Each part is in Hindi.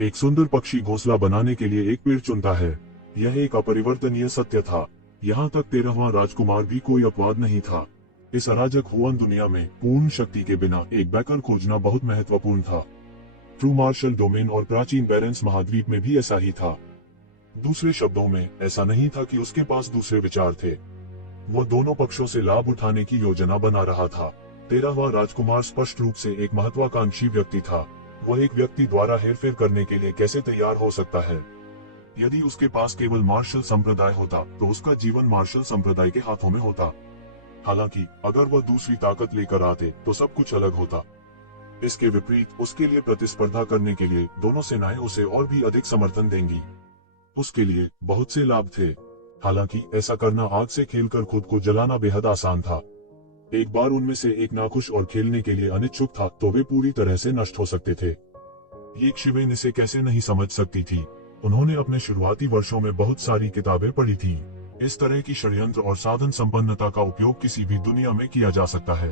एक सुंदर पक्षी घोंसला बनाने के लिए एक पेड़ चुनता है। यह एक अपरिवर्तनीय सत्य था। यहाँ तक 13वां राजकुमार भी कोई अपवाद नहीं था। इस अराजक हुआन दुनिया में पूर्ण शक्ति के बिना एक बैकर खोजना बहुत महत्वपूर्ण था। ट्रू मार्शल डोमेन और प्राचीन बैरेंस महाद्वीप में भी ऐसा ही था। दूसरे शब्दों में, ऐसा नहीं था कि उसके पास दूसरे विचार थे। वो दोनों पक्षों से लाभ उठाने की योजना बना रहा था। 13वां राजकुमार स्पष्ट रूप से एक महत्वाकांक्षी व्यक्ति था। वह एक व्यक्ति द्वारा हेरफेर करने के लिए कैसे तैयार हो सकता है? यदि उसके पास केवल मार्शल संप्रदाय होता तो उसका जीवन मार्शल संप्रदाय के हाथों में होता। हालांकि अगर वह दूसरी ताकत लेकर आते तो सब कुछ अलग होता। इसके विपरीत उसके लिए प्रतिस्पर्धा करने के लिए दोनों सेनाएं उसे और भी अधिक समर्थन देंगी। उसके लिए बहुत से लाभ थे। हालांकि ऐसा करना आग से खेलकर खुद को जलाना बेहद आसान था। एक बार उनमें से एक नाखुश और खेलने के लिए अनिच्छुक था तो वे पूरी तरह से नष्ट हो सकते थे। ये शिवेन इसे कैसे नहीं समझ सकती थी। उन्होंने अपने शुरुआती वर्षों में बहुत सारी किताबें पढ़ी थी। इस तरह की षड्यंत्र और साधन संपन्नता का उपयोग किसी भी दुनिया में किया जा सकता है।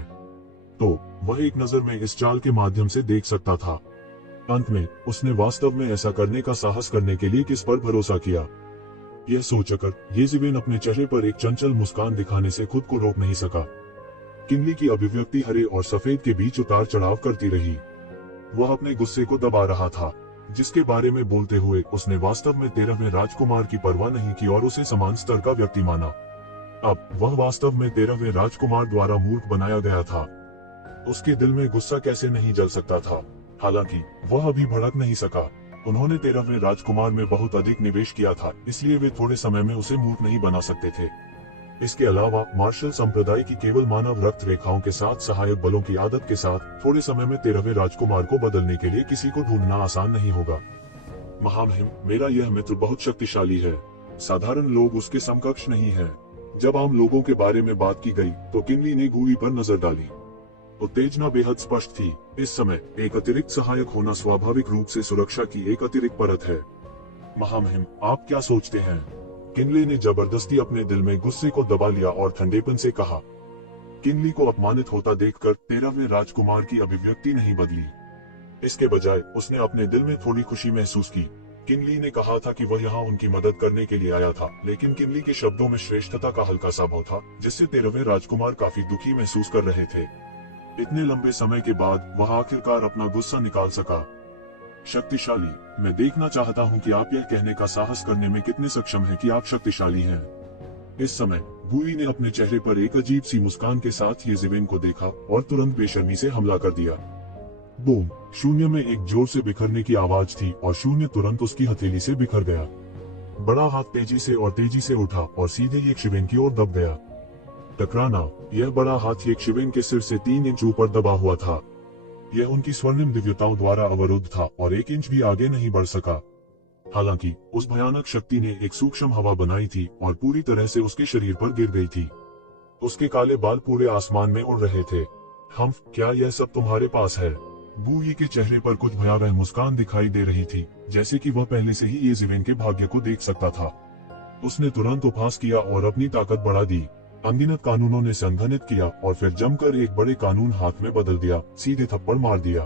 तो वह एक नजर में इस चाल के माध्यम से देख सकता था। अंत में उसने वास्तव में ऐसा करने का साहस करने के लिए किस पर भरोसा किया? यह सोचकर येज़ेबेल अपने चेहरे पर एक चंचल मुस्कान दिखाने से खुद को रोक नहीं सका। किनली की अभिव्यक्ति हरे और सफेद के बीच उतार चढ़ाव करती रही। वह अपने गुस्से को दबा रहा था, जिसके बारे में बोलते हुए उसने वास्तव में 13वें राजकुमार की परवाह नहीं की और उसे समान स्तर का व्यक्ति माना। अब वह वास्तव में 13वें राजकुमार द्वारा मूर्ख बनाया गया था। उसके दिल में गुस्सा कैसे नहीं जल सकता था? हालांकि वह अभी भड़क नहीं सका। उन्होंने 13वें राजकुमार में बहुत अधिक निवेश किया था, इसलिए वे थोड़े समय में उसे मूर्ख नहीं बना सकते थे। इसके अलावा मार्शल संप्रदाय की केवल मानव रक्त रेखाओं के साथ सहायक बलों की आदत के साथ थोड़े समय में 13वें राजकुमार को बदलने के लिए किसी को ढूंढना आसान नहीं होगा। महामहिम, मेरा यह मित्र बहुत शक्तिशाली है। साधारण लोग उसके समकक्ष नहीं है। जब आम लोगों के बारे में बात की गई तो किनली ने गूई पर नजर डाली। उत्तेजना बेहद स्पष्ट थी। इस समय एक अतिरिक्त सहायक होना स्वाभाविक रूप से सुरक्षा की एक अतिरिक्त परत है। महामहिम, आप क्या सोचते हैं? किनली ने जबरदस्ती अपने दिल में गुस्से को दबा लिया और ठंडेपन से कहा। किनली को अपमानित होता देखकर 13वें राजकुमार की अभिव्यक्ति नहीं बदली। इसके बजाय उसने अपने दिल में थोड़ी खुशी महसूस की। किनली ने कहा था कि वह यहाँ उनकी मदद करने के लिए आया था, लेकिन किनली के शब्दों में श्रेष्ठता का हल्का सा भाव था, जिससे 13वें राजकुमार काफी दुखी महसूस कर रहे थे। इतने लंबे समय के बाद वह आखिरकार अपना गुस्सा निकाल सका। शक्तिशाली, मैं देखना चाहता हूं कि आप यह कहने का साहस करने में कितने सक्षम हैं कि आप शक्तिशाली हैं। इस समय गूई ने अपने चेहरे पर एक अजीब सी मुस्कान के साथ येज़ेबेल को देखा और तुरंत बेशर्मी से हमला कर दिया। बूम! शून्य में एक जोर से बिखरने की आवाज थी और शून्य तुरंत उसकी हथेली से बिखर गया। बड़ा हाथ तेजी से उठा और सीधे येज़ेबेल की ओर दब गया। टकराना! यह बड़ा हाथ येज़ेबेल के सिर से 3 इंच ऊपर दबा हुआ था। यह उनकी स्वर्णिम दिव्यताओं द्वारा अवरुद्ध था और 1 इंच भी आगे नहीं बढ़ सका। हालांकि उस भयानक शक्ति ने एक सूक्ष्म हवा बनाई थी और पूरी तरह से उसके शरीर पर गिर गई थी। उसके काले बाल पूरे आसमान में उड़ रहे थे। क्या यह सब तुम्हारे पास है? गूई के चेहरे पर कुछ भयावह मुस्कान दिखाई दे रही थी, जैसे कि वह पहले से ही येज़ेबेल के भाग्य को देख सकता था। उसने तुरंत उपहास किया और अपनी ताकत बढ़ा दी। अनगिनत कानूनों ने संघनित किया और फिर जमकर एक बड़े कानून हाथ में बदल दिया, सीधे थप्पड़ मार दिया।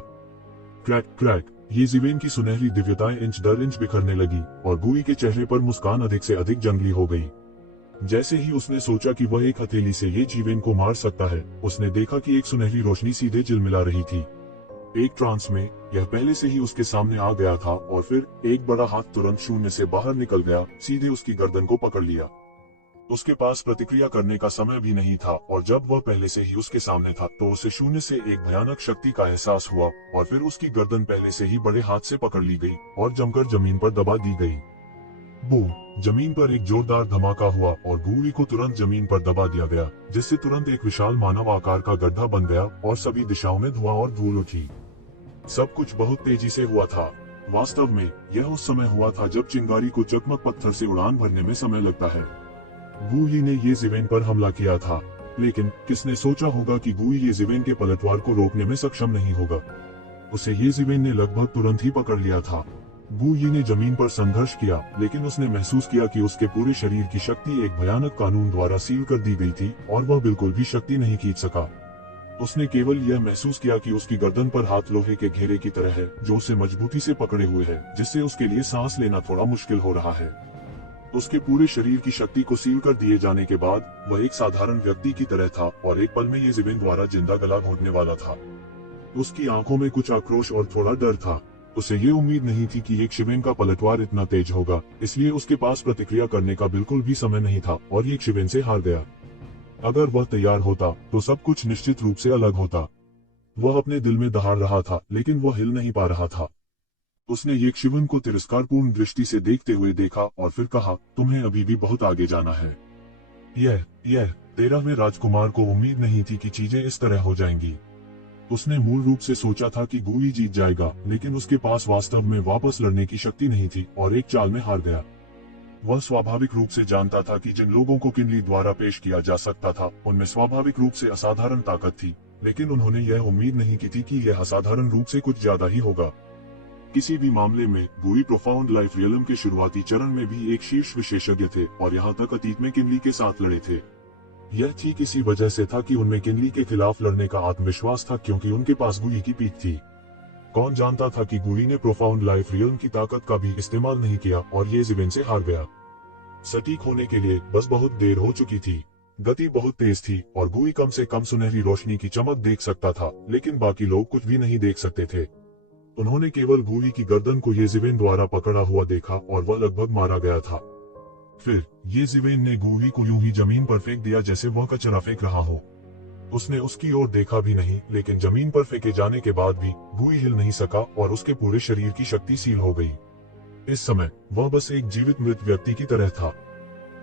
Crack crack! येज़ेबेल की सुनहरी दिव्यताएं इंच दर इंच बिखरने लगी और गूई के चेहरे पर मुस्कान अधिक से अधिक जंगली हो गई। जैसे ही उसने सोचा कि वह एक हथेली से येज़ेबेल को मार सकता है, उसने देखा कि एक सुनहरी रोशनी सीधे झिलमिला रही थी। एक ट्रांस में यह पहले से ही उसके सामने आ गया था और फिर एक बड़ा हाथ तुरंत शून्य से बाहर निकल गया, सीधे उसकी गर्दन को पकड़ लिया। उसके पास प्रतिक्रिया करने का समय भी नहीं था और जब वह पहले से ही उसके सामने था तो उसे शून्य से एक भयानक शक्ति का एहसास हुआ और फिर उसकी गर्दन पहले से ही बड़े हाथ से पकड़ ली गई और जमकर जमीन पर दबा दी गई। बूम! जमीन पर एक जोरदार धमाका हुआ और गूई को तुरंत जमीन पर दबा दिया गया, जिससे तुरंत एक विशाल मानव आकार का गड्ढा बन गया और सभी दिशाओं में धुआं और धूल उठी। सब कुछ बहुत तेजी से हुआ था। वास्तव में यह उस समय हुआ था जब चिंगारी को चकमक पत्थर से उड़ान भरने में समय लगता है। गूई ने येज़ेबेल पर हमला किया था, लेकिन किसने सोचा होगा कि गूई येज़ेबेल के पलटवार को रोकने में सक्षम नहीं होगा। उसे येज़ेबेल ने लगभग तुरंत ही पकड़ लिया था। गूई ने जमीन पर संघर्ष किया, लेकिन उसने महसूस किया कि उसके पूरे शरीर की शक्ति एक भयानक कानून द्वारा सील कर दी गई थी और वह बिल्कुल भी शक्ति नहीं खींच सका। उसने केवल यह महसूस किया कि उसकी गर्दन पर हाथ लोहे के घेरे की तरह है जो उसे मजबूती से पकड़े हुए है, जिससे उसके लिए सांस लेना थोड़ा मुश्किल हो रहा है। उसके पूरे शरीर की शक्ति को सील कर दिए जाने के बाद वह एक साधारण व्यक्ति की तरह था और एक पल में ये ज़िवेन द्वारा जिंदा गला घोटने वाला था। उसकी आंखों में कुछ आक्रोश और थोड़ा डर था। उसे ये उम्मीद नहीं थी कि एक शिवेन का पलटवार इतना तेज होगा, इसलिए उसके पास प्रतिक्रिया करने का बिल्कुल भी समय नहीं था और ये शिवेन से हार गया। अगर वह तैयार होता तो सब कुछ निश्चित रूप से अलग होता। वह अपने दिल में दहाड़ रहा था, लेकिन वह हिल नहीं पा रहा था। उसने यक्षिवन को तिरस्कारपूर्ण दृष्टि से देखते हुए देखा और फिर कहा, तुम्हें अभी भी बहुत आगे जाना है। यह 13वें राजकुमार को उम्मीद नहीं थी कि चीजें इस तरह हो जाएंगी। उसने मूल रूप से सोचा था कि गुई जीत जाएगा, लेकिन उसके पास वास्तव में वापस लड़ने की शक्ति नहीं थी और एक चाल में हार गया। वह स्वाभाविक रूप से जानता था कि जिन लोगों को किनली द्वारा पेश किया जा सकता था उनमें स्वाभाविक रूप से असाधारण ताकत थी, लेकिन उन्होंने यह उम्मीद नहीं की थी कि यह असाधारण रूप से कुछ ज्यादा ही होगा। किसी भी मामले में गुई प्रोफाउंड लाइफ रियलम के शुरुआती चरण में भी एक शीर्ष विशेषज्ञ थे और यहाँ तक अतीत में किनली के साथ लड़े थे। यह ठीक इसी वजह से था कि उनमें किनली के खिलाफ लड़ने का आत्मविश्वास था, क्योंकि उनके पास गुई की पीठ थी। कौन जानता था कि गुई ने प्रोफाउंड लाइफ रियलम की ताकत का भी इस्तेमाल नहीं किया और ये ज़िवेन से हार गया। सटीक होने के लिए बस बहुत देर हो चुकी थी। गति बहुत तेज थी और गुई कम से कम सुनहरी रोशनी की चमक देख सकता था, लेकिन बाकी लोग कुछ भी नहीं देख सकते थे। उन्होंने केवल गुई की गर्दन को ये ज़िवेन द्वारा पकड़ा हुआ देखा और वह लगभग मारा गया था। फिर ये ज़िवेन ने गुई को यूं ही जमीन पर फेंक दिया जैसे वह कचरा फेंक रहा हो। उसने उसकी ओर देखा भी नहीं, लेकिन जमीन पर फेंके जाने के बाद भी गुई हिल नहीं सका और उसके पूरे शरीर की शक्ति सील हो गई। इस समय वह बस एक जीवित मृत व्यक्ति की तरह था।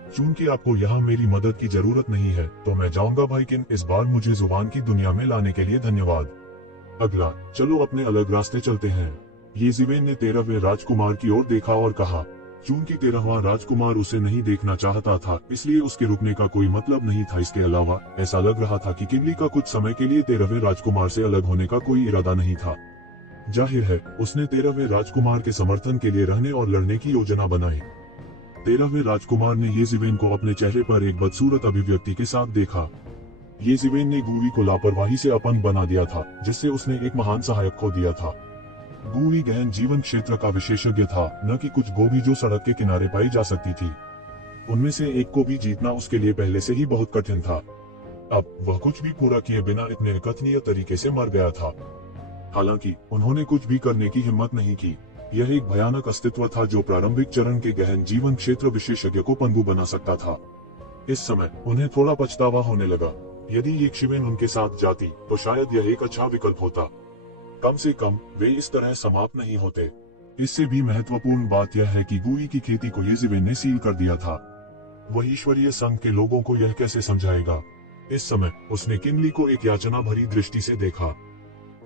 चूंकि आपको यहाँ मेरी मदद की जरूरत नहीं है तो मैं जाऊंगा भाईकिन, इस बार मुझे जुबान की दुनिया में लाने के लिए धन्यवाद। अगला, चलो अपने अलग रास्ते चलते हैं। ये ज़िवेन ने 13वें राजकुमार की ओर देखा और कहा। चूंकि 13वां राजकुमार उसे नहीं देखना चाहता था, इसलिए उसके रुकने का कोई मतलब नहीं था। इसके अलावा ऐसा लग रहा था कि किनली का कुछ समय के लिए 13वें राजकुमार से अलग होने का कोई इरादा नहीं था। जाहिर है उसने 13वें राजकुमार के समर्थन के लिए रहने और लड़ने की योजना बनाई। 13वें राजकुमार ने ये ज़िवेन को अपने चेहरे पर एक बदसूरत अभिव्यक्ति के साथ देखा। ये ज़िवेन ने गुई को लापरवाही से अपंग बना दिया था, जिससे उसने एक महान सहायक खो दिया था। गुई गहन जीवन क्षेत्र का विशेषज्ञ था, न कि कुछ गोभी जो सड़क के किनारे पाई जा सकती थी। उनमें से एक को भी जीतना उसके लिए पहले से ही बहुत कठिन था। अब वह कुछ भी पूरा किए बिना इतने अकथनीय तरीके से मर गया था। हालांकि उन्होंने कुछ भी करने की हिम्मत नहीं की। यह एक भयानक अस्तित्व था जो प्रारंभिक चरण के गहन जीवन क्षेत्र विशेषज्ञ को पंगु बना सकता था। इस समय उन्हें थोड़ा पछतावा होने लगा। यदि यक्षिवेन उनके साथ जाती तो शायद यह एक अच्छा विकल्प होता। कम से कम वे इस तरह समाप्त नहीं होते। इससे भी महत्वपूर्ण बात यह है कि गुई की खेती को ये ज़िवेन ने सील कर दिया था। वह ईश्वरीय संघ के लोगों को यह कैसे समझाएगा? इस समय उसने किनली को एक याचना भरी दृष्टि से देखा।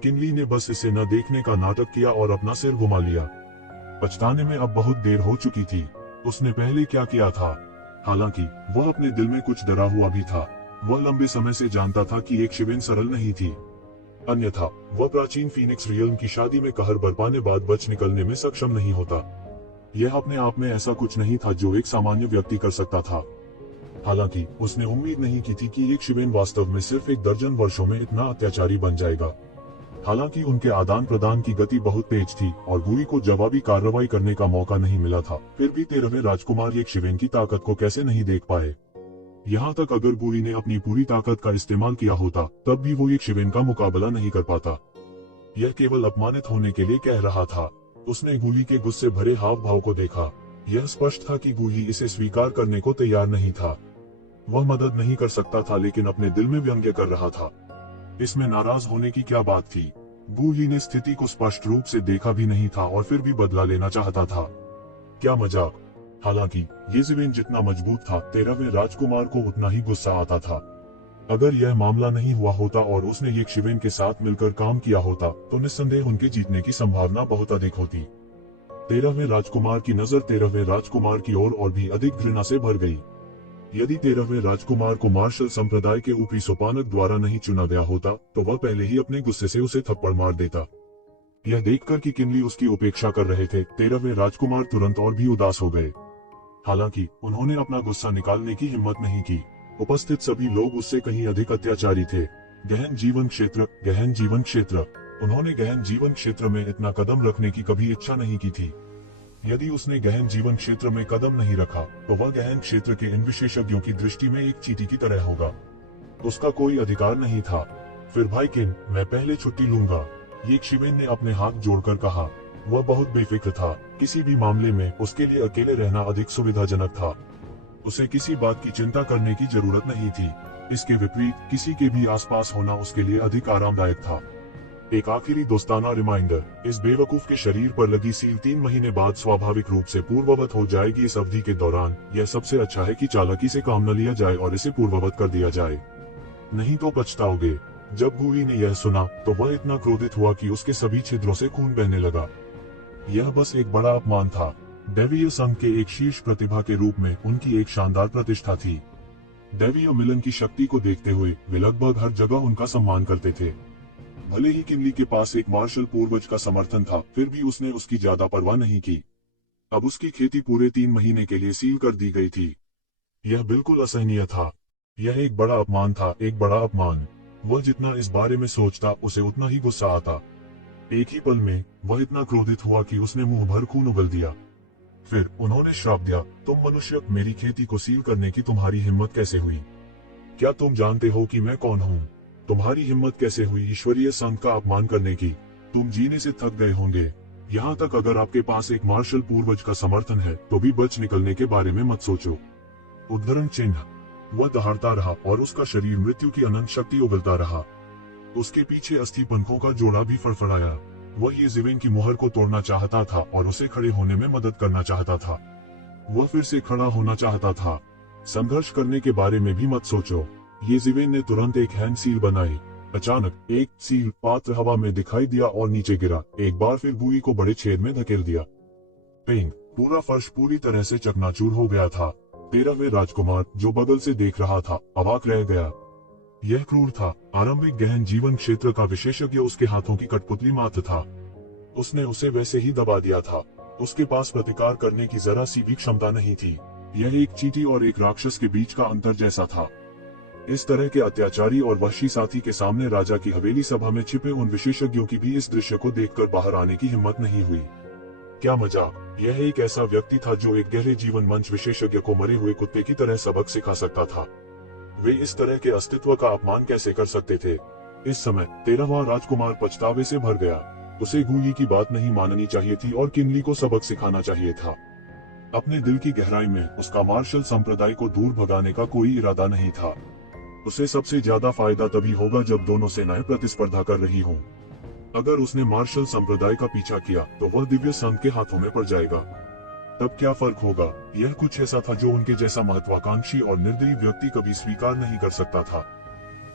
किनली ने बस इसे न देखने का नाटक किया और अपना सिर घुमा लिया। पछताने में अब बहुत देर हो चुकी थी। उसने पहले क्या किया था? हालांकि वह अपने दिल में कुछ डरा हुआ भी था। वह लंबे समय से जानता था कि यक्षिवेन सरल नहीं थी। अन्यथा वह प्राचीन फीनिक्स रियल्म की शादी में कहर बरपाने बाद बच निकलने में सक्षम नहीं होता। यह अपने आप में ऐसा कुछ नहीं था जो एक सामान्य व्यक्ति कर सकता था। हालांकि उसने उम्मीद नहीं की थी कि यक्षिवेन वास्तव में सिर्फ एक दर्जन वर्षों में इतना अत्याचारी बन जाएगा। हालांकि उनके आदान प्रदान की गति बहुत तेज थी और गुई को जवाबी कार्रवाई करने का मौका नहीं मिला था, फिर भी 13वें राजकुमार यक्षिवेन की ताकत को कैसे नहीं देख पाए। यहाँ तक अगर गुई ने अपनी पूरी ताकत का इस्तेमाल किया होता तब भी वो यक्षिवेन का मुकाबला नहीं कर पाता। यह केवल अपमानित होने के लिए कह रहा था। उसने गुई के गुस्से भरे हाव भाव को देखा। यह स्पष्ट था कि गुई इसे स्वीकार करने को तैयार नहीं था। वह मदद नहीं कर सकता था, लेकिन अपने दिल में व्यंग्य कर रहा था। इसमें नाराज होने की क्या बात थी? गुई ने स्थिति को स्पष्ट रूप से देखा भी नहीं था और फिर भी बदला लेना चाहता था। क्या मजाक! हालांकि ये ज़िवेन जितना मजबूत था, 13वें राजकुमार को उतना ही गुस्सा आता था। अगर यह मामला नहीं हुआ होता और उसने यक्षिवेन के साथ मिलकर काम किया होता तो निस्संदेह उनके जीतने की संभावना बहुत अधिक होती। 13वें राजकुमार की नजर 13वें राजकुमार की ओर और भी अधिक घृणा से भर गई। यदि 13वें राजकुमार को मार्शल संप्रदाय के ऊपरी सोपानक द्वारा नहीं चुना गया होता तो वह पहले ही अपने गुस्से से उसे थप्पड़ मार देता। यह देखकर कि किनली उसकी उपेक्षा कर रहे थे, 13वें राजकुमार तुरंत और भी उदास हो गए। हालांकि उन्होंने अपना गुस्सा निकालने की हिम्मत नहीं की। उपस्थित सभी लोग उससे कहीं अधिक अत्याचारी थे। गहन जीवन क्षेत्र, गहन जीवन क्षेत्र। उन्होंने गहन जीवन क्षेत्र में इतना कदम रखने की कभी इच्छा नहीं की थी। यदि उसने गहन जीवन क्षेत्र में कदम नहीं रखा तो वह गहन क्षेत्र के इन विशेषज्ञों की दृष्टि में एक चींटी की तरह होगा। उसका कोई अधिकार नहीं था। फिर भाई किन, मैं पहले छुट्टी लूंगा, ये शिवेन ने अपने हाथ जोड़कर कहा। वह बहुत बेफिक्र था। किसी भी मामले में उसके लिए अकेले रहना अधिक सुविधाजनक था। उसे किसी बात की चिंता करने की जरूरत नहीं थी। इसके विपरीत किसी के भी आसपास होना उसके लिए अधिक आरामदायक था। एक आखिरी दोस्ताना रिमाइंडर, इस बेवकूफ के शरीर पर लगी सील 3 महीने बाद स्वाभाविक रूप से पूर्ववत हो जाएगी। इस अवधि के दौरान यह सबसे अच्छा है कि चालाकी से काम न लिया जाए और इसे पूर्ववत कर दिया जाए, नहीं तो पछताओगे। जब गूई ने यह सुना तो वह इतना क्रोधित हुआ कि उसके सभी छिद्रों से खून बहने लगा। यह बस एक बड़ा अपमान था। दैवीय संघ के एक शीर्ष प्रतिभा के रूप में उनकी एक शानदार प्रतिष्ठा थी। दैवीय मिलन की शक्ति को देखते हुए वे लगभग हर जगह उनका सम्मान करते थे। भले ही किनली के पास एक मार्शल पूर्वज का समर्थन था, फिर भी उसने उसकी ज्यादा परवाह नहीं की। अब उसकी खेती पूरे 3 महीने के लिए सील कर दी गई थी। यह बिल्कुल असहनीय था। यह एक बड़ा अपमान था, एक बड़ा अपमान। वह जितना इस बारे में सोचता उसे उतना ही गुस्सा आता। एक ही पल में वह इतना क्रोधित हुआ कि उसने मुंह भर खून उगल दिया। फिर उन्होंने श्राप दिया, तुम मनुष्य, मेरी खेती को सील करने की तुम्हारी हिम्मत कैसे हुई? क्या तुम जानते हो कि मैं कौन हूँ? तुम्हारी हिम्मत कैसे हुई ईश्वरीय संघ का अपमान करने की? तुम जीने से थक गए होंगे। यहाँ तक अगर आपके पास एक मार्शल पूर्वज का समर्थन है तो भी बच निकलने के बारे में मत सोचो। उद्धरण चिन्ह। वह दहाड़ता रहा और उसका शरीर मृत्यु की अनंत शक्ति उगलता रहा। उसके पीछे अस्थि पंखों का जोड़ा भी फड़फड़ाया। वह ये ज़िवेन की मुहर को तोड़ना चाहता था और उसे खड़े होने में मदद करना चाहता था। वह फिर से खड़ा होना चाहता था। संघर्ष करने के बारे में भी मत सोचो। ये ज़िवेन ने तुरंत एक हैंड सील बनाई। अचानक एक सील पात्र हवा में दिखाई दिया और नीचे गिरा। एक बार फिर बुई को बड़े छेद में धकेल दिया। पेंग, पूरा फर्श पूरी तरह से चकनाचूर हो गया था। 13वें राजकुमार, जो बगल से देख रहा था, अवाक रह गया। यह क्रूर था। आरंभिक गहन जीवन क्षेत्र का विशेषज्ञ उसके हाथों की कठपुतली मात्र था। उसने उसे वैसे ही दबा दिया था। उसके पास प्रतिकार करने की जरा सी भी क्षमता नहीं थी। यह एक चींटी और एक राक्षस के बीच का अंतर जैसा था। इस तरह के अत्याचारी और वहशी साथी के सामने राजा की हवेली सभा में छिपे उन विशेषज्ञों की भी इस दृश्य को देखकर बाहर आने की हिम्मत नहीं हुई। क्या मजाक! यह एक ऐसा व्यक्ति था जो एक गहरे जीवन मंच विशेषज्ञ को मरे हुए कुत्ते की तरह सबक सिखा सकता था। वे इस तरह के अस्तित्व का अपमान कैसे कर सकते थे? इस समय 13वां राजकुमार पछतावे से भर गया। उसे गूई की बात नहीं माननी चाहिए थी और किनली को सबक सिखाना चाहिए था। अपने दिल की गहराई में उसका मार्शल संप्रदाय को दूर भगाने का कोई इरादा नहीं था। उसे सबसे ज्यादा फायदा तभी होगा जब दोनों सेनाएं प्रतिस्पर्धा कर रही हों। अगर उसने मार्शल संप्रदाय का पीछा किया तो वह दिव्य संघ के हाथों में पड़ जाएगा। तब क्या फर्क होगा? यह कुछ ऐसा था जो उनके जैसा महत्वाकांक्षी और निर्दयी व्यक्ति कभी स्वीकार नहीं कर सकता था।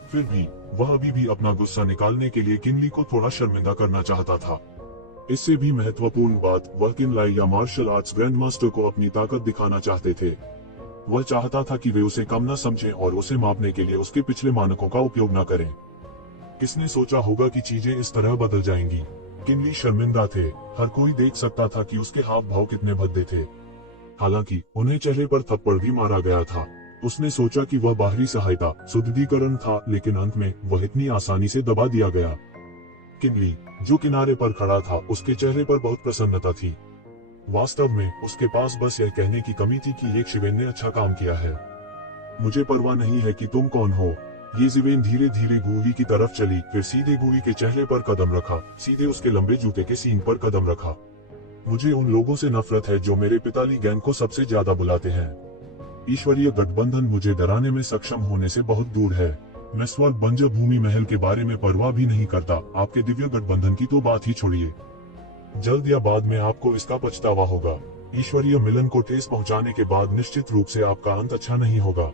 फिर भी वह अभी भी अपना गुस्सा निकालने के लिए किनली को थोड़ा शर्मिंदा करना चाहता था। इससे भी महत्वपूर्ण बात, वह किनलाई या मार्शल आर्ट्स ग्रैंड मास्टर को अपनी ताकत दिखाना चाहते थे। वह चाहता था कि वे उसे कम न समझें और उसे मापने के लिए उसके पिछले मानकों का उपयोग न करें। किसने सोचा होगा कि चीजें इस तरह बदल जाएंगी? किनली शर्मिंदा थे। हर कोई देख सकता था कि उसके हाव भाव कितने भद्दे थे। हालांकि उन्हें चेहरे पर थप्पड़ भी मारा गया था। उसने सोचा कि वह बाहरी सहायता, सुदृढ़ीकरण था, लेकिन अंत में वह इतनी आसानी से दबा दिया गया। किनली, जो किनारे पर खड़ा था, उसके चेहरे पर बहुत प्रसन्नता थी। वास्तव में उसके पास बस यह कहने की कमी थी कि ये शिवेन ने अच्छा काम किया है। मुझे परवाह नहीं है कि तुम कौन हो। ये ज़िवेन धीरे धीरे गूई की तरफ चली, फिर सीधे गूई के चेहरे पर कदम रखा, सीधे उसके लंबे जूते के सींग पर कदम रखा। मुझे उन लोगों से नफरत है जो मेरे पिताली गैंग को सबसे ज्यादा बुलाते हैं। ईश्वरीय गठबंधन मुझे डराने में सक्षम होने से बहुत दूर है। मैं स्वर्ग बंजर भूमि महल के बारे में परवाह भी नहीं करता। आपके दिव्य गठबंधन की तो बात ही छोड़िए। जल्द या बाद में आपको इसका पछतावा होगा। ईश्वरीय मिलन को ठेस पहुंचाने के बाद निश्चित रूप से आपका अंत अच्छा नहीं होगा।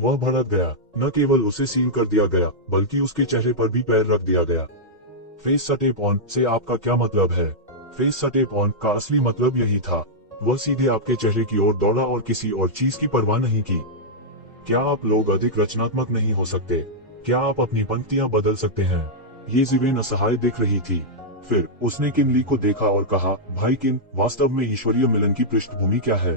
वह भड़क गया। न केवल उसे सील कर दिया गया, बल्कि उसके चेहरे पर भी पैर रख दिया गया। फेस सटेप ऑन से आपका क्या मतलब है? फेस सटेप ऑन का असली मतलब यही था। वह सीधे आपके चेहरे की ओर दौड़ा और किसी और चीज की परवाह नहीं की। क्या आप लोग अधिक रचनात्मक नहीं हो सकते? क्या आप अपनी पंक्तियां बदल सकते हैं? ये ज़िवेन असहाय दिख रही थी। फिर उसने किनली को देखा और कहा, भाई किन, वास्तव में ईश्वरीय मिलन की पृष्ठभूमि क्या है?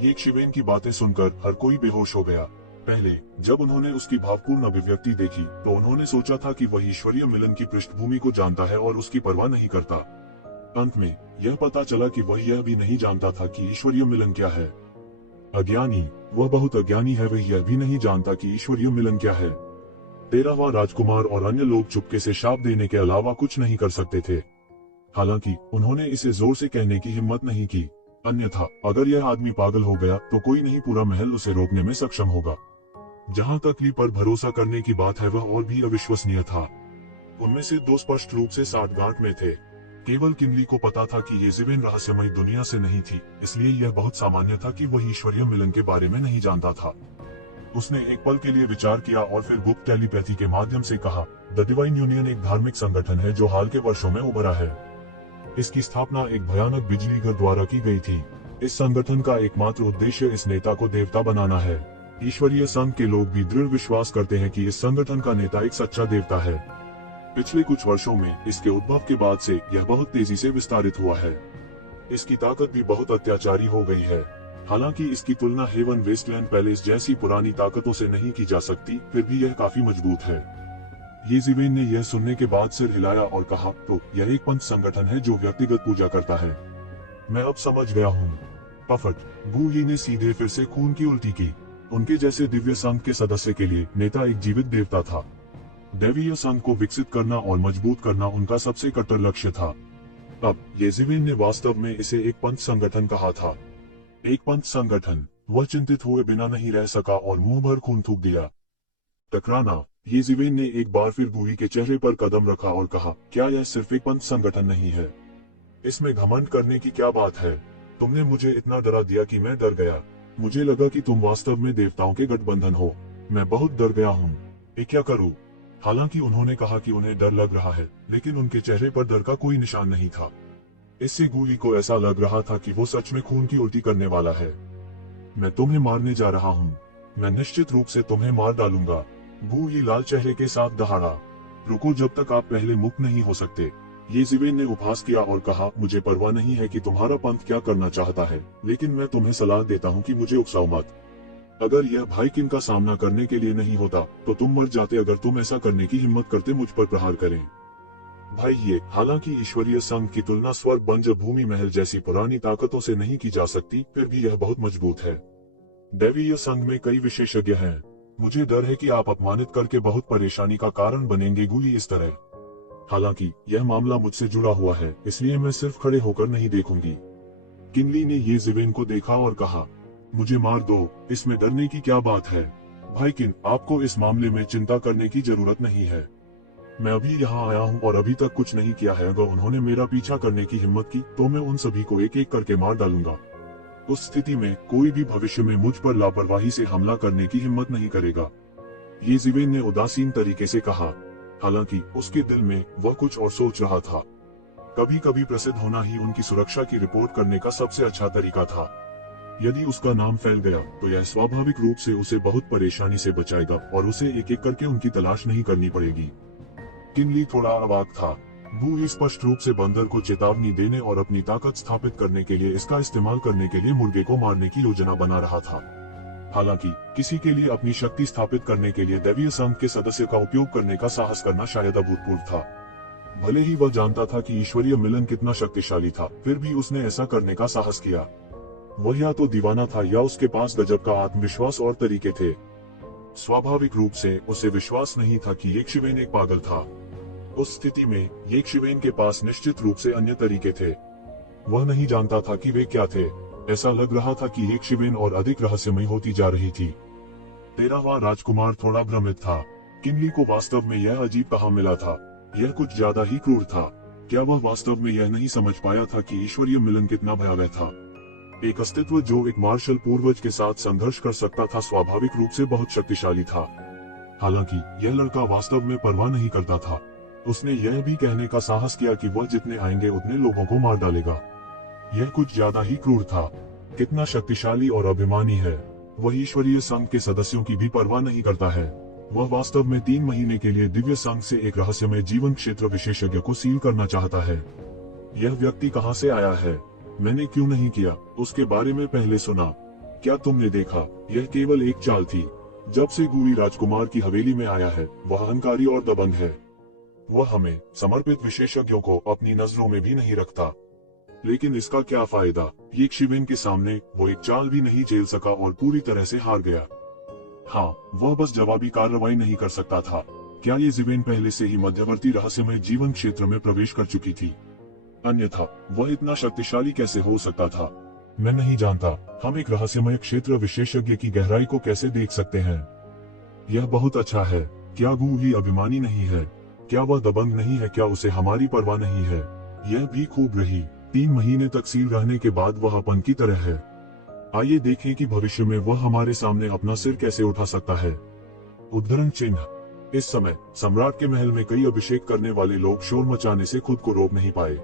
ये शिवेन की बातें सुनकर हर कोई बेहोश हो गया। पहले जब उन्होंने उसकी भावपूर्ण अभिव्यक्ति देखी तो उन्होंने सोचा था कि वह ईश्वरीय मिलन की पृष्ठभूमि को जानता है और उसकी परवाह नहीं करता। अंत में यह पता चला कि वह यह भी नहीं जानता था कि ईश्वरीय मिलन क्या है। अज्ञानी, वह बहुत अज्ञानी है, वह यह भी नहीं जानता कि ईश्वरीय मिलन क्या है। 13वां राजकुमार और अन्य लोग चुपके से शाप देने के अलावा कुछ नहीं कर सकते थे। हालांकि उन्होंने इसे जोर से कहने की हिम्मत नहीं की, अन्यथा अगर यह आदमी पागल हो गया तो कोई नहीं पूरा महल उसे रोकने में सक्षम होगा। जहां तक ली पर भरोसा करने की बात है वह और भी अविश्वसनीय था। उनमें से 2 स्पष्ट रूप से साठगांठ में थे। केवल किनली को पता था कि येज़ेबेल रहस्यमयी दुनिया से नहीं थी, इसलिए यह बहुत सामान्य था कि वह ईश्वरीय मिलन के बारे में नहीं जानता था। उसने एक पल के लिए विचार किया और फिर गुप्त टेलीपैथी के माध्यम से कहा, द डिवाइन यूनियन एक धार्मिक संगठन है जो हाल के वर्षों में उभरा है। इसकी स्थापना एक भयानक बिजली घर द्वारा की गई थी। इस संगठन का एकमात्र उद्देश्य इस नेता को देवता बनाना है। ईश्वरीय संघ के लोग भी दृढ़ विश्वास करते हैं कि इस संगठन का नेता एक सच्चा देवता है। पिछले कुछ वर्षों में इसके उद्भव के बाद से यह बहुत तेजी से विस्तारित हुआ है। इसकी ताकत भी बहुत अत्याचारी हो गई है। हालांकि इसकी तुलना हेवन वेस्टलैंड पैलेस जैसी पुरानी ताकतों से नहीं की जा सकती, फिर भी यह काफी मजबूत है। येज़ेबेल ने यह सुनने के बाद सिर हिलाया और कहा, तो यह एक पंथ संगठन है जो व्यक्तिगत पूजा करता है। मैं अब समझ गया हूँ। पफट गूही ने सीधे फिर से खून की उल्टी की। उनके जैसे दिव्य संघ के सदस्य के लिए नेता एक जीवित देवता था। दैवीय संघ को विकसित करना और मजबूत करना उनका सबसे कट्टर लक्ष्य था। अब येज़ेबेल ने वास्तव में इसे एक पंथ संगठन कहा था। एक पंथ संगठन। वह चिंतित हुए बिना नहीं रह सका और मुंह भर खून थूक दिया। टकराना। येज़ेबेल ने एक बार फिर गूही के चेहरे पर कदम रखा और कहा, क्या यह सिर्फ एक पंथ संगठन नहीं है? इसमें घमंड करने की क्या बात है? तुमने मुझे इतना डरा दिया कि मैं डर गया। मुझे लगा कि तुम वास्तव में देवताओं के गठबंधन हो। मैं बहुत डर गया हूँ। क्या करूँ? हालांकि उन्होंने कहा कि उन्हें डर लग रहा है, लेकिन उनके चेहरे पर डर का कोई निशान नहीं था। इससे गूही को ऐसा लग रहा था कि वो सच में खून की उल्टी करने वाला है। मैं तुम्हें मारने जा रहा हूँ। मैं निश्चित रूप से तुम्हें मार डालूंगा। गूही लाल चेहरे के साथ दहाड़ा। रुको जब तक आप पहले मुक्त नहीं हो सकते। येज़ेबेल ने उपहास किया और कहा, मुझे परवाह नहीं है कि तुम्हारा पंथ क्या करना चाहता है, लेकिन मैं तुम्हें सलाह देता हूँ कि मुझे उकसाओ मत। अगर यह भाई किन का सामना करने के लिए नहीं होता तो तुम मर जाते अगर तुम ऐसा करने की हिम्मत करते मुझ पर प्रहार करें। भाई ये, हालांकि ईश्वरीय संघ की तुलना स्वर्ग बंजर भूमि महल जैसी पुरानी ताकतों से नहीं की जा सकती, फिर भी यह बहुत मजबूत है। दैवीय संघ में कई विशेषज्ञ हैं। मुझे डर है कि आप अपमानित करके बहुत परेशानी का कारण बनेंगे गूही इस तरह। हालांकि यह मामला मुझसे जुड़ा हुआ है, इसलिए मैं सिर्फ खड़े होकर नहीं देखूंगी। किनली ने येज़ेबेल को देखा और कहा, मुझे मार दो, इसमें डरने की क्या बात है? भाई किन, आपको इस मामले में चिंता करने की जरूरत नहीं है। मैं अभी यहाँ आया हूँ और अभी तक कुछ नहीं किया है। अगर उन्होंने मेरा पीछा करने की हिम्मत की तो मैं उन सभी को एक एक करके मार डालूंगा। उस स्थिति में कोई भी भविष्य में मुझ पर लापरवाही से हमला करने की हिम्मत नहीं करेगा। येज़ेबेल ने उदासीन तरीके से कहा। हालांकि उसके दिल में वह कुछ और सोच रहा था। कभी कभी प्रसिद्ध होना ही उनकी सुरक्षा की रिपोर्ट करने का सबसे अच्छा तरीका था। यदि उसका नाम फैल गया तो यह स्वाभाविक रूप से उसे बहुत परेशानी से बचाएगा और उसे एक एक करके उनकी तलाश नहीं करनी पड़ेगी। किनली थोड़ा अवाक था। गूही स्पष्ट रूप से बंदर को चेतावनी देने और अपनी ताकत स्थापित करने के लिए इसका इस्तेमाल करने के लिए मुर्गे को मारने की योजना बना रहा था। हालांकि किसी के लिए अपनी शक्ति स्थापित करने के लिए दैवीय संघ के सदस्य का उपयोग करने का साहस करना शायद अभूतपूर्व था। भले ही वह जानता था कि ईश्वरीय मिलन कितना शक्तिशाली था, फिर भी उसने ऐसा करने का साहस किया। वह या तो दीवाना था या उसके पास गजब का आत्मविश्वास और तरीके थे। स्वाभाविक रूप से उसे विश्वास नहीं था कि येज़ेबेल एक पागल था। उस स्थिति में येज़ेबेल के पास निश्चित रूप से अन्य तरीके थे। वह नहीं जानता था कि वे क्या थे। ऐसा लग रहा था कि येज़ेबेल और अधिक रहस्यमयी होती जा रही थी। 13वां राजकुमार थोड़ा भ्रमित था। किनली को वास्तव में यह अजीब कहाँ मिला था। यह कुछ ज्यादा ही क्रूर था। क्या वह वास्तव में यह नहीं समझ पाया था कि ईश्वरीय मिलन कितना भयावह था? एक अस्तित्व जो एक मार्शल पूर्वज के साथ संघर्ष कर सकता था स्वाभाविक रूप से बहुत शक्तिशाली था। हालांकि यह लड़का वास्तव में परवाह नहीं करता था। उसने यह भी कहने का साहस किया कि वह जितने आएंगे उतने लोगों को मार डालेगा। यह कुछ ज्यादा ही क्रूर था। कितना शक्तिशाली और अभिमानी है। वह ईश्वरीय संघ के सदस्यों की भी परवाह नहीं करता है। वह वास्तव में 3 महीने के लिए दिव्य संघ से एक रहस्यमय जीवन क्षेत्र विशेषज्ञ को सील करना चाहता है। यह व्यक्ति कहाँ से आया है? मैंने क्यों नहीं किया उसके बारे में पहले सुना? क्या तुमने देखा? यह केवल एक चाल थी। जब से गूरी राजकुमार की हवेली में आया है वह अहंकारी और दबंग है। वह हमें समर्पित विशेषज्ञों को अपनी नजरों में भी नहीं रखता। लेकिन इसका क्या फायदा, ये शिवेन के सामने वो एक चाल भी नहीं झेल सका और पूरी तरह से हार गया। हाँ, वह बस जवाबी कार्रवाई नहीं कर सकता था। क्या ये जिवेन पहले से ही मध्यवर्ती रहस्यमय जीवन क्षेत्र में प्रवेश कर चुकी थी? अन्यथा वह इतना शक्तिशाली कैसे हो सकता था? मैं नहीं जानता। हम एक रहस्यमय क्षेत्र विशेषज्ञ की गहराई को कैसे देख सकते हैं? यह बहुत अच्छा है। क्या गू ही अभिमानी नहीं है? क्या वह दबंग नहीं है? क्या उसे हमारी परवाह नहीं है? यह भी खूब रही। 3 महीने तक सील रहने के बाद वह अपन की तरह है। आइए देखें कि भविष्य में वह हमारे सामने अपना सिर कैसे उठा सकता है। उद्धरण चिन्ह। इस समय सम्राट के महल में कई अभिषेक करने वाले लोग शोर मचाने से खुद को रोक नहीं पाए।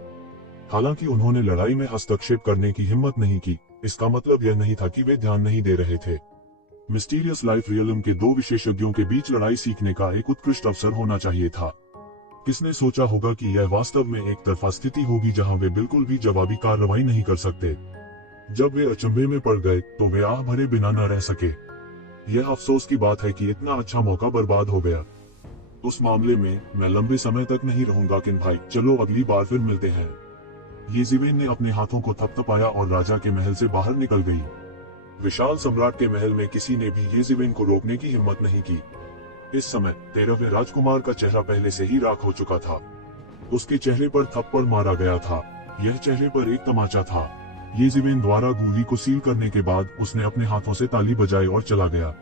हालांकि उन्होंने लड़ाई में हस्तक्षेप करने की हिम्मत नहीं की, इसका मतलब यह नहीं था कि वे ध्यान नहीं दे रहे थे। मिस्टीरियस लाइफ रियलम के 2 विशेषज्ञों के बीच लड़ाई सीखने का एक उत्कृष्ट अवसर होना चाहिए था। किसने सोचा होगा कि यह वास्तव में एक तरफा स्थिति होगी जहां वे बिल्कुल भी जवाबी कार्रवाई नहीं कर सकते। जब वे अचंभे में पड़ गए तो वे आह भरे बिना न रह सके। यह अफसोस की बात है कि इतना अच्छा मौका बर्बाद हो गया। उस मामले में मैं लंबे समय तक नहीं रहूंगा किन भाई, चलो अगली बार फिर मिलते हैं। ये जिवेन ने अपने हाथों को थपथपाया और राजा के महल से बाहर निकल गई। विशाल सम्राट के महल में किसी ने भी ये जिवेन को रोकने की हिम्मत नहीं की। इस समय 13वें राजकुमार का चेहरा पहले से ही राख हो चुका था। उसके चेहरे पर थप्पड़ मारा गया था। यह चेहरे पर एक तमाचा था। ये जिवेन द्वारा गूली को सील करने के बाद उसने अपने हाथों से ताली बजाई और चला गया।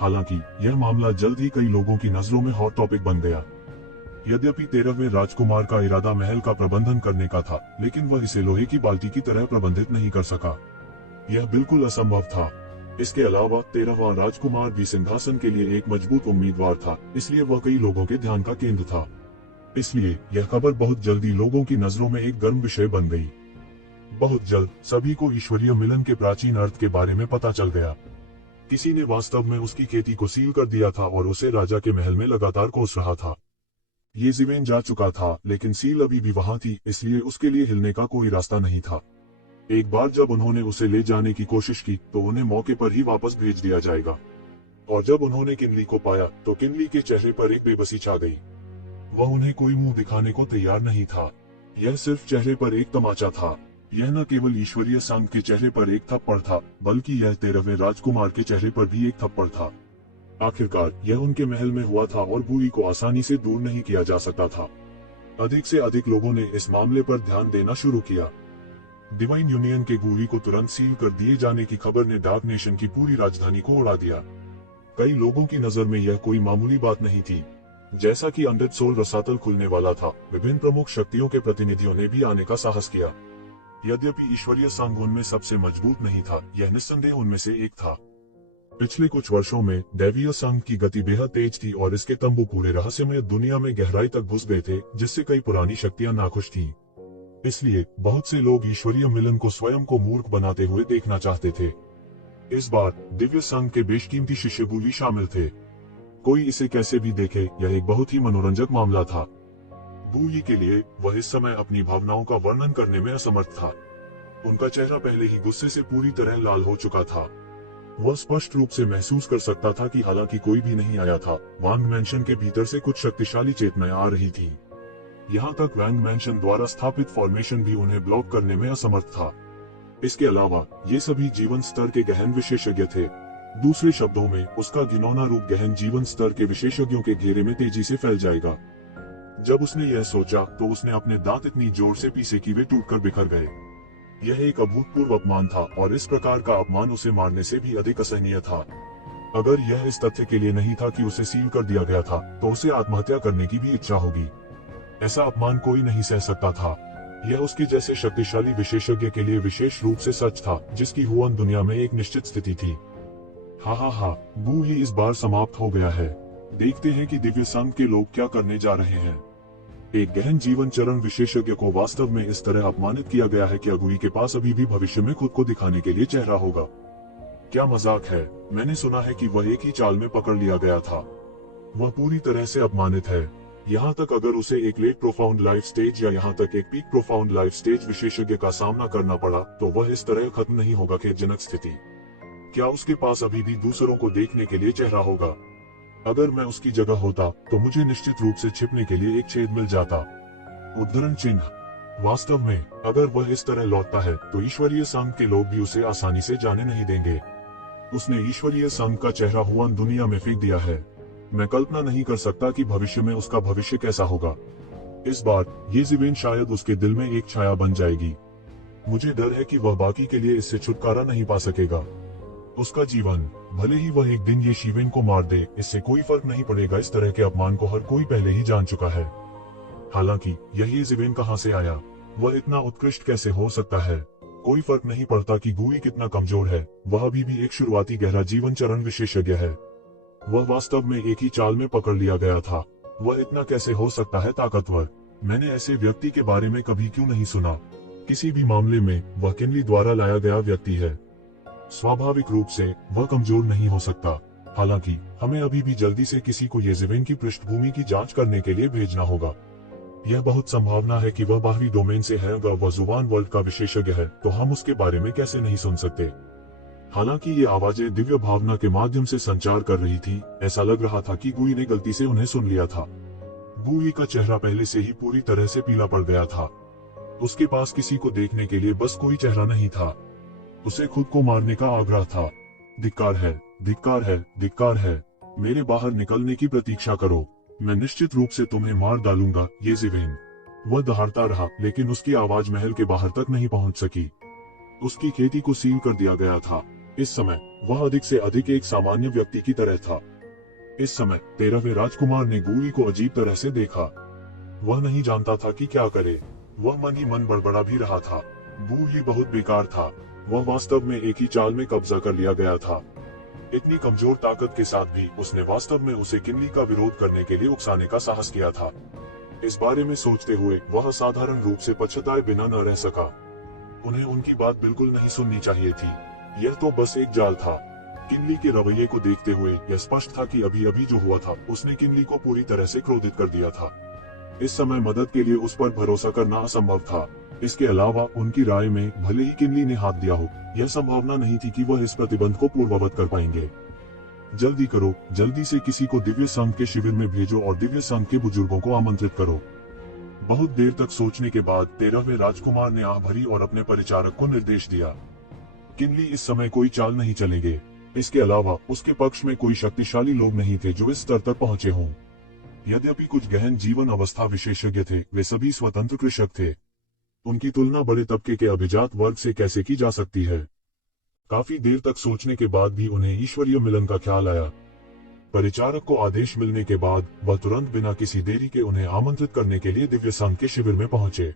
हालांकि यह मामला जल्द ही कई लोगों की नजरों में हॉट टॉपिक बन गया। यद्यपि 13वें राजकुमार का इरादा महल का प्रबंधन करने का था, लेकिन वह इसे लोहे की बाल्टी की तरह प्रबंधित नहीं कर सका। यह बिल्कुल असंभव था। इसके अलावा 13वां राजकुमार भी सिंहासन के लिए एक मजबूत उम्मीदवार था, इसलिए वह कई लोगों के ध्यान का केंद्र था। इसलिए यह खबर बहुत जल्दी लोगों की नजरों में एक गर्म विषय बन गई। बहुत जल्द सभी को ईश्वरीय मिलन के प्राचीन अर्थ के बारे में पता चल गया। किसी ने वास्तव में उसकी खेती को सील कर दिया था और उसे राजा के महल में लगातार कोस रहा था। ये जिवेन जा चुका था, लेकिन सील अभी भी वहां थी, इसलिए उसके लिए हिलने का कोई रास्ता नहीं था। एक बार जब उन्होंने उसे ले जाने की कोशिश की तो उन्हें मौके पर ही वापस भेज दिया जाएगा। और जब उन्होंने किनली को पाया तो किनली के चेहरे पर एक बेबसी छा गई। वह उन्हें कोई मुंह दिखाने को तैयार नहीं था। यह सिर्फ चेहरे पर एक तमाचा था। यह न केवल ईश्वरीय संघ के चेहरे पर एक थप्पड़ था, बल्कि यह 13वें राजकुमार के चेहरे पर भी एक थप्पड़ था। आखिरकार यह उनके महल में हुआ था और बुरी को आसानी से दूर नहीं किया जा सकता था। अधिक से अधिक लोगों ने इस मामले पर ध्यान देना शुरू किया। डिवाइन यूनियन के गूली को तुरंत सील कर दिए जाने की खबर ने डार्क नेशन की पूरी राजधानी को उड़ा दिया। कई लोगों की नजर में यह कोई मामूली बात नहीं थी। जैसा कि अनडेड सोल रसातल खुलने वाला था, विभिन्न प्रमुख शक्तियों के प्रतिनिधियों ने भी आने का साहस किया। यद्यपि ईश्वरीय संघ उनमें सबसे मजबूत नहीं था, यह निस्संदेह उनमें से एक था। पिछले कुछ वर्षों में दैवीय संघ की गति बेहद तेज थी और इसके तंबू पूरे रहस्यमय दुनिया में गहराई तक घुस गए थे, जिससे कई पुरानी शक्तियां नाखुश थीं। इसलिए बहुत से लोग ईश्वरीय मिलन को स्वयं को मूर्ख बनाते हुए देखना चाहते थे। इस बार दिव्य संघ के बेशकीमती शिष्य बूली शामिल थे। कोई इसे कैसे भी देखे, यह एक बहुत ही मनोरंजक मामला था। बूली के लिए वह इस समय अपनी भावनाओं का वर्णन करने में असमर्थ था। उनका चेहरा पहले ही गुस्से से पूरी तरह लाल हो चुका था। वह स्पष्ट रूप से महसूस कर सकता था कि हालांकि कोई भी नहीं आया था, वांग मैंशन के भीतर से कुछ शक्तिशाली चेतनाएं आ रही थी। यहाँ तक वांग मैंशन द्वारा स्थापित फॉर्मेशन भी उन्हें ब्लॉक करने में असमर्थ था। इसके अलावा ये सभी जीवन स्तर के गहन विशेषज्ञ थे। दूसरे शब्दों में, उसका घिनौना रूप गहन जीवन स्तर के विशेषज्ञों के घेरे में तेजी से फैल जाएगा। जब उसने यह सोचा तो उसने अपने दांत इतनी जोर से पीसे कि वे टूटकर बिखर गए। यह एक अभूतपूर्व अपमान था और इस प्रकार का अपमान उसे मारने से भी अधिक असहनीय था। अगर यह इस तथ्य के लिए नहीं था कि उसे सील कर दिया गया था, तो उसे आत्महत्या करने की भी इच्छा होगी। ऐसा अपमान कोई नहीं सह सकता था। यह उसके जैसे शक्तिशाली विशेषज्ञ के लिए विशेष रूप से सच था, जिसकी हुआन दुनिया में एक निश्चित स्थिति थी। हा, बू ही इस बार समाप्त हो गया है। देखते हैं कि दिव्य संघ के लोग क्या करने जा रहे हैं। एक गहन जीवन चरण विशेषज्ञ को वास्तव में इस तरह अपमानित किया गया है कि अगुई के पास अभी भी भविष्य में खुद को दिखाने के लिए चेहरा होगा। क्या मजाक है। मैंने सुना है कि वह एक ही चाल में पकड़ लिया गया था। वह पूरी तरह से अपमानित है। यहाँ तक अगर उसे एक लेट प्रोफाउंड लाइफ स्टेज या यहाँ तक एक पीक प्रोफाउंड लाइफ स्टेज विशेषज्ञ का सामना करना पड़ा, तो वह इस तरह खत्म नहीं होगा। खेदजनक स्थिति। क्या उसके पास अभी भी दूसरों को देखने के लिए चेहरा होगा? अगर मैं उसकी जगह होता तो मुझे निश्चित रूप से छिपने के लिए एक छेद मिल जाता। उद्धरण चिन्ह। वास्तव में अगर वह इस तरह लौटता है तो ईश्वरीय संघ के लोग भी उसे आसानी से जाने नहीं देंगे। उसने ईश्वरीय संघ का चेहरा हुआन दुनिया में फेंक दिया है। मैं कल्पना नहीं कर सकता कि भविष्य में उसका भविष्य कैसा होगा। इस बार ये ज़िवेन शायद उसके दिल में एक छाया बन जाएगी। मुझे डर है कि वह बाकी के लिए इससे छुटकारा नहीं पा सकेगा। उसका जीवन, भले ही वह एक दिन ये शिवेन को मार दे, इससे कोई फर्क नहीं पड़ेगा। इस तरह के अपमान को हर कोई पहले ही जान चुका है। हालांकि यही ज़िवेन कहां से आया? वह इतना उत्कृष्ट कैसे हो सकता है? कोई फर्क नहीं पड़ता कि गुई कितना कमजोर है, वह अभी भी एक शुरुआती गहरा जीवन चरण विशेषज्ञ है। वह वास्तव में एक ही चाल में पकड़ लिया गया था। वह इतना कैसे हो सकता है ताकतवर? मैंने ऐसे व्यक्ति के बारे में कभी क्यों नहीं सुना? किसी भी मामले में वह किनली द्वारा लाया गया व्यक्ति है। स्वाभाविक रूप से वह कमजोर नहीं हो सकता। हालांकि हमें अभी भी जल्दी से किसी को ये ज़िवेन की पृष्ठभूमि की जांच करने के लिए भेजना होगा। यह बहुत संभावना है कि वह बाहरी डोमेन से है। अगर वह जुबान वर्ल्ड का विशेषज्ञ है तो हम उसके बारे में कैसे नहीं सुन सकते? हालांकि ये आवाजें दिव्य भावना के माध्यम से संचार कर रही थी। ऐसा लग रहा था कि गुई ने गलती से उन्हें सुन लिया था। गुई का चेहरा पहले से ही पूरी तरह से पीला पड़ गया था। उसके पास किसी को देखने के लिए बस कोई चेहरा नहीं था। उसे खुद को मारने का आग्रह था। धिक्कार है, धिक्कार है, धिक्कार है। मेरे बाहर निकलने की प्रतीक्षा करो। मैं निश्चित रूप से तुम्हें मार डालूंगा, ये ज़िवेन। वह दहाड़ता रहा, लेकिन उसकी आवाज महल के बाहर तक नहीं पहुंच सकी। उसकी खेती को सील कर दिया गया था। इस समय वह अधिक से अधिक एक सामान्य व्यक्ति की तरह था। इस समय 13वें राजकुमार ने गुई को अजीब तरह से देखा। वह नहीं जानता था कि क्या करे। वह मन ही मन बड़बड़ा भी रहा था। गुई बहुत बेकार था। वह वास्तव में एक ही चाल में कब्जा कर लिया गया था। इतनी कमजोर ताकत के साथ भी उसने वास्तव में उसे किनली का विरोध करने के लिए उकसाने का साहस किया था। इस बारे में सोचते हुए वह साधारण रूप से पछताए बिना न रह सका। उन्हें उनकी बात बिल्कुल नहीं सुननी चाहिए थी। यह तो बस एक जाल था। किनली के रवैये को देखते हुए यह स्पष्ट था कि अभी अभी जो हुआ था उसने किनली को पूरी तरह से क्रोधित कर दिया था। इस समय मदद के लिए उस पर भरोसा करना असंभव था। इसके अलावा उनकी राय में भले ही किनली ने हाथ दिया हो, यह संभावना नहीं थी कि वह इस प्रतिबंध को पूर्ववत कर पाएंगे। जल्दी करो, जल्दी से किसी को दिव्य संघ के शिविर में भेजो और दिव्य संघ के बुजुर्गों को आमंत्रित करो। बहुत देर तक सोचने के बाद 13वें राजकुमार ने आह भरी और अपने परिचारक को निर्देश दिया। किनली इस समय कोई चाल नहीं चलेंगे। इसके अलावा उसके पक्ष में कोई शक्तिशाली लोग नहीं थे जो इस स्तर तक पहुंचे हों। यद्यपि कुछ गहन जीवन अवस्था विशेषज्ञ थे, वे सभी स्वतंत्र कृषक थे। उनकी तुलना बड़े तबके के अभिजात वर्ग से कैसे की जा सकती है? काफी देर तक सोचने के बाद भी उन्हें ईश्वरीय मिलन का ख्याल आया। परिचारक को आदेश मिलने के बाद वह तुरंत बिना किसी देरी के उन्हें आमंत्रित करने के लिए दिव्य संघ के शिविर में पहुंचे।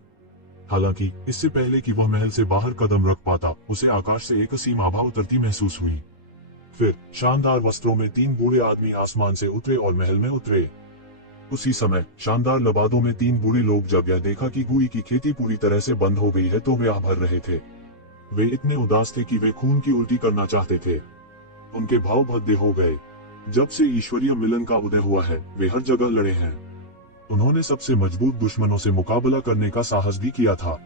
हालांकि इससे पहले कि वह महल से बाहर कदम रख पाता, उसे आकाश से एक असीम आभा उतरती महसूस हुई। फिर शानदार वस्त्रों में 3 बूढ़े आदमी आसमान से उतरे और महल में उतरे। उसी समय शानदार लबादों में 3 बूढ़े लोग जब यह देखा कि गुई की खेती पूरी तरह से बंद हो गई है तो वे आह भर रहे थे। वे इतने उदास थे कि वे खून की उल्टी करना चाहते थे। उनके भाव भद्दे हो गए। जब से ईश्वरीय मिलन का उदय हुआ है, वे हर जगह लड़े हैं। उन्होंने सबसे मजबूत दुश्मनों से मुकाबला करने का साहस भी किया था।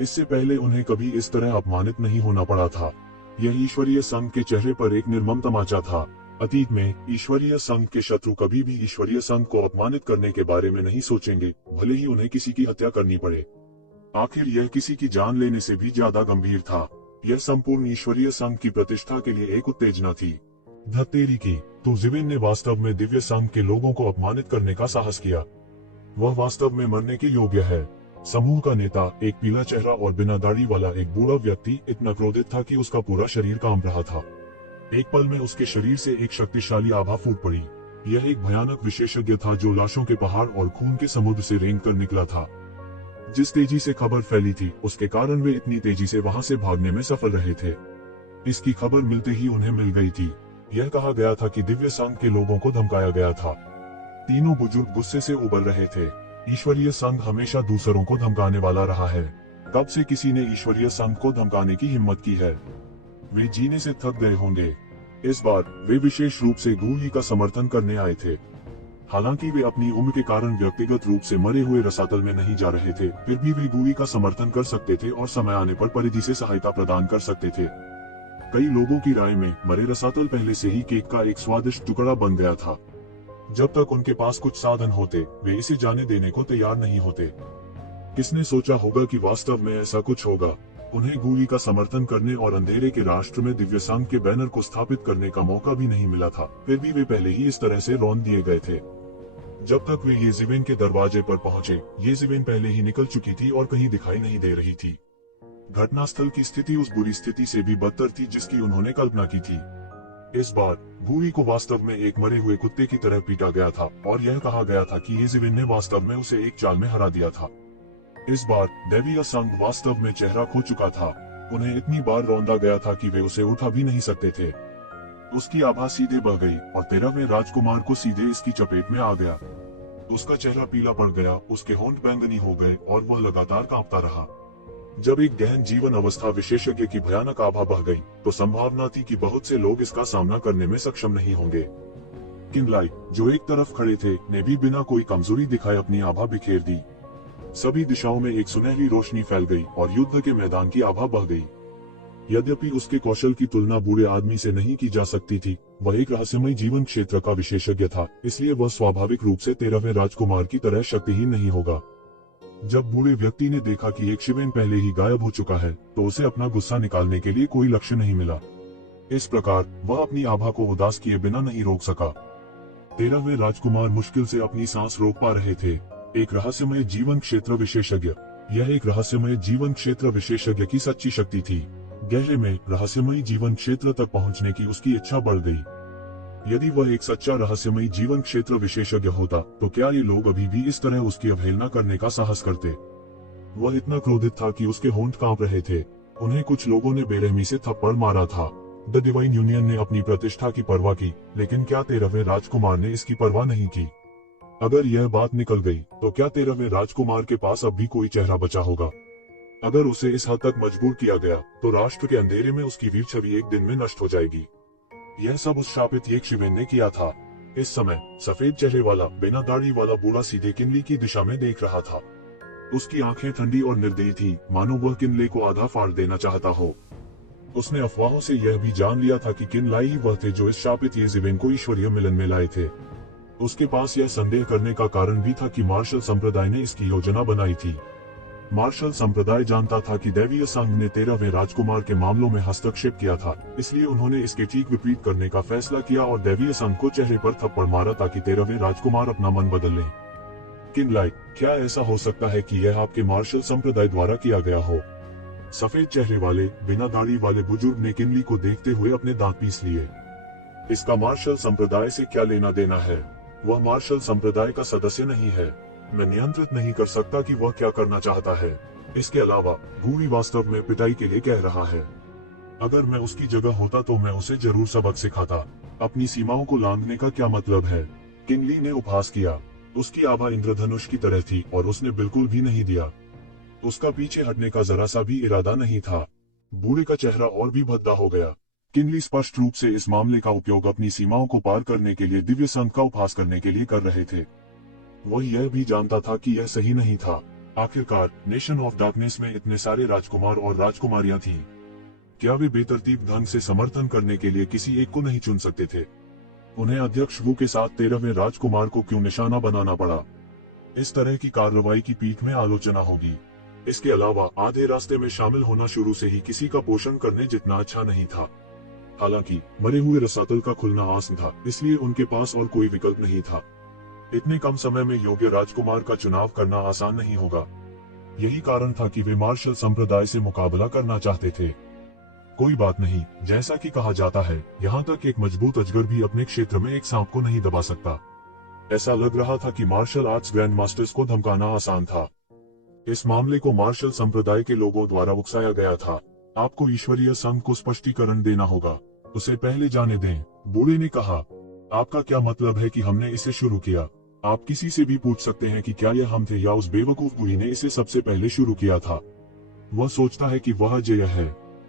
इससे पहले उन्हें कभी इस तरह अपमानित नहीं होना पड़ा था। यह ईश्वरीय संघ के चेहरे पर एक निर्मम तमाचा था। अतीत में ईश्वरीय संघ के शत्रु कभी भी ईश्वरीय संघ को अपमानित करने के बारे में नहीं सोचेंगे, भले ही उन्हें किसी की हत्या करनी पड़े। आखिर यह किसी की जान लेने से भी ज्यादा गंभीर था। यह संपूर्ण ईश्वरीय संघ की प्रतिष्ठा के लिए एक उत्तेजना थी। धत्तेरी की तो ज़िवेन ने वास्तव में दिव्य संघ के लोगों को अपमानित करने का साहस किया। वह वास्तव में मरने के योग्य है। समूह का नेता, एक पीला चेहरा और बिना दाढ़ी वाला एक बूढ़ा व्यक्ति, इतना क्रोधित था कि उसका पूरा शरीर कांप रहा था। एक पल में उसके शरीर से एक शक्तिशाली आभा फूट पड़ी। यह एक भयानक विशेषज्ञ था जो लाशों के पहाड़ और खून के समुद्र से रेंग कर निकला था। जिस तेजी से खबर फैली थी, उसके कारण वे इतनी तेजी से वहां से भागने में सफल रहे थे। इसकी खबर मिलते ही उन्हें मिल गई थी। यह कहा गया था कि दिव्य संघ के लोगों को धमकाया गया था। तीनों बुजुर्ग गुस्से से उबल रहे थे। ईश्वरीय संघ हमेशा दूसरों को धमकाने वाला रहा है। कब से किसी ने ईश्वरीय संघ को धमकाने की हिम्मत की है? वे जीने से थक गए होंगे। इस बार वे विशेष रूप से गुई का समर्थन करने आए थे। हालांकि वे अपनी उम्र के कारण व्यक्तिगत रूप से मरे हुए रसातल में नहीं जा रहे थे, फिर भी वे गुई का समर्थन कर सकते थे और समय आने पर परिधि से सहायता प्रदान कर सकते थे। कई लोगों की राय में मरे रसातल पहले से ही केक का एक स्वादिष्ट टुकड़ा बन गया था। जब तक उनके पास कुछ साधन होते, वे इसे जाने देने को तैयार नहीं होते। किसने सोचा होगा कि वास्तव में ऐसा कुछ होगा। उन्हें गूली का समर्थन करने और अंधेरे के राष्ट्र में दिव्य संघ के बैनर को स्थापित करने का मौका भी नहीं मिला था, फिर भी वे पहले ही इस तरह से रौंद दिए गए थे। जब तक वे येज़ेवेन के दरवाजे पर पहुंचे, येज़ेवेन पहले ही निकल चुकी थी और कहीं दिखाई नहीं दे रही थी। घटनास्थल की स्थिति उस बुरी स्थिति से भी बदतर थी जिसकी उन्होंने कल्पना की थी। इस बार गूली को वास्तव में एक मरे हुए कुत्ते की तरह पीटा गया था और यह कहा गया था कि येज़ेवेन ने वास्तव में उसे एक चाल में हरा दिया था। इस बार दैवीय संघ वास्तव में चेहरा खो चुका था। उन्हें इतनी बार रौंदा गया था कि वे उसे उठा भी नहीं सकते थे। उसकी आभा सीधे बह गई और 13वें राजकुमार को सीधे इसकी चपेट में आ गया। उसका चेहरा पीला पड़ गया, उसके होंठ बैंगनी हो गए और वह लगातार कांपता रहा। जब एक गहन जीवन अवस्था विशेषज्ञ की भयानक आभा बह गई, तो संभावना थी कि बहुत से लोग इसका सामना करने में सक्षम नहीं होंगे। किनलाई, जो एक तरफ खड़े थे, ने भी बिना कोई कमजोरी दिखाए अपनी आभा बिखेर दी। सभी दिशाओं में एक सुनहरी रोशनी फैल गई और युद्ध के मैदान की आभा बह गई। यद्यपि उसके कौशल की तुलना बूढ़े आदमी से नहीं की जा सकती थी, वह एक रहस्यमय जीवन क्षेत्र का विशेषज्ञ था, इसलिए वह स्वाभाविक रूप से 13वें राजकुमार की तरह शक्तिहीन नहीं होगा। जब बूढ़े व्यक्ति ने देखा कि येज़ेवेन पहले ही गायब हो चुका है, तो उसे अपना गुस्सा निकालने के लिए कोई लक्ष्य नहीं मिला। इस प्रकार वह अपनी आभा को उदास किए बिना नहीं रोक सका। 13वें राजकुमार मुश्किल से अपनी सांस रोक पा रहे थे। एक रहस्यमय जीवन क्षेत्र विशेषज्ञ, यह एक रहस्यमय जीवन क्षेत्र विशेषज्ञ की सच्ची शक्ति थी। गहरे में रहस्यमय जीवन क्षेत्र तक पहुंचने की उसकी इच्छा बढ़ गई। यदि वह एक सच्चा रहस्यमय जीवन क्षेत्र विशेषज्ञ होता, तो क्या ये लोग अभी भी इस तरह उसकी अवहेलना करने का साहस करते? वह इतना क्रोधित था कि उसके होंठ कांप रहे थे। उन्हें कुछ लोगों ने बेरहमी से थप्पड़ मारा था। द डिवाइन यूनियन ने अपनी प्रतिष्ठा की परवाह की, लेकिन क्या 13वें राजकुमार ने इसकी परवाह नहीं की? अगर यह बात निकल गई, तो क्या 13वें राजकुमार के पास अब भी कोई चेहरा बचा होगा? अगर उसे इस हद तक मजबूर किया गया, तो राष्ट्र के अंधेरे में उसकी वीर छवि एक दिन में नष्ट हो जाएगी। यह सब उस शापित येज़ेवेन ने किया था। इस समय सफेद चेहरे वाला, बिना दाढ़ी वाला बूढ़ा सीधे किनली की दिशा में देख रहा था। उसकी आंखें ठंडी और निर्दयी थी, मानो वह किनले को आधा फाड़ देना चाहता हो। उसने अफवाहों से यह भी जान लिया था कि किनलाई ही वह थे जो इस शापित येज़ेवेन को ईश्वरीय मिलन में लाए थे। उसके पास यह संदेह करने का कारण भी था कि मार्शल संप्रदाय ने इसकी योजना बनाई थी। मार्शल संप्रदाय जानता था कि दैवीय संघ ने 13वें राजकुमार के मामलों में हस्तक्षेप किया था, इसलिए उन्होंने इसके ठीक विपरीत करने का फैसला किया और दैवीय संघ को चेहरे पर थप्पड़ मारा ताकि 13वें राजकुमार अपना मन बदल लें। किनलाई, क्या ऐसा हो सकता है कि यह आपके मार्शल संप्रदाय द्वारा किया गया हो? सफेद चेहरे वाले, बिना दाढ़ी वाले बुजुर्ग ने किनली को देखते हुए अपने दांत पीस लिए। इसका मार्शल संप्रदाय से क्या लेना देना है? वह मार्शल संप्रदाय का सदस्य नहीं है। मैं नियंत्रित नहीं कर सकता कि वह क्या करना चाहता है। इसके अलावा गूली वास्तव में पिटाई के लिए कह रहा है। अगर मैं उसकी जगह होता तो मैं उसे जरूर सबक सिखाता। अपनी सीमाओं को लांघने का क्या मतलब है? किनली ने उपहास किया। उसकी आभा इंद्रधनुष की तरह थी और उसने बिल्कुल भी नहीं दिया। उसका पीछे हटने का जरा सा भी इरादा नहीं था। बूढ़े का चेहरा और भी भद्दा हो गया। किनली स्पष्ट रूप से इस मामले का उपयोग अपनी सीमाओं को पार करने के लिए दिव्य संघ का उपहास करने के लिए कर रहे थे। वह यह भी जानता था कि यह सही नहीं था। आखिरकार नेशन ऑफ डार्कनेस में इतने सारे राजकुमार और राजकुमारियां थीं। क्या वे बेतरतीब ढंग से समर्थन करने के लिए किसी एक को नहीं चुन सकते थे? उन्हें अध्यक्ष वू के साथ 13वें राजकुमार को क्यों निशाना बनाना पड़ा? इस तरह की कार्रवाई की पीठ में आलोचना होगी। इसके अलावा आधे रास्ते में शामिल होना शुरू से ही किसी का पोषण करने जितना अच्छा नहीं था। हालांकि मरे हुए रसातल का खुलना आसान था, इसलिए उनके पास और कोई विकल्प नहीं था। इतने कम समय में योग्य राजकुमार का चुनाव करना आसान नहीं होगा। यही कारण था कि वे मार्शल संप्रदाय से मुकाबला करना चाहते थे। कोई बात नहीं, जैसा कि कहा जाता है, यहाँ तक एक मजबूत अजगर भी अपने क्षेत्र में एक सांप को नहीं दबा सकता। ऐसा लग रहा था कि मार्शल आर्ट्स ग्रैंड मास्टर्स को धमकाना आसान था। इस मामले को मार्शल संप्रदाय के लोगों द्वारा उकसाया गया था। आपको ईश्वरीय संघ को स्पष्टीकरण देना होगा। उसे पहले जाने दें, बूढ़े ने कहा। आपका क्या मतलब है कि हमने इसे शुरू किया? आप किसी से भी पूछ सकते हैं कि क्या यह हम थे या उस बेवकूफ बूढ़ी ने इसे सबसे पहले शुरू किया था। वह सोचता है कि वह जय है।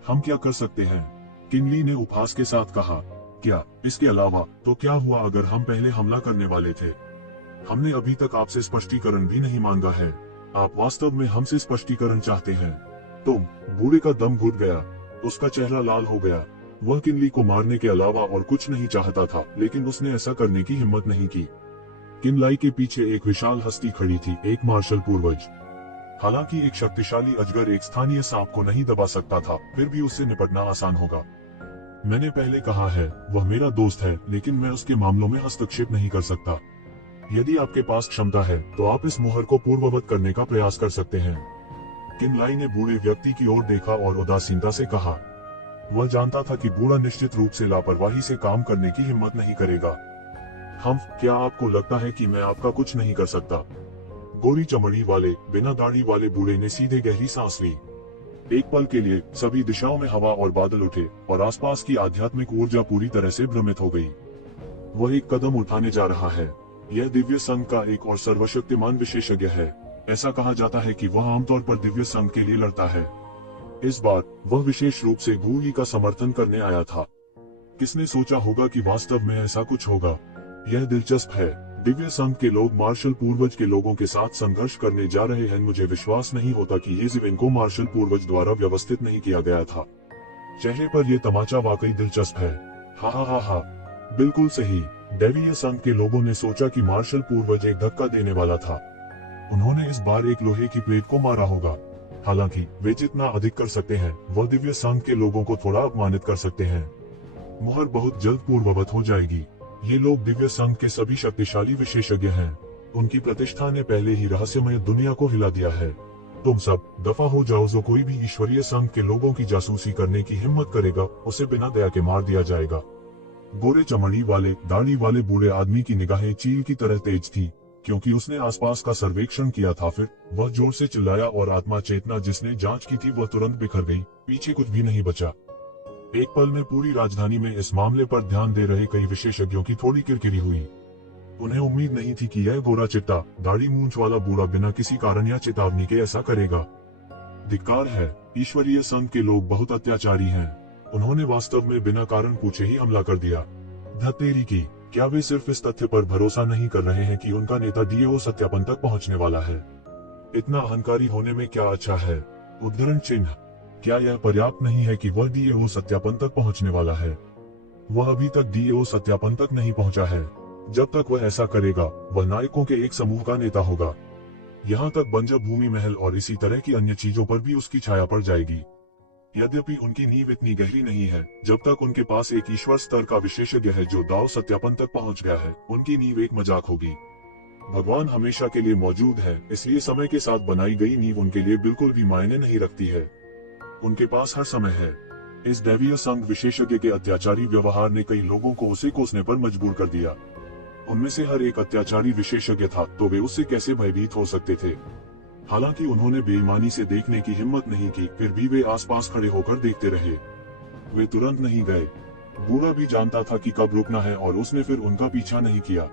हम क्या कर सकते हैं? किनली ने उपहास के साथ कहा। क्या इसके अलावा तो क्या हुआ अगर हम पहले हमला करने वाले थे? हमने अभी तक आपसे स्पष्टीकरण भी नहीं मांगा है। आप वास्तव में हमसे स्पष्टीकरण चाहते हैं? तुम? बूढ़े का दम घुट गया। उसका चेहरा लाल हो गया। वह किनली को मारने के अलावा और कुछ नहीं चाहता था, लेकिन उसने ऐसा करने की हिम्मत नहीं की। किनलाई के पीछे एक विशाल हस्ती खड़ी थी, एक मार्शल पूर्वज। हालांकि एक शक्तिशाली अजगर एक स्थानीय सांप को नहीं दबा सकता था, फिर भी उससे निपटना आसान होगा। मैंने पहले कहा है, वह मेरा दोस्त है, लेकिन मैं उसके मामलों में हस्तक्षेप नहीं कर सकता। यदि आपके पास क्षमता है तो आप इस मोहर को पूर्ववत करने का प्रयास कर सकते हैं। किनलाई ने बूढ़े व्यक्ति की ओर देखा और उदासीनता से कहा। वह जानता था कि बूढ़ा निश्चित रूप से लापरवाही से काम करने की हिम्मत नहीं करेगा। क्या आपको लगता है कि मैं आपका कुछ नहीं कर सकता? गोरी चमड़ी वाले, बिना दाढ़ी वाले बूढ़े ने सीधे गहरी सांस ली। एक पल के लिए सभी दिशाओं में हवा और बादल उठे और आसपास की आध्यात्मिक ऊर्जा पूरी तरह से भ्रमित हो गई। वह एक कदम उठाने जा रहा है। यह दिव्य संघ का एक और सर्वशक्तिमान विशेषज्ञ है। ऐसा कहा जाता है कि वह आमतौर पर दिव्य संघ के लिए लड़ता है। इस बार वह विशेष रूप से गूली का समर्थन करने आया था। किसने सोचा होगा कि वास्तव में ऐसा कुछ होगा? यह दिलचस्प है। दिव्य संघ के लोग मार्शल पूर्वज के लोगों के साथ संघर्ष करने जा रहे हैं। मुझे विश्वास नहीं होता कि ये इवेंट को मार्शल पूर्वज द्वारा व्यवस्थित नहीं किया गया था। चेहरे पर यह तमाचा वाकई दिलचस्प है। हा हा हा हा, बिल्कुल सही। दैवीय संघ के लोगों ने सोचा कि मार्शल पूर्वज एक धक्का देने वाला था। उन्होंने इस बार एक लोहे की प्लेट को मारा होगा। हालांकि वे जितना अधिक कर सकते हैं, वह दिव्य संघ के लोगों को थोड़ा अपमानित कर सकते हैं। मुहर बहुत जल्द पूर्ववत हो जाएगी। ये लोग दिव्य संघ के सभी शक्तिशाली विशेषज्ञ हैं। उनकी प्रतिष्ठा ने पहले ही रहस्यमय दुनिया को हिला दिया है। तुम सब दफा हो जाओ। जो कोई भी ईश्वरीय संघ के लोगों की जासूसी करने की हिम्मत करेगा, उसे बिना दया के मार दिया जाएगा। गोरे चमड़ी वाले, दाढ़ी वाले बूढ़े आदमी की निगाहें चील की तरह तेज थी, क्योंकि उसने आसपास का सर्वेक्षण किया था। फिर वह जोर से चिल्लाया और आत्मा चेतना जिसने जांच की थी वह तुरंत बिखर गई। पीछे कुछ भी नहीं बचा। एक पल में पूरी राजधानी में इस मामले पर ध्यान दे रहे कई विशेषज्ञों की थोड़ी किरकिरी हुई। उन्हें उम्मीद नहीं थी कि यह गोरा चिट्टा, दाढ़ी मूंछ वाला बूढ़ा बिना किसी कारण या चेतावनी के ऐसा करेगा। धिक्कार है, ईश्वरीय संघ के लोग बहुत अत्याचारी हैं। उन्होंने वास्तव में बिना कारण पूछे ही हमला कर दिया। धतेरी की, क्या वे सिर्फ इस तथ्य पर भरोसा नहीं कर रहे हैं कि उनका नेता डीओ सत्यापन तक पहुंचने वाला है? इतना अहंकारी होने में क्या अच्छा है? उद्धरण चिन्ह। क्या यह पर्याप्त नहीं है कि वह डीओ सत्यापन तक पहुंचने वाला है? वह अभी तक डीओ सत्यापन तक नहीं पहुंचा है। जब तक वह ऐसा करेगा, वह नायकों के एक समूह का नेता होगा। यहाँ तक बंजर भूमि, महल और इसी तरह की अन्य चीजों पर भी उसकी छाया पड़ जाएगी। यद्यपि उनकी नींव इतनी गहरी नहीं है, जब तक उनके पास एक ईश्वर स्तर का विशेषज्ञ है जो दाव सत्यापन तक पहुंच गया है, उनकी नींव एक मजाक होगी। भगवान हमेशा के लिए मौजूद है, इसलिए समय के साथ बनाई गई नींव उनके लिए बिल्कुल भी मायने नहीं रखती है। उनके पास हर समय है। इस दैवीय संघ विशेषज्ञ के अत्याचारी व्यवहार ने कई लोगों को उसे कोसने पर मजबूर कर दिया। उनमें से हर एक अत्याचारी विशेषज्ञ था, तो वे उससे कैसे भयभीत हो सकते थे? हालांकि उन्होंने बेईमानी से देखने की हिम्मत नहीं की, फिर भी वे आसपास खड़े होकर देखते रहे। वे तुरंत नहीं गए। बूढ़ा भी जानता था कि कब रुकना है और उसने फिर उनका पीछा नहीं किया।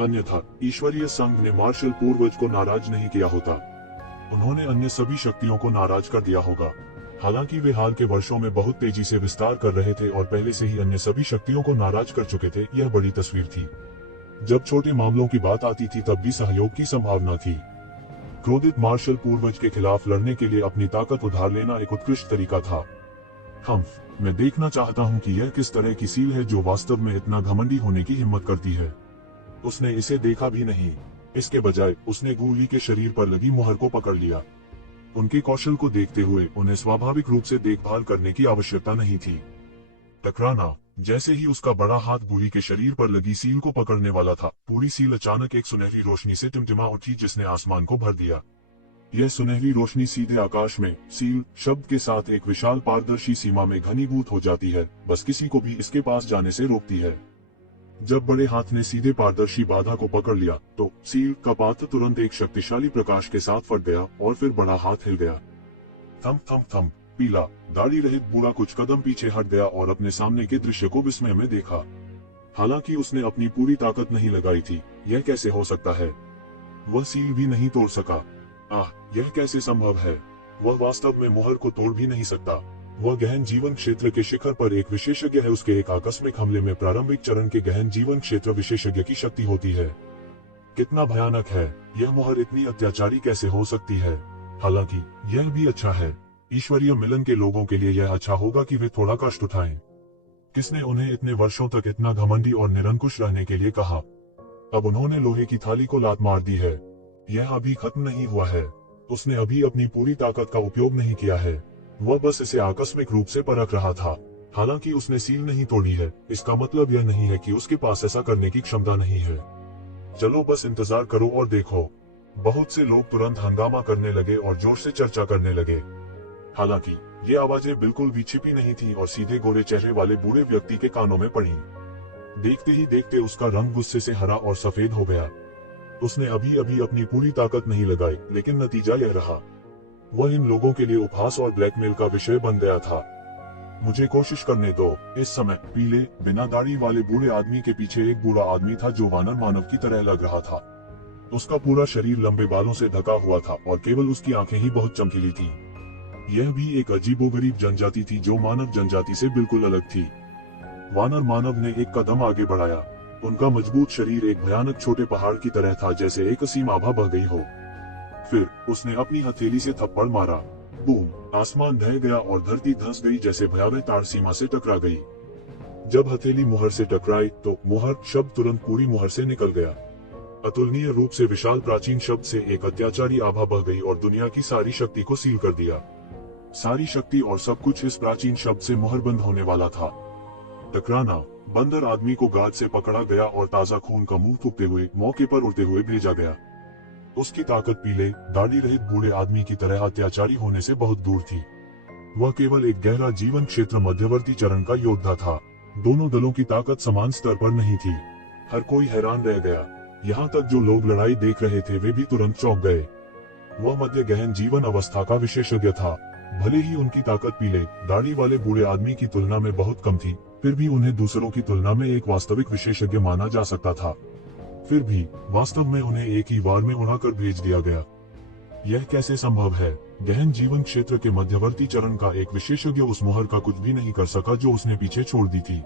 अन्यथा ईश्वरीय संघ ने मार्शल पूर्वज को नाराज नहीं किया होता। उन्होंने अन्य सभी शक्तियों को नाराज कर दिया होगा। हालांकि वे हाल के वर्षों में बहुत तेजी से विस्तार कर रहे थे और पहले से ही अन्य सभी शक्तियों को नाराज कर चुके थे। यह बड़ी तस्वीर थी। जब छोटे मामलों की बात आती थी तब भी सहयोग की संभावना थी। क्रोधित मार्शल पूर्वज के खिलाफ लड़ने के लिए अपनी ताकत उधार लेना एक उत्कृष्ट तरीका था। मैं देखना चाहता हूं कि यह किस तरह की सील है जो वास्तव में इतना घमंडी होने की हिम्मत करती है। उसने इसे देखा भी नहीं। इसके बजाय उसने गूली के शरीर पर लगी मुहर को पकड़ लिया। उनके कौशल को देखते हुए उन्हें स्वाभाविक रूप से देखभाल करने की आवश्यकता नहीं थी। टकराना। जैसे ही उसका बड़ा हाथ गूली के शरीर पर लगी सील को पकड़ने वाला था, पूरी सील अचानक एक सुनहरी रोशनी से टिमटिमा उठी जिसने आसमान को भर दिया। यह सुनहरी रोशनी सीधे आकाश में सील शब्द के साथ एक विशाल पारदर्शी सीमा में घनीभूत हो जाती है, बस किसी को भी इसके पास जाने से रोकती है। जब बड़े हाथ ने सीधे पारदर्शी बाधा को पकड़ लिया तो सील का पात्र तुरंत एक शक्तिशाली प्रकाश के साथ फट गया और फिर बड़ा हाथ हिल गया। थम थम थम। पीला दाढ़ी रहित बूढ़ा कुछ कदम पीछे हट गया और अपने सामने के दृश्य को विस्मय में देखा। हालांकि उसने अपनी पूरी ताकत नहीं लगाई थी। यह कैसे हो सकता है? वह सील भी नहीं तोड़ सका। यह कैसे संभव है? वह वास्तव में मोहर को तोड़ भी नहीं सकता। वह गहन जीवन क्षेत्र के शिखर पर एक विशेषज्ञ है। उसके एक आकस्मिक हमले में प्रारंभिक चरण के गहन जीवन क्षेत्र विशेषज्ञ की शक्ति होती है। कितना भयानक है! यह मोहर इतनी अत्याचारी कैसे हो सकती है? हालांकि यह भी अच्छा है। ईश्वरीय मिलन के लोगों के लिए यह अच्छा होगा कि वे थोड़ा कष्ट उठाएं। किसने उन्हें इतने वर्षों तक इतना घमंडी और निरंकुश रहने के लिए कहा? अब उन्होंने लोहे की थाली को लात मार दी है। यह अभी खत्म नहीं हुआ है। उसने अभी अपनी पूरी ताकत का उपयोग नहीं किया है। वह बस इसे आकस्मिक रूप से परख रहा था। हालांकि उसने सील नहीं तोड़ी है, इसका मतलब यह नहीं है कि उसके पास ऐसा करने की क्षमता नहीं है। चलो बस इंतजार करो और देखो। बहुत से लोग तुरंत हंगामा करने लगे और जोर से चर्चा करने लगे। हालांकि ये आवाजें बिल्कुल भी छिपी नहीं थी और सीधे गोरे चेहरे वाले बूढ़े व्यक्ति के कानों में पड़ी। देखते ही देखते उसका रंग गुस्से से हरा और सफेद हो गया। उसने अभी अभी अपनी पूरी ताकत नहीं लगाई, लेकिन नतीजा यह रहा। वह इन लोगों के लिए उपहास और ब्लैकमेल का विषय बन गया था। मुझे कोशिश करने दो। इस समय पीले बिना दाढ़ी वाले बूढ़े आदमी के पीछे एक बूढ़ा आदमी था जो वानर मानव की तरह लग रहा था। उसका पूरा शरीर लंबे बालों से ढका हुआ था और केवल उसकी आंखें ही बहुत चमकीली थी। यह भी एक अजीबोगरीब जनजाति थी जो मानव जनजाति से बिल्कुल अलग थी। वानर मानव ने एक कदम आगे बढ़ाया। उनका मजबूत शरीर एक भयानक छोटे पहाड़ की तरह था, जैसे एक असीम आभा बह गई हो। फिर उसने अपनी हथेली से थप्पड़ मारा। बूम! आसमान ढह गया और धरती धंस गई जैसे भयावह तार सीमा से टकरा गई। जब हथेली मुहर से टकराई तो मुहर शब्द तुरंत पूरी मुहर से निकल गया। अतुलनीय रूप से विशाल प्राचीन शब्द से एक अत्याचारी आभा बह गई और दुनिया की सारी शक्ति को सील कर दिया। सारी शक्ति और सब कुछ इस प्राचीन शब्द से मुहरबंद होने वाला था। टकराना। बंदर आदमी को गाद से पकड़ा गया और ताजा खून का मुंह थूकते हुए मौके पर उड़ते हुए भेजा गया। उसकी ताकत पीले दाढ़ी रहित बूढ़े आदमी की तरह अत्याचारी होने से बहुत दूर थी। वह केवल एक गहरा जीवन क्षेत्र मध्यवर्ती चरण का योद्धा था। दोनों दलों की ताकत समान स्तर पर नहीं थी। हर कोई हैरान रह गया। यहाँ तक जो लोग लड़ाई देख रहे थे वे भी तुरंत चौंक गए। वह मध्य गहन जीवन अवस्था का विशेषज्ञ था। भले ही उनकी ताकत पीले दाढ़ी वाले बूढ़े आदमी की तुलना में बहुत कम थी, फिर भी उन्हें दूसरों की तुलना में एक वास्तविक विशेषज्ञ माना जा सकता था। फिर भी वास्तव में उन्हें एक ही वार में उड़ाकर भेज दिया गया। यह कैसे संभव है? गहन जीवन क्षेत्र के मध्यवर्ती चरण का एक विशेषज्ञ उस मुहर का कुछ भी नहीं कर सका जो उसने पीछे छोड़ दी थी।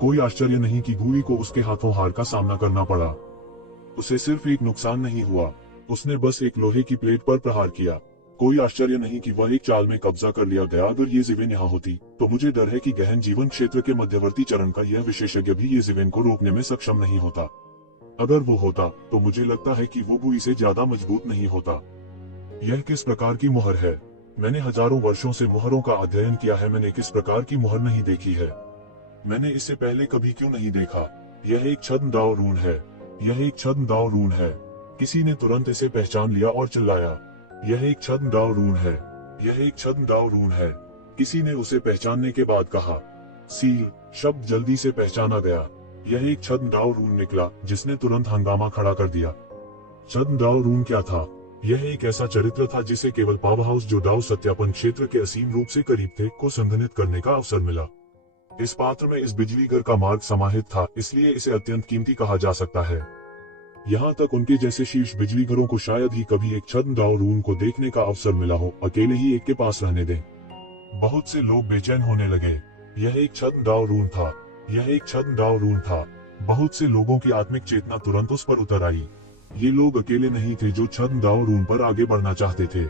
कोई आश्चर्य नहीं कि गूरी को उसके हाथों हार का सामना करना पड़ा। उसे सिर्फ एक नुकसान नहीं हुआ, उसने बस एक लोहे की प्लेट पर प्रहार किया। कोई आश्चर्य नहीं कि वह एक चाल में कब्जा कर लिया गया। अगर ये ज़िवेन यहाँ होती तो मुझे डर है कि गहन जीवन क्षेत्र के मध्यवर्ती चरण का यह विशेषज्ञ भी ये ज़िवेन को रोकने में सक्षम नहीं होता। अगर वो होता तो मुझे लगता है कि वो बुई से ज्यादा मजबूत नहीं होता। यह किस प्रकार की मुहर है? मैंने हजारों वर्षों से मुहरों का अध्ययन किया है, मैंने किस प्रकार की मुहर नहीं देखी है। मैंने इससे पहले कभी क्यों नहीं देखा? यह एक छद्म दाव रून है। यह एक छद्म दाव रून है। किसी ने तुरंत इसे पहचान लिया और चिल्लाया, यह एक छद्म दाव रून है। यह एक छद्म दाव रून है। किसी ने उसे पहचानने के बाद कहा, सील शब्द जल्दी से पहचाना गया। यह एक छद्म दाव रून निकला जिसने तुरंत हंगामा खड़ा कर दिया। छद्म दाव रून क्या था? यह एक ऐसा चरित्र था जिसे केवल पावर हाउस जो दाव सत्यापन क्षेत्र के असीम रूप से करीब थे को संघनित करने का अवसर मिला। इस पात्र में इस बिजलीगर का मार्ग समाहित था, इसलिए इसे अत्यंत कीमती कहा जा सकता है। यहाँ तक उनके जैसे शीर्ष बिजलीगरों को शायद ही कभी एक छद्म दाव रून को देखने का अवसर मिला हो। अकेले ही एक के पास रहने दें। बहुत से लोग बेचैन होने लगे। यह एक छद्म दाव रून था। यह एक छद्म दाव रून था। बहुत से लोगों की आत्मिक चेतना तुरंत उस पर उतर आई। ये लोग अकेले नहीं थे जो छद्म दाव रून पर आगे बढ़ना चाहते थे।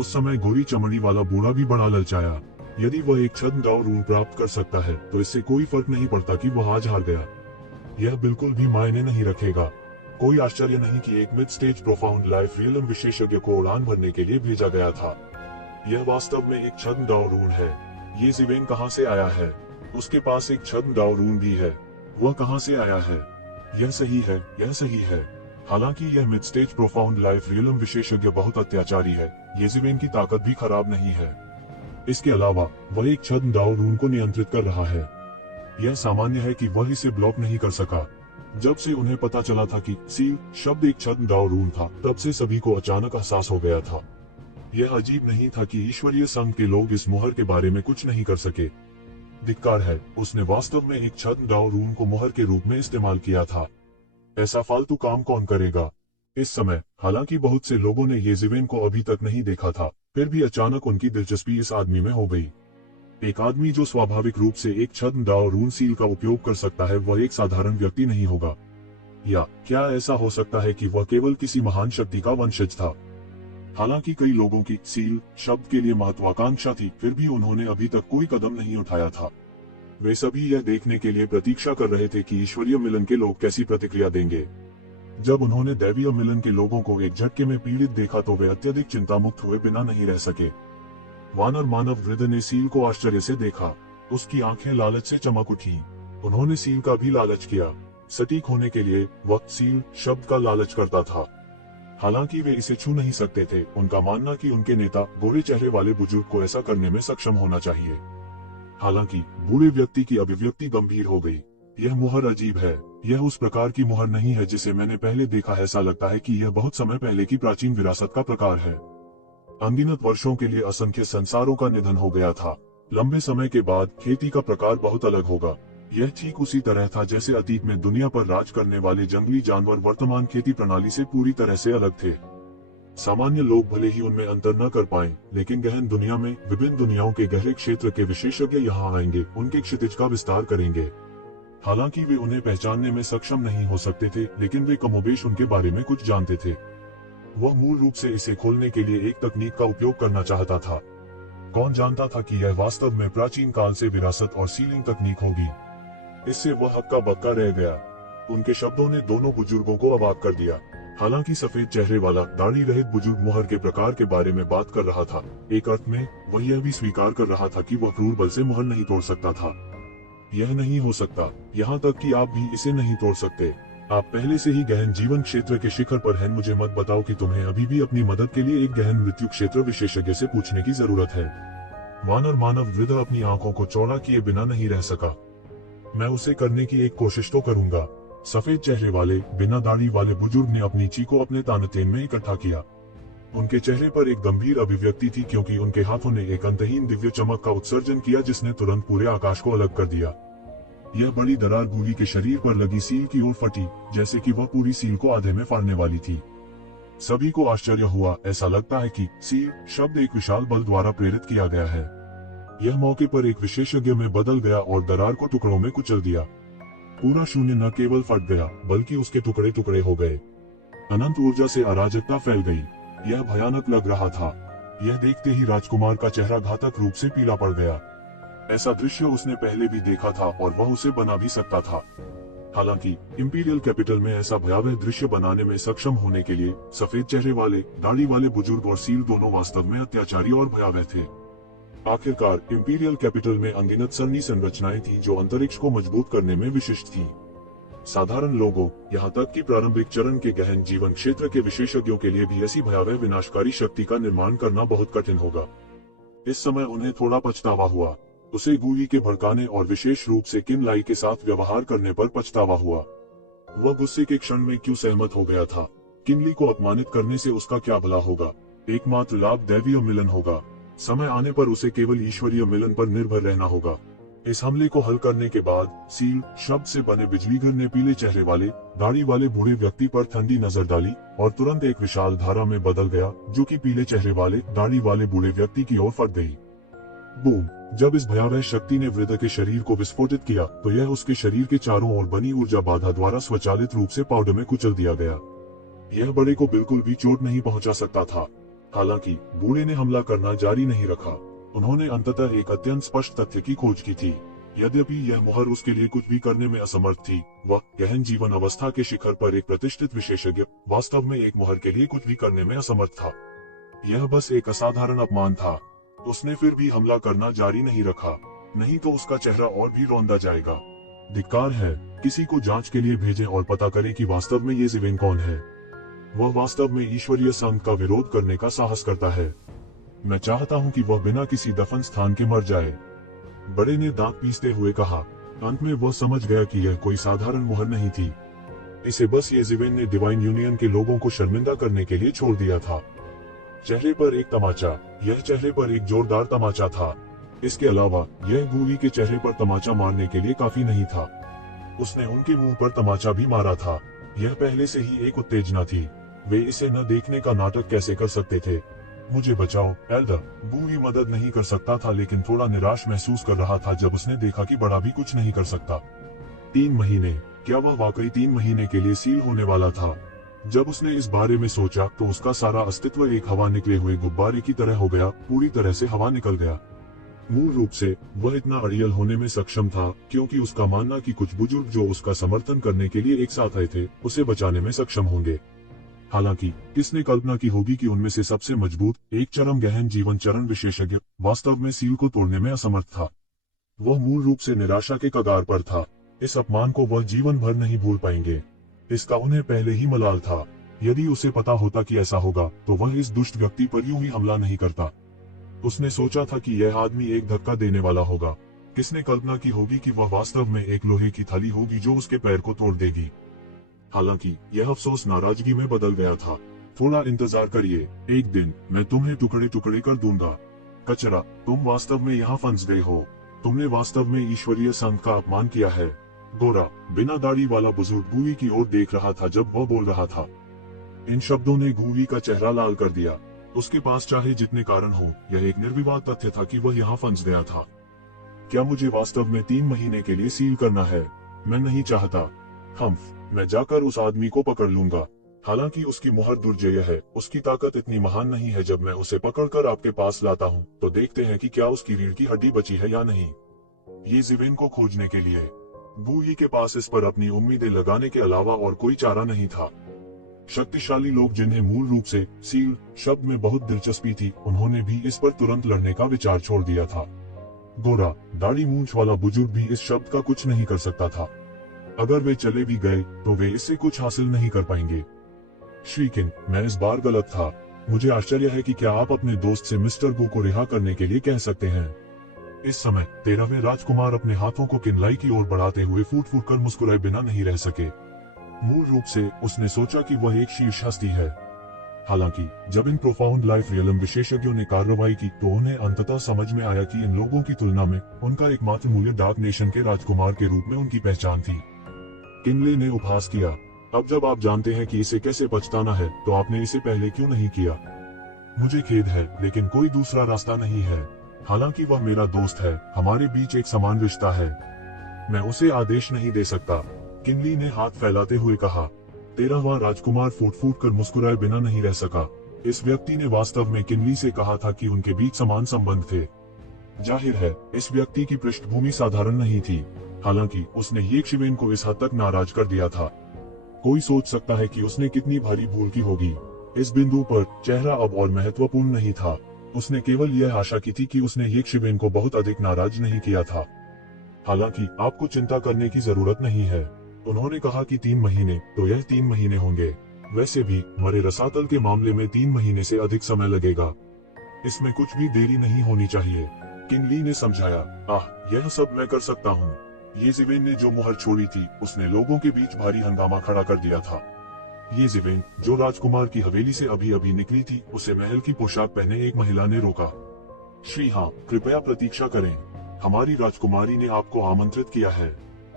उस समय गोरी चमड़ी वाला बूढ़ा भी बड़ा ललचाया। यदि वह एक छद्म दाव रून प्राप्त कर सकता है तो इससे कोई फर्क नहीं पड़ता कि वह आज हार गया। यह बिल्कुल भी मायने नहीं रखेगा। कोई आश्चर्य नहीं कि एक mid stage profound life realm विशेषज्ञ को उड़ान भरने के लिए भेजा गया था। यह वास्तव में एक छद्म दाव रून है। ये ज़िवेन कहाँ से आया है? उसके पास एक छद्म दाव रून भी है। वह कहाँ से आया है? यह सही है, यह सही है। हालांकि यह mid stage profound life realm विशेषज्ञ बहुत अत्याचारी है, ये ज़िवेन की ताकत भी खराब नहीं है। इसके अलावा वह एक छद्म दाव रून को नियंत्रित कर रहा है। यह सामान्य है कि वह इसे ब्लॉक नहीं कर सका। जब से उन्हें पता चला था कि सील शब्द एक छद्म दाव रून था, तब से सभी को अचानक एहसास हो गया था। यह अजीब नहीं था कि ईश्वरीय संघ के लोग इस मुहर के बारे में कुछ नहीं कर सके। धिक्कार है, उसने वास्तव में एक छद्म दाव रून को मुहर के रूप में इस्तेमाल किया था। ऐसा फालतू काम कौन करेगा? इस समय हालांकि बहुत से लोगों ने ये ज़िवेन को अभी तक नहीं देखा था, फिर भी अचानक उनकी दिलचस्पी इस आदमी में हो गई। एक आदमी जो स्वाभाविक रूप से एक छद्म दाव रून सील का उपयोग कर सकता है, वह एक साधारण व्यक्ति नहीं होगा। या क्या ऐसा हो सकता है कि वह केवल किसी महान शक्ति का वंशज था? हालांकि कई लोगों की सील शब्द के लिए महत्वाकांक्षा थी, फिर भी उन्होंने अभी तक कोई कदम नहीं उठाया था। वे सभी यह देखने के लिए प्रतीक्षा कर रहे थे कि ईश्वरीय मिलन के लोग कैसी प्रतिक्रिया देंगे। जब उन्होंने दैवीय मिलन के लोगों को एक झटके में पीड़ित देखा तो वे अत्यधिक चिंतामुक्त हुए बिना नहीं रह सके। वानर मानव वृद्ध ने सील को आश्चर्य से देखा। उसकी आंखें लालच से चमक उठी। उन्होंने सील का भी लालच किया। सटीक होने के लिए वक्त सील शब्द का लालच करता था। हालांकि वे इसे छू नहीं सकते थे। उनका मानना कि उनके नेता गोरे चेहरे वाले बुजुर्ग को ऐसा करने में सक्षम होना चाहिए। हालांकि बूढ़े व्यक्ति की अभिव्यक्ति गंभीर हो गई। यह मुहर अजीब है। यह उस प्रकार की मुहर नहीं है जिसे मैंने पहले देखा है। ऐसा लगता है कि यह बहुत समय पहले की प्राचीन विरासत का प्रकार है। अनगिनत वर्षों के लिए असंख्य संसारों का निधन हो गया था। लंबे समय के बाद खेती का प्रकार बहुत अलग होगा। यह ठीक उसी तरह था जैसे अतीत में दुनिया पर राज करने वाले जंगली जानवर वर्तमान खेती प्रणाली से पूरी तरह से अलग थे। सामान्य लोग भले ही उनमें अंतर न कर पाएं, लेकिन गहन दुनिया में विभिन्न दुनियाओं के गहरे क्षेत्र के विशेषज्ञ यहाँ आएंगे, उनके क्षितिज का विस्तार करेंगे। हालांकि वे उन्हें पहचानने में सक्षम नहीं हो सकते थे, लेकिन वे कमोबेश उनके बारे में कुछ जानते थे। वह मूल रूप से इसे खोलने के लिए एक तकनीक का उपयोग करना चाहता था। कौन जानता था कि यह वास्तव में प्राचीन काल से विरासत और सीलिंग तकनीक होगी। इससे वह हक्का बक्का रह गया। उनके शब्दों ने दोनों बुजुर्गों को अवाक कर दिया। हालांकि सफेद चेहरे वाला दाढ़ी रहित बुजुर्ग मुहर के प्रकार के बारे में बात कर रहा था, एक अर्थ में वह यह भी स्वीकार कर रहा था कि वह क्रूर बल से मुहर नहीं तोड़ सकता था। यह नहीं हो सकता, यहाँ तक कि आप भी इसे नहीं तोड़ सकते। आप पहले से ही गहन जीवन क्षेत्र के शिखर पर हैं। मुझे मत बताओ कि तुम्हें अभी भी अपनी मदद के लिए एक गहन मृत्यु क्षेत्र विशेषज्ञ से पूछने की जरूरत है। वानर मानव वृद्ध अपनी आंखों को चौड़ा किए बिना नहीं रह सका। मैं उसे करने की एक कोशिश तो करूंगा। सफेद चेहरे वाले बिना दाढ़ी वाले बुजुर्ग ने अपनी चीखों अपने तानतेन में इकट्ठा किया। उनके चेहरे पर एक गंभीर अभिव्यक्ति थी, क्योंकि उनके हाथों ने एक अंतहीन दिव्य चमक का उत्सर्जन किया जिसने तुरंत पूरे आकाश को अलग कर दिया। यह बड़ी दरार गूली के शरीर पर लगी सील की ओर फटी, जैसे कि वह पूरी सील को आधे में फाड़ने वाली थी। सभी को आश्चर्य हुआ। ऐसा लगता है कि सील शब्द एक विशाल बल द्वारा प्रेरित किया गया है। यह मौके पर एक विशेषज्ञ में बदल गया और दरार को टुकड़ों में कुचल दिया। पूरा शून्य न केवल फट गया, बल्कि उसके टुकड़े टुकड़े हो गए। अनंत ऊर्जा से अराजकता फैल गई। यह भयानक लग रहा था। यह देखते ही राजकुमार का चेहरा घातक रूप से पीला पड़ गया। ऐसा दृश्य उसने पहले भी देखा था और वह उसे बना भी सकता था। हालांकि इंपीरियल कैपिटल में ऐसा भयावह दृश्य बनाने में सक्षम होने के लिए सफेद चेहरे वाले दाढ़ी वाले बुजुर्ग और सील दोनों वास्तव में अत्याचारी और भयावह थे। आखिरकार इंपीरियल कैपिटल में अनगिनत सन्नी संरचनाएं थी जो अंतरिक्ष को मजबूत करने में विशिष्ट थीं। साधारण लोगों, यहाँ तक कि प्रारंभिक चरण के गहन जीवन क्षेत्र के विशेषज्ञों के लिए भी ऐसी भयावह विनाशकारी शक्ति का निर्माण करना बहुत कठिन होगा। इस समय उन्हें थोड़ा पछतावा हुआ। उसे गूली के भड़काने और विशेष रूप से किनलाई के साथ व्यवहार करने पर पछतावा हुआ। वह गुस्से के क्षण में क्यों सहमत हो गया था। किनली को अपमानित करने से उसका क्या भला होगा। एकमात्र लाभ दैवीय मिलन होगा। समय आने पर उसे केवल ईश्वरीय मिलन पर निर्भर रहना होगा। इस हमले को हल करने के बाद सील शब्द से बने बिजलीघर ने पीले चेहरे वाले दाढ़ी वाले बूढ़े व्यक्ति पर ठंडी नजर डाली और तुरंत एक विशाल धारा में बदल गया, जो कि पीले चेहरे वाले दाढ़ी वाले बूढ़े व्यक्ति की ओर फट गई। बूम! जब इस भयावह शक्ति ने वृद्ध के शरीर को विस्फोटित किया तो यह उसके शरीर के चारों ओर बनी ऊर्जा बाधा द्वारा स्वचालित रूप से पाउडर में कुचल दिया गया। यह बड़े को बिल्कुल भी चोट नहीं पहुंचा सकता था। हालांकि बूढ़े ने हमला करना जारी नहीं रखा। उन्होंने अंततः एक अत्यंत स्पष्ट तथ्य की खोज की थी। यद्यपि यह मुहर उसके लिए कुछ भी करने में असमर्थ थी, वह गहन जीवन अवस्था के शिखर पर एक प्रतिष्ठित विशेषज्ञ वास्तव में एक मुहर के लिए कुछ भी करने में असमर्थ था। यह बस एक असाधारण अपमान था। उसने फिर भी हमला करना जारी नहीं रखा, नहीं तो उसका चेहरा और भी रौंदा जाएगा। धिक्कार है। किसी को जांच के लिए भेजें और पता करें कि वास्तव में ये ज़िवेन कौन है। वह वास्तव में ईश्वरीय संघ का विरोध करने का साहस करता है। मैं चाहता हूं कि वह बिना किसी दफन स्थान के मर जाए। बड़े ने दांत पीसते हुए कहा। अंत में वह समझ गया कि यह कोई साधारण मुहर नहीं थी। इसे बस ये ज़िवेन ने डिवाइन यूनियन के लोगों को शर्मिंदा करने के लिए छोड़ दिया था। चेहरे पर एक तमाचा। यह चेहरे पर एक जोरदार तमाचा था। इसके अलावा यह गूली के चेहरे पर तमाचा मारने के लिए काफी नहीं था। उसने उनके मुंह पर तमाचा भी मारा था। यह पहले से ही एक उत्तेजना थी। वे इसे न देखने का नाटक कैसे कर सकते थे। मुझे बचाओ एल्डर। गूली मदद नहीं कर सकता था, लेकिन थोड़ा निराश महसूस कर रहा था जब उसने देखा कि बड़ा भी कुछ नहीं कर सकता। 3 महीने। क्या वह वाकई 3 महीने के लिए सील होने वाला था? जब उसने इस बारे में सोचा तो उसका सारा अस्तित्व एक हवा निकले हुए गुब्बारे की तरह हो गया। पूरी तरह से हवा निकल गया। मूल रूप से वह इतना अड़ियल होने में सक्षम था क्योंकि उसका मानना कि कुछ बुजुर्ग जो उसका समर्थन करने के लिए एक साथ आए थे उसे बचाने में सक्षम होंगे। हालांकि किसने कल्पना की होगी कि उनमें से सबसे मजबूत, एक चरम गहन जीवन चरण विशेषज्ञ वास्तव में सील को तोड़ने में असमर्थ था। वह मूल रूप से निराशा के कगार पर था। इस अपमान को वह जीवन भर नहीं भूल पाएंगे। इसका उन्हें पहले ही मलाल था। यदि उसे पता होता कि ऐसा होगा तो वह इस दुष्ट व्यक्ति पर यूं ही हमला नहीं करता। उसने सोचा था कि यह आदमी एक धक्का देने वाला होगा। किसने कल्पना की होगी कि वह वास्तव में एक लोहे की थैली होगी जो उसके पैर को तोड़ देगी। हालांकि यह अफसोस नाराजगी में बदल गया था। थोड़ा इंतजार करिए, एक दिन मैं तुम्हें टुकड़े टुकड़े कर दूंगा। कचरा, तुम वास्तव में यहाँ फंस गए हो। तुमने वास्तव में ईश्वरीय संघ का अपमान किया है। गोरा, बिना दाढ़ी वाला बुजुर्ग गूवी की ओर देख रहा था जब वह बोल रहा था। इन शब्दों ने गूवी का चेहरा लाल कर दिया। उसके पास चाहे जितने कारण हो, यह एक निर्विवाद तथ्य था कि वह यहाँ फंस गया था। क्या मुझे वास्तव में 3 महीने के लिए सील करना है? मैं नहीं चाहता। मैं जाकर उस आदमी को पकड़ लूंगा। हालांकि उसकी मुहर दुर्जय है, उसकी ताकत इतनी महान नहीं है। जब मैं उसे पकड़कर आपके पास लाता हूँ तो देखते हैं कि क्या उसकी रीढ़ की हड्डी बची है या नहीं। ये ज़िवेन को खोजने के लिए गूवी के पास इस पर अपनी उम्मीदें लगाने के अलावा और कोई चारा नहीं था। शक्तिशाली लोग जिन्हें मूल रूप से सील शब्द में बहुत दिलचस्पी थी, उन्होंने भी इस पर तुरंत लड़ने का विचार छोड़ दिया था। गोरा, दाढ़ी मूंछ वाला बुजुर्ग भी इस शब्द का कुछ नहीं कर सकता था। अगर वे चले भी गए तो वे इससे कुछ हासिल नहीं कर पाएंगे। श्रीकिन, मैं इस बार गलत था। मुझे आश्चर्य है कि क्या आप अपने दोस्त से मिस्टर बू को रिहा करने के लिए कह सकते हैं। इस समय 13वें राजकुमार अपने हाथों को किनलाई की ओर बढ़ाते हुए फूट फूट कर मुस्कुराए बिना नहीं रह सके। मूल रूप से उसने सोचा कि वह एक शीर्ष हस्ती है। हालांकि जब इन प्रोफाउंड लाइफ रियलम विशेषज्ञों ने कार्रवाई की तो उन्हें अंततः समझ में आया कि इन लोगों की तुलना में उनका एकमात्र मूल्य डार्क नेशन के राजकुमार के रूप में उनकी पहचान थी। किनली ने उपहास किया। अब जब आप जानते हैं कि इसे कैसे पछताना है तो आपने इसे पहले क्यों नहीं किया? मुझे खेद है, लेकिन कोई दूसरा रास्ता नहीं है। हालांकि वह मेरा दोस्त है, हमारे बीच एक समान रिश्ता है। मैं उसे आदेश नहीं दे सकता। किनली ने हाथ फैलाते हुए कहा। 13वां राजकुमार फूट फूट कर मुस्कुराए बिना नहीं रह सका। इस व्यक्ति ने वास्तव में किनली से कहा था कि उनके बीच समान संबंध थे। जाहिर है इस व्यक्ति की पृष्ठभूमि साधारण नहीं थी। हालांकि उसने येक्षिवेन को इस हद तक नाराज कर दिया था। कोई सोच सकता है कि उसने कितनी भारी भूल की होगी। इस बिंदु पर चेहरा अब और महत्वपूर्ण नहीं था। उसने केवल यह आशा की थी कि उसने येक्षिवेन को बहुत अधिक नाराज नहीं किया था। हालांकि आपको चिंता करने की जरूरत नहीं है। उन्होंने कहा कि 3 महीने, तो यह 3 महीने होंगे। वैसे भी मरे रसातल के मामले में 3 महीने से अधिक समय लगेगा। इसमें कुछ भी देरी नहीं होनी चाहिए। किनली ने समझाया। यह सब मैं कर सकता हूँ। ये ज़िवेन ने जो मुहर छोड़ी थी उसने लोगों के बीच भारी हंगामा खड़ा कर दिया था। ये ज़िवेन जो राजकुमार की हवेली से अभी अभी निकली थी, उसे महल की पोशाक पहने एक महिला ने रोका। श्री हाँ, कृपया प्रतीक्षा करें। हमारी राजकुमारी ने आपको आमंत्रित किया है।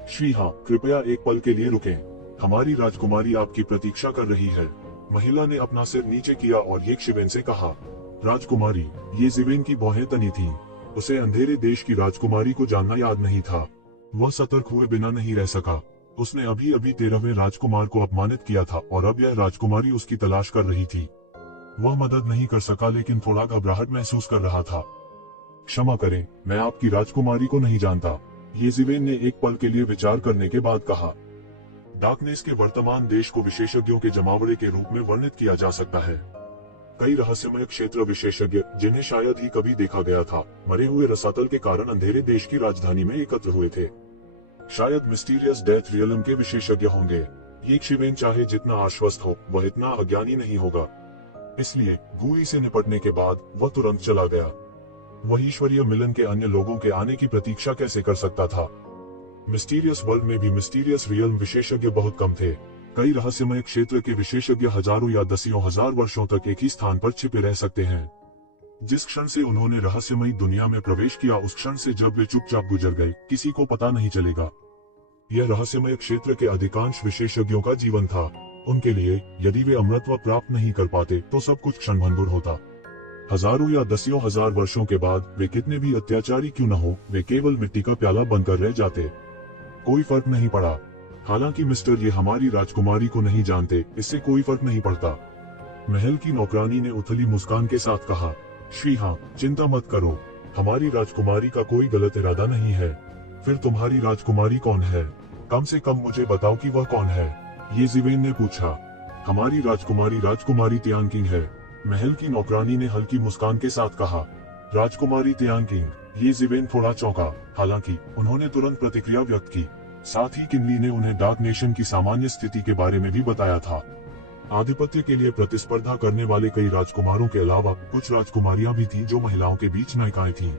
श्री हाँ, कृपया एक पल के लिए रुकें। हमारी राजकुमारी आपकी प्रतीक्षा कर रही है। महिला ने अपना सिर नीचे किया और येक्षिवेन से कहा। राजकुमारी, ये ज़िवेन की भौहें तनी थी। उसे अंधेरे देश की राजकुमारी को जानना याद नहीं था। वह सतर्क हुए बिना नहीं रह सका। उसने अभी अभी 13वें राजकुमार को अपमानित किया था और अब यह राजकुमारी उसकी तलाश कर रही थी। वह मदद नहीं कर सका लेकिन थोड़ा घबराहट महसूस कर रहा था। क्षमा करें, मैं आपकी राजकुमारी को नहीं जानता, ये ज़िवेन ने एक पल के लिए विचार करने के बाद कहा। डार्कनेस के वर्तमान देश को विशेषज्ञों के जमावड़े के रूप में वर्णित किया जा सकता है। कई रहस्यमय क्षेत्र विशेषज्ञ जिन्हें शायद ही कभी देखा गया था, मरे हुए रसातल के कारण अंधेरे देश की राजधानी में एकत्र हुए थे। शायद मिस्टीरियस डेथ रियलम के विशेषज्ञ होंगे। येक्षिवेन चाहे जितना आश्वस्त हो, वह इतना अज्ञानी नहीं होगा। इसलिए गूवी से निपटने के बाद वह तुरंत चला गया। वह ईश्वरीय मिलन के अन्य लोगों के आने की प्रतीक्षा कैसे कर सकता था? मिस्टीरियस वर्ल्ड में भी मिस्टीरियस रियलम विशेषज्ञ बहुत कम थे। कई रहस्यमय क्षेत्र के विशेषज्ञ हजारों या दसियों हजार वर्षों तक एक ही स्थान पर छिपे रह सकते हैं। जिस क्षण से उन्होंने रहस्यमयी दुनिया में प्रवेश किया, उस क्षण से जब वे चुपचाप गुजर गए, किसी को पता नहीं चलेगा। यह रहस्यमय क्षेत्र के अधिकांश विशेषज्ञों का जीवन था। उनके लिए यदि वे अमरत्व प्राप्त नहीं कर पाते तो सब कुछ क्षणभंगुर होता। हजारों या दसियों हजार वर्षों के बाद वे कितने भी अत्याचारी क्यों न हो, वे केवल मिट्टी का प्याला बनकर रह जाते। कोई फर्क नहीं पड़ा। हालांकि मिस्टर, ये हमारी राजकुमारी को नहीं जानते, इससे कोई फर्क नहीं पड़ता। महल की नौकरानी ने उथली मुस्कान के साथ कहा। श्री हाँ, चिंता मत करो। हमारी राजकुमारी का कोई गलत इरादा नहीं है। फिर तुम्हारी राजकुमारी कौन है? कम से कम मुझे बताओ कि वह कौन है। ये जिवेन ने पूछा। हमारी राजकुमारी राजकुमारी तियानकिंग है, महल की नौकरानी ने हल्की मुस्कान के साथ कहा। राजकुमारी तियानकिंग। ये जिवेन थोड़ा चौंका, हालांकि उन्होंने तुरंत प्रतिक्रिया व्यक्त की। साथ ही किनली ने उन्हें डार्क नेशन की सामान्य स्थिति के बारे में भी बताया था। आधिपत्य के लिए प्रतिस्पर्धा करने वाले कई राजकुमारों के अलावा कुछ राजकुमारियां भी थीं जो महिलाओं के बीच नायिकाएं थीं।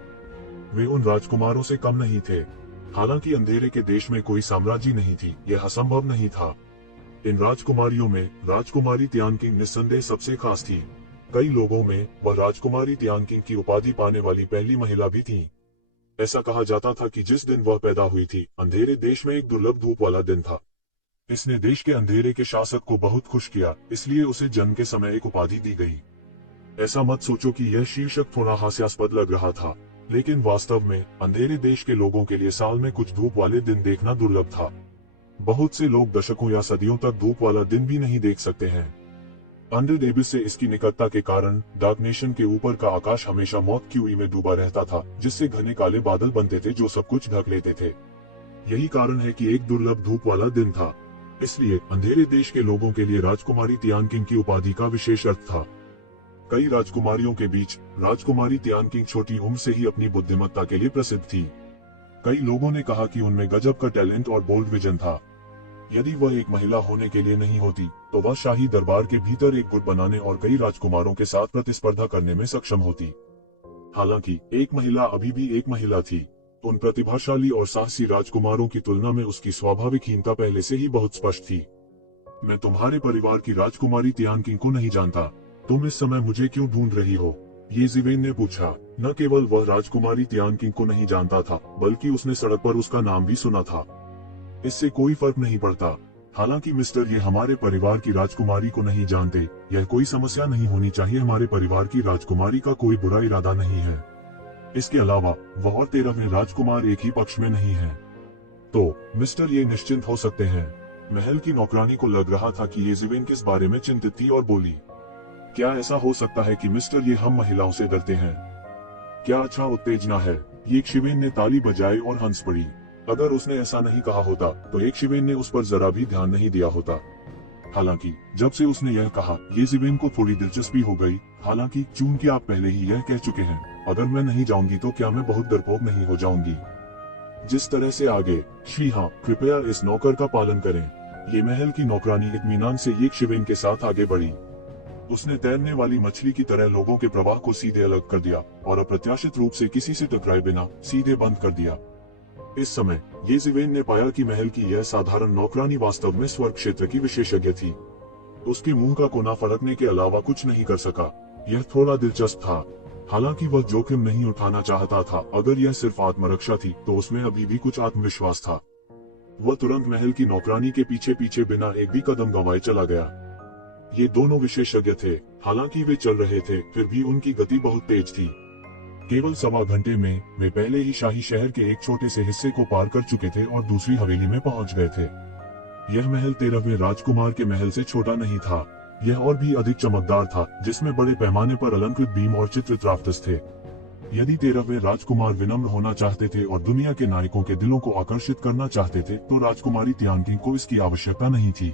वे उन राजकुमारों से कम नहीं थे। हालांकि अंधेरे के देश में कोई साम्राज्य नहीं थी, यह असंभव नहीं था। इन राजकुमारियों में राजकुमारी तियानकिंग निस्संदेह सबसे खास थी। कई लोगों में वह राजकुमारी तियानकिंग की उपाधि पाने वाली पहली महिला भी थी। ऐसा कहा जाता था कि जिस दिन वह पैदा हुई थी, अंधेरे देश में एक दुर्लभ धूप वाला दिन था। इसने देश के अंधेरे के शासक को बहुत खुश किया, इसलिए उसे जन्म के समय एक उपाधि दी गई। ऐसा मत सोचो कि यह शीर्षक थोड़ा हास्यास्पद लग रहा था, लेकिन वास्तव में अंधेरे देश के लोगों के लिए साल में कुछ धूप वाले दिन देखना दुर्लभ था। बहुत से लोग दशकों या सदियों तक धूप वाला दिन भी नहीं देख सकते हैं। अंडर एबिस से इसकी निकटता के कारण डार्क नेशन के ऊपर का आकाश हमेशा मौत की उई में डूबा रहता था, जिससे घने काले बादल बनते थे जो सब कुछ ढक लेते थे। यही कारण है कि एक दुर्लभ धूप वाला दिन था। इसलिए अंधेरे देश के लोगों के लिए राजकुमारी तियानकिंग की उपाधि का विशेष अर्थ था। कई राजकुमारियों के बीच राजकुमारी तियानकिंग छोटी उम्र से ही अपनी बुद्धिमत्ता के लिए प्रसिद्ध थी। कई लोगों ने कहा कि उनमें गजब का टैलेंट और बोल्ड विजन था। यदि वह एक महिला होने के लिए नहीं होती, तो वह शाही दरबार के भीतर एक गुट बनाने और कई राजकुमारों के साथ प्रतिस्पर्धा करने में सक्षम होती। हालांकि एक महिला अभी भी एक महिला थी। उन प्रतिभाशाली और साहसी राजकुमारों की तुलना में उसकी स्वाभाविक हीनता पहले से ही बहुत स्पष्ट थी। मैं तुम्हारे परिवार की राजकुमारी तियानकिंग को नहीं जानता। तुम इस समय मुझे क्यों ढूंढ रही हो? ये जिवेन ने पूछा। न केवल वह राजकुमारी तियानकिंग को नहीं जानता था, बल्कि उसने सड़क पर उसका नाम भी सुना था। इससे कोई फर्क नहीं पड़ता। हालांकि मिस्टर, ये हमारे परिवार की राजकुमारी को नहीं जानते, यह कोई समस्या नहीं होनी चाहिए। हमारे परिवार की राजकुमारी का कोई बुरा इरादा नहीं है। इसके अलावा वह और 13वें राजकुमार एक ही पक्ष में नहीं है। तो मिस्टर, ये निश्चिंत हो सकते हैं। महल की नौकरानी को लग रहा था कि ये जिवेन किस बारे में चिंतित थी और बोली, क्या ऐसा हो सकता है कि मिस्टर, ये हम महिलाओं से डरते हैं? क्या अच्छा उत्तेजना है? ये शिवेन ने ताली बजाई और हंस पड़ी। अगर उसने ऐसा नहीं कहा होता तो एक शिवेन ने उस पर जरा भी ध्यान नहीं दिया होता। हालांकि जब से उसने यह कहा, ये जिवेन को थोड़ी दिलचस्पी हो गई। हालांकि चूंकि आप पहले ही यह कह चुके हैं, अगर मैं नहीं जाऊंगी तो क्या मैं बहुत डरपोक नहीं हो जाऊंगी? जिस तरह से आगे। श्री हाँ, कृपया इस नौकर का पालन करें। ये महल की नौकरानी इत्मीनान से एक शिवेन के साथ आगे बढ़ी। उसने तैरने वाली मछली की तरह लोगों के प्रवाह को सीधे अलग कर दिया और अप्रत्याशित रूप से किसी से टकराए बिना सीधे बंद कर दिया। इस समय ये जिवेन ने पाया कि महल की यह साधारण नौकरानी वास्तव में स्वर्ग क्षेत्र की विशेषज्ञ थी। उसके मुंह का कोना फड़कने के अलावा कुछ नहीं कर सका। यह थोड़ा दिलचस्प था। हालांकि वह जोखिम नहीं उठाना चाहता था। अगर यह सिर्फ आत्मरक्षा थी तो उसमें अभी भी कुछ आत्मविश्वास था। वह तुरंत महल की नौकरानी के पीछे पीछे बिना एक भी कदम गंवाए चला गया। ये दोनों विशेषज्ञ थे। हालांकि वे चल रहे थे, फिर भी उनकी गति बहुत तेज थी। केवल सवा घंटे में वे पहले ही शाही शहर के एक छोटे से हिस्से को पार कर चुके थे और दूसरी हवेली में पहुंच गए थे। यह महल 13वें राजकुमार के महल से छोटा नहीं था। यह और भी अधिक चमकदार था, जिसमें बड़े पैमाने पर अलंकृत बीम और चित्रित राफ्टर्स थे। यदि 13वें राजकुमार विनम्र होना चाहते थे और दुनिया के नायकों के दिलों को आकर्षित करना चाहते थे, तो राजकुमारी तियानकिंग को इसकी आवश्यकता नहीं थी।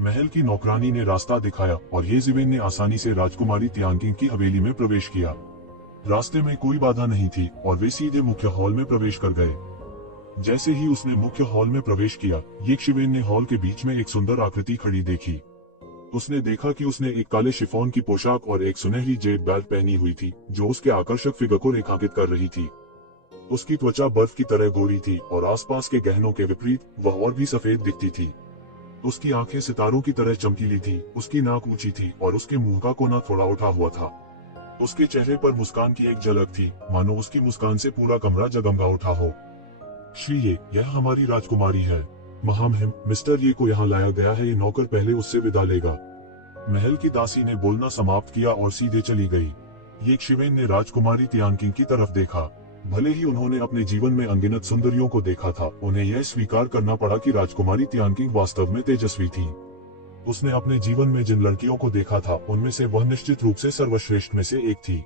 महल की नौकरानी ने रास्ता दिखाया और ये जिवेन ने आसानी से राजकुमारी तियानकिंग की हवेली में प्रवेश किया। रास्ते में कोई बाधा नहीं थी और वे सीधे मुख्य हॉल में प्रवेश कर गए। जैसे ही उसने मुख्य हॉल में प्रवेश किया, ये शिवेन ने हॉल के बीच में एक सुंदर आकृति खड़ी देखी। उसने देखा कि उसने एक काले शिफॉन की पोशाक और एक सुनहरी जेड बेल्ट पहनी हुई थी, जो उसके आकर्षक फिगर को रेखांकित कर रही थी। उसकी त्वचा बर्फ की तरह गोरी थी और आसपास के गहनों के विपरीत वह और भी सफेद दिखती थी। उसकी आंखें सितारों की तरह चमकीली थी, उसकी नाक ऊंची थी और उसके मुंह का कोना थोड़ा उठा हुआ था। उसके चेहरे पर मुस्कान की एक झलक थी, मानो उसकी मुस्कान से पूरा कमरा जगमगा उठा हो। श्री, यह हमारी राजकुमारी है। महामहिम मिस्टर, ये को यहाँ लाया गया है। ये नौकर पहले उससे विदा लेगा। महल की दासी ने बोलना समाप्त किया और सीधे चली गई। ये शिवेन ने राजकुमारी तियानकिंग की तरफ देखा। भले ही उन्होंने अपने जीवन में अनगिनत सुंदरियों को देखा था, उन्हें यह स्वीकार करना पड़ा कि राजकुमारी तियानकिंग वास्तव में तेजस्वी थी। उसने अपने जीवन में जिन लड़कियों को देखा था, उनमें से वह निश्चित रूप से सर्वश्रेष्ठ में से एक थी।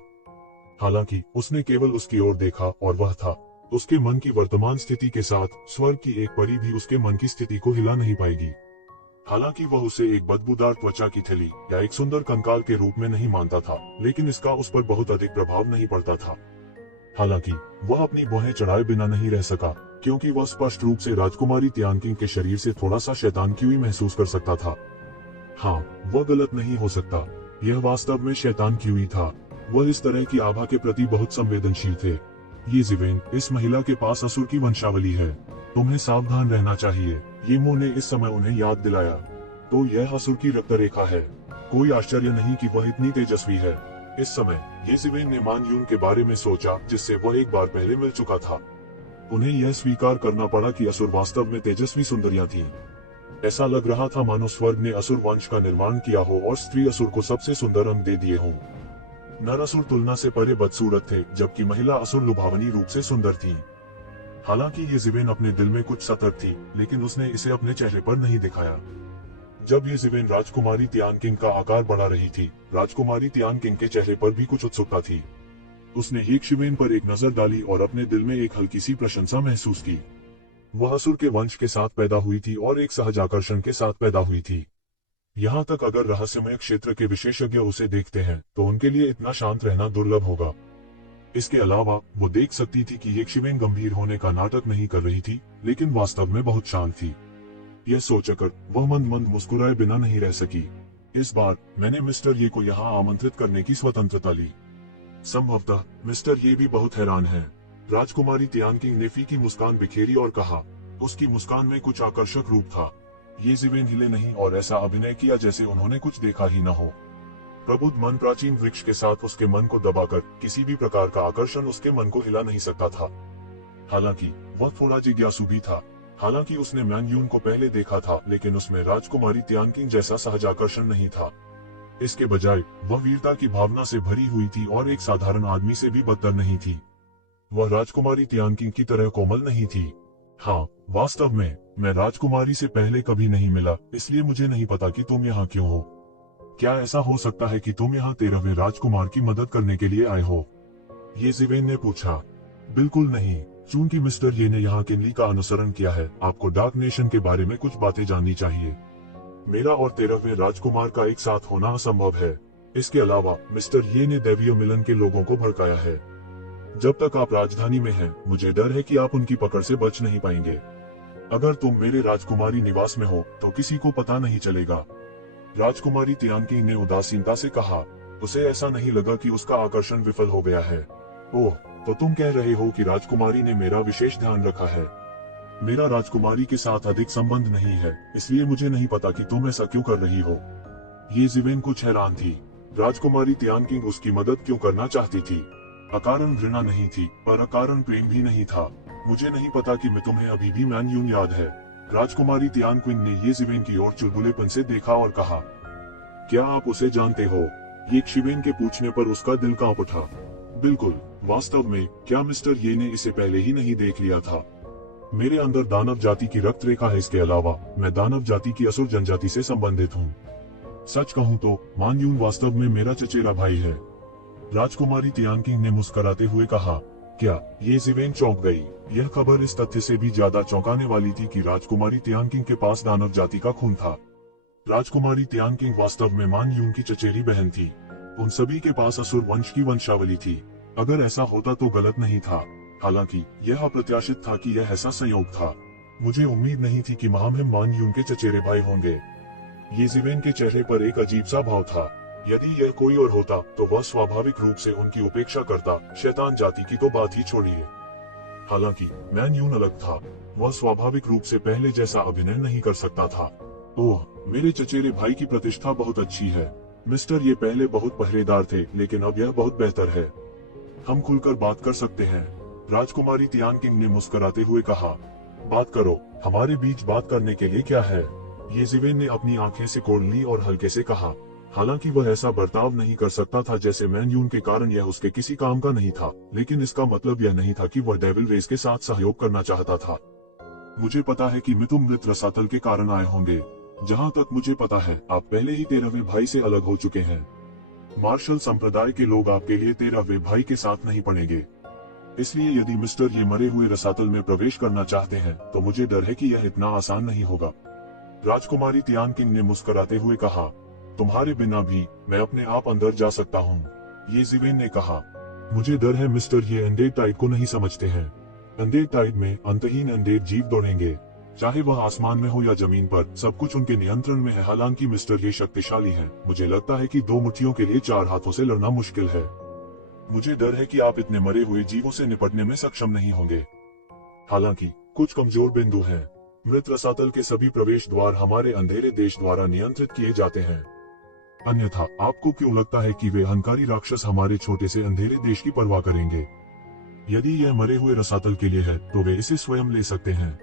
हालांकि उसने केवल उसकी ओर देखा और वह था। उसके मन की वर्तमान स्थिति के साथ स्वर्ग की एक परी भी उसके मन की स्थिति को हिला नहीं पाएगी। हालांकि वह उसे एक बदबूदार त्वचा की थैली या एक सुंदर कंकाल के रूप में नहीं मानता था, लेकिन इसका उस पर बहुत अधिक प्रभाव नहीं पड़ता था। हालांकि वह अपनी भौहें चढ़ाए बिना नहीं रह सका, क्योंकि वह स्पष्ट रूप से राजकुमारी तियानकिंग के शरीर से थोड़ा सा शैतान क्यूई महसूस कर सकता था। हाँ, वह गलत नहीं हो सकता। यह वास्तव में शैतान क्यूई था। वह इस तरह की आभा के प्रति बहुत संवेदनशील थे। ये जिवेन, इस महिला के पास असुर की वंशावली है। तुम्हें सावधान रहना चाहिए। ये मो ने इस समय उन्हें याद दिलाया। तो यह असुर की रक्त रेखा है। कोई आश्चर्य नहीं कि वह इतनी तेजस्वी है। इस समय ये जिवेन ने मान यून के बारे में सोचा, जिससे वह एक बार पहले मिल चुका था। उन्हें यह स्वीकार करना पड़ा कि असुर वास्तव में तेजस्वी सुंदरियां थीं। ऐसा लग रहा था मानो स्वर्ग ने असुर वंश का निर्माण किया हो और स्त्री असुर को सबसे सुंदर अंग दे दिए हों। नर असुर तुलना से परे बदसूरत थे, जबकि महिला असुर लुभावनी रूप से सुंदर थी। हालांकि ये जिवेन अपने दिल में कुछ सतर्क थी, लेकिन उसने इसे अपने चेहरे पर नहीं दिखाया। जब ये जिवेन राजकुमारी तियानकिंग का आकार बढ़ा रही थी, राजकुमारी तियानकिंग के चेहरे पर भी कुछ उत्सुकता थी। उसने ये शिवेन पर एक नजर डाली और अपने दिल में एक हल्की सी प्रशंसा महसूस की। वह असुर के वंश के साथ पैदा हुई थी और एक सहज आकर्षण के साथ पैदा हुई थी। यहाँ तक अगर रहस्यमय क्षेत्र के विशेषज्ञ उसे देखते हैं, तो उनके लिए इतना शांत रहना दुर्लभ होगा। इसके अलावा वो देख सकती थी कि ये शिवेन गंभीर होने का नाटक नहीं कर रही थी, लेकिन वास्तव में बहुत शांत थी। यह सोचकर वह मंद मंद मुस्कुराए बिना नहीं रह सकी। इस बार मैंने मिस्टर ये को यहाँ आमंत्रित करने की स्वतंत्रता ली। संभवतः मिस्टर ये भी बहुत हैरान है। राजकुमारी तियानकिंग ने फीकी मुस्कान बिखेरी और कहा। उसकी मुस्कान में कुछ आकर्षक रूप था। ये जिवेन हिले नहीं और ऐसा अभिनय किया जैसे उन्होंने कुछ देखा ही न हो। प्रबुद्ध मन प्राचीन वृक्ष के साथ उसके मन को दबाकर किसी भी प्रकार का आकर्षण उसके मन को हिला नहीं सकता था। हालांकि वह थोड़ा जिज्ञासु भी था। हालांकि उसने मैन यून को पहले देखा था, लेकिन उसमें राजकुमारी तियानकिंग जैसा सहज आकर्षण नहीं था। इसके बजाय वह वीरता की भावना से भरी हुई थी और एक साधारण आदमी से भी बदतर नहीं थी। वह राजकुमारी तियानकिंग की तरह कोमल नहीं थी। हाँ, वास्तव में मैं राजकुमारी से पहले कभी नहीं मिला, इसलिए मुझे नहीं पता कि तुम यहाँ क्यों हो। क्या ऐसा हो सकता है कि तुम यहाँ 13वें राजकुमार की मदद करने के लिए आए हो? ये जिवेन ने पूछा। बिल्कुल नहीं, चूंकि मिस्टर ये ने यहाँ किनली का अनुसरण किया है, आपको डार्क नेशन के बारे में कुछ बातें जाननी चाहिए। मेरा और 13वें राजकुमार का एक साथ होना असंभव है। इसके अलावा मिस्टर ये ने दैवीय मिलन के लोगों को भड़काया है। जब तक आप राजधानी में हैं, मुझे डर है कि आप उनकी पकड़ से बच नहीं पाएंगे। अगर तुम मेरे राजकुमारी निवास में हो तो किसी को पता नहीं चलेगा। राजकुमारी तियानकिंग ने उदासीनता से कहा। उसे ऐसा नहीं लगा कि उसका आकर्षण विफल हो गया है। ओह, तो तुम कह रहे हो कि राजकुमारी ने मेरा विशेष ध्यान रखा है। मेरा राजकुमारी के साथ अधिक संबंध नहीं है, इसलिए मुझे नहीं पता कि तुम ऐसा क्यों कर रही हो। ये जिवेन कुछ हैरान थी। राजकुमारी तियानकिंग उसकी मदद क्यों करना चाहती थी? अकारण घृणा नहीं थी, पर अकारण प्रेम भी नहीं था। मुझे नहीं पता कि मैं तुम्हें अभी भी मैन यून याद है। राजकुमारी तियानकिंग ने ये जिवेन की ओर चुलबुलेपन से देखा और कहा। क्या आप उसे जानते हो? ये शिवेन के पूछने पर उसका दिल कांप उठा। बिल्कुल, वास्तव में क्या मिस्टर ये ने इसे पहले ही नहीं देख लिया था? मेरे अंदर दानव जाति की रक्त रेखा है। इसके अलावा मैं दानव जाति की असुर जनजाति से संबंधित हूँ। सच कहूँ तो मान यून वास्तव में मेरा चचेरा भाई है। राजकुमारी तियानकिंग ने मुस्कुराते हुए कहा। क्या? ये जिवेन चौंक गई। यह खबर इस तथ्य से भी ज्यादा चौंकाने वाली थी कि राजकुमारी तियानकिंग के पास दानव जाति का खून था। राजकुमारी तियानकिंग वास्तव में मान यून की चचेरी बहन थी। उन सभी के पास असुर वंश की वंशावली थी। अगर ऐसा होता तो गलत नहीं था। हालांकि यह अप्रत्याशित था कि यह ऐसा संयोग था। मुझे उम्मीद नहीं थी कि हम मान यून के चचेरे भाई होंगे। ये जिवेन के चेहरे पर एक अजीब सा भाव था। यदि यह कोई और होता तो वह स्वाभाविक रूप से उनकी उपेक्षा करता। शैतान जाति की तो बात ही छोड़िए। हालांकि मैन यून अलग था। वह स्वाभाविक रूप से पहले जैसा अभिनय नहीं कर सकता था। ओह, मेरे चचेरे भाई की प्रतिष्ठा बहुत अच्छी है। मिस्टर ये पहले बहुत पहरेदार थे, लेकिन अब यह बहुत बेहतर है। हम खुलकर बात कर सकते हैं। राजकुमारी तियानकिंग ने मुस्कुराते हुए कहा। बात करो, हमारे बीच बात करने के लिए क्या है? ये जिवेन ने अपनी आंखें सिकोड़ ली और हल्के से कहा। हालांकि वह ऐसा बर्ताव नहीं कर सकता था जैसे मैन यून के कारण यह उसके किसी काम का नहीं था, लेकिन इसका मतलब यह नहीं था कि वह डेविल रेस के साथ सहयोग करना चाहता था। मुझे पता है कि तुम मृत रसातल के कारण आए होंगे। जहाँ तक मुझे पता है, आप पहले ही 13वें भाई से अलग हो चुके हैं। मार्शल संप्रदाय के लोग आपके लिए 13वें भाई के साथ नहीं पड़ेंगे। इसलिए यदि मिस्टर ये मरे हुए रसातल में प्रवेश करना चाहते हैं तो मुझे डर है कि यह इतना आसान नहीं होगा। राजकुमारी तियान किंग ने मुस्कुराते हुए कहा, तुम्हारे बिना भी मैं अपने आप अंदर जा सकता हूँ। ये जिवेन ने कहा, मुझे डर है मिस्टर ये अनडेड टाइड को नहीं समझते हैं। अनडेड टाइड में अंतहीन अनडेड जीव दौड़ेंगे, चाहे वह आसमान में हो या जमीन पर, सब कुछ उनके नियंत्रण में है। हालांकि मिस्टर ये शक्तिशाली हैं, मुझे लगता है कि 2 मुट्ठियों के लिए 4 हाथों से लड़ना मुश्किल है। मुझे डर है कि आप इतने मरे हुए जीवों से निपटने में सक्षम नहीं होंगे। हालांकि कुछ कमजोर बिंदु हैं। मृत रसातल के सभी प्रवेश द्वार हमारे अंधेरे देश द्वारा नियंत्रित किए जाते हैं। अन्यथा आपको क्यों लगता है कि वे अहंकारी राक्षस हमारे छोटे से अंधेरे देश की परवाह करेंगे? यदि यह मरे हुए रसातल के लिए है तो वे इसे स्वयं ले सकते हैं।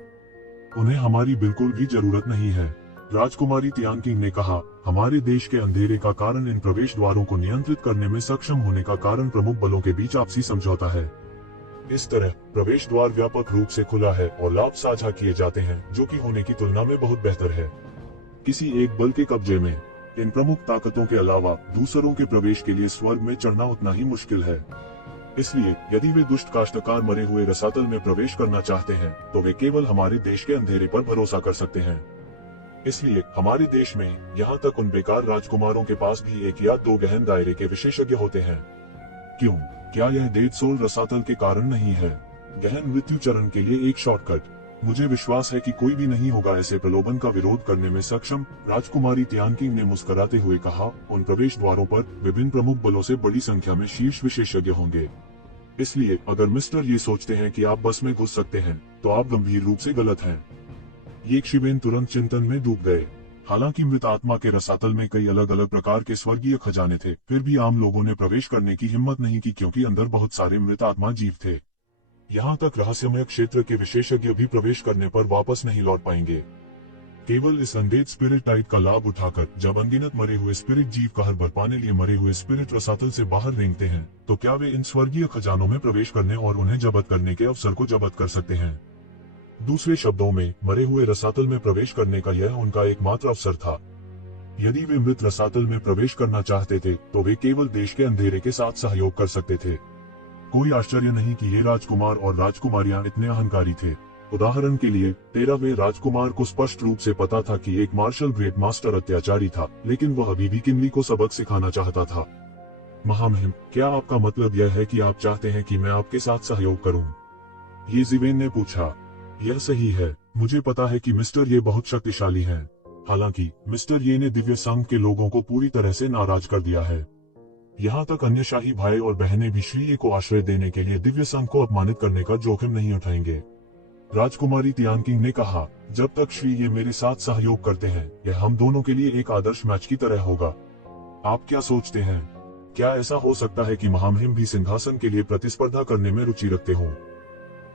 उन्हें हमारी बिल्कुल भी जरूरत नहीं है। राजकुमारी तियान किंग ने कहा, हमारे देश के अंधेरे का कारण इन प्रवेश द्वारों को नियंत्रित करने में सक्षम होने का कारण प्रमुख बलों के बीच आपसी समझौता है। इस तरह प्रवेश द्वार व्यापक रूप से खुला है और लाभ साझा किए जाते हैं, जो कि होने की तुलना में बहुत बेहतर है। किसी एक बल के कब्जे में इन प्रमुख ताकतों के अलावा दूसरों के प्रवेश के लिए स्वर्ग में चढ़ना उतना ही मुश्किल है। इसलिए यदि वे दुष्ट काश्तकार मरे हुए रसातल में प्रवेश करना चाहते हैं तो वे केवल हमारे देश के अंधेरे पर भरोसा कर सकते हैं। इसलिए हमारे देश में यहाँ तक उन बेकार राजकुमारों के पास भी 1 या 2 गहन दायरे के विशेषज्ञ होते हैं। क्यों? क्या यह 1.5 सोल रसातल के कारण नहीं है? गहन मृत्यु चरण के लिए एक शॉर्टकट। मुझे विश्वास है कि कोई भी नहीं होगा ऐसे प्रलोभन का विरोध करने में सक्षम। राजकुमारी तियान किंग ने मुस्कुराते हुए कहा, उन प्रवेश द्वारों पर विभिन्न प्रमुख बलों से बड़ी संख्या में शीर्ष विशेषज्ञ होंगे। इसलिए अगर मिस्टर ये सोचते हैं कि आप बस में घुस सकते हैं तो आप गंभीर रूप से गलत हैं। ये शिवेन तुरंत चिंतन में डूब गए। हालांकि मृत आत्मा के रसातल में कई अलग अलग प्रकार के स्वर्गीय खजाने थे, फिर भी आम लोगों ने प्रवेश करने की हिम्मत नहीं की क्योंकि अंदर बहुत सारे मृत आत्मा जीव थे। यहाँ तक रहस्यमय क्षेत्र के विशेषज्ञ भी प्रवेश करने पर वापस नहीं लौट पाएंगे। केवल इस अनडेड स्पिरिट टाइड का लाभ उठाकर जब अनगिनत मरे हुए स्पिरिट जीव कहर बरपाने लिए मरे हुए स्पिरिट रसातल से बाहर रेंगते हैं तो क्या वे इन स्वर्गीय खजानों में प्रवेश करने और उन्हें जब्त करने के अवसर को जब्त कर सकते हैं? दूसरे शब्दों में, मरे हुए रसातल में प्रवेश करने का यह उनका एकमात्र अवसर था। यदि वे मृत रसातल में प्रवेश करना चाहते थे तो वे केवल देश के अंधेरे के साथ सहयोग कर सकते थे। कोई आश्चर्य नहीं कि ये राजकुमार और राजकुमारियां इतने अहंकारी थे। उदाहरण के लिए 13वें राजकुमार को स्पष्ट रूप से पता था कि एक मार्शल ग्रेट मास्टर अत्याचारी था, लेकिन वह अभी भी किनली को सबक सिखाना चाहता था। महामहिम, क्या आपका मतलब यह है कि आप चाहते हैं कि मैं आपके साथ सहयोग करूं? ये जिवेन ने पूछा। यह सही है। मुझे पता है कि मिस्टर ये बहुत शक्तिशाली हैं। हालांकि मिस्टर ये ने दिव्य संघ के लोगों को पूरी तरह से नाराज कर दिया है। यहाँ तक अन्य शाही भाई और बहनें भी श्री ये को आश्रय देने के लिए दिव्य संघ को अपमानित करने का जोखिम नहीं उठाएंगे। राजकुमारी तियान किंग ने कहा, जब तक श्री ये मेरे साथ सहयोग करते हैं यह हम दोनों के लिए एक आदर्श मैच की तरह होगा। आप क्या सोचते हैं? क्या ऐसा हो सकता है कि महामहिम भी सिंहासन के लिए प्रतिस्पर्धा करने में रुचि रखते हों?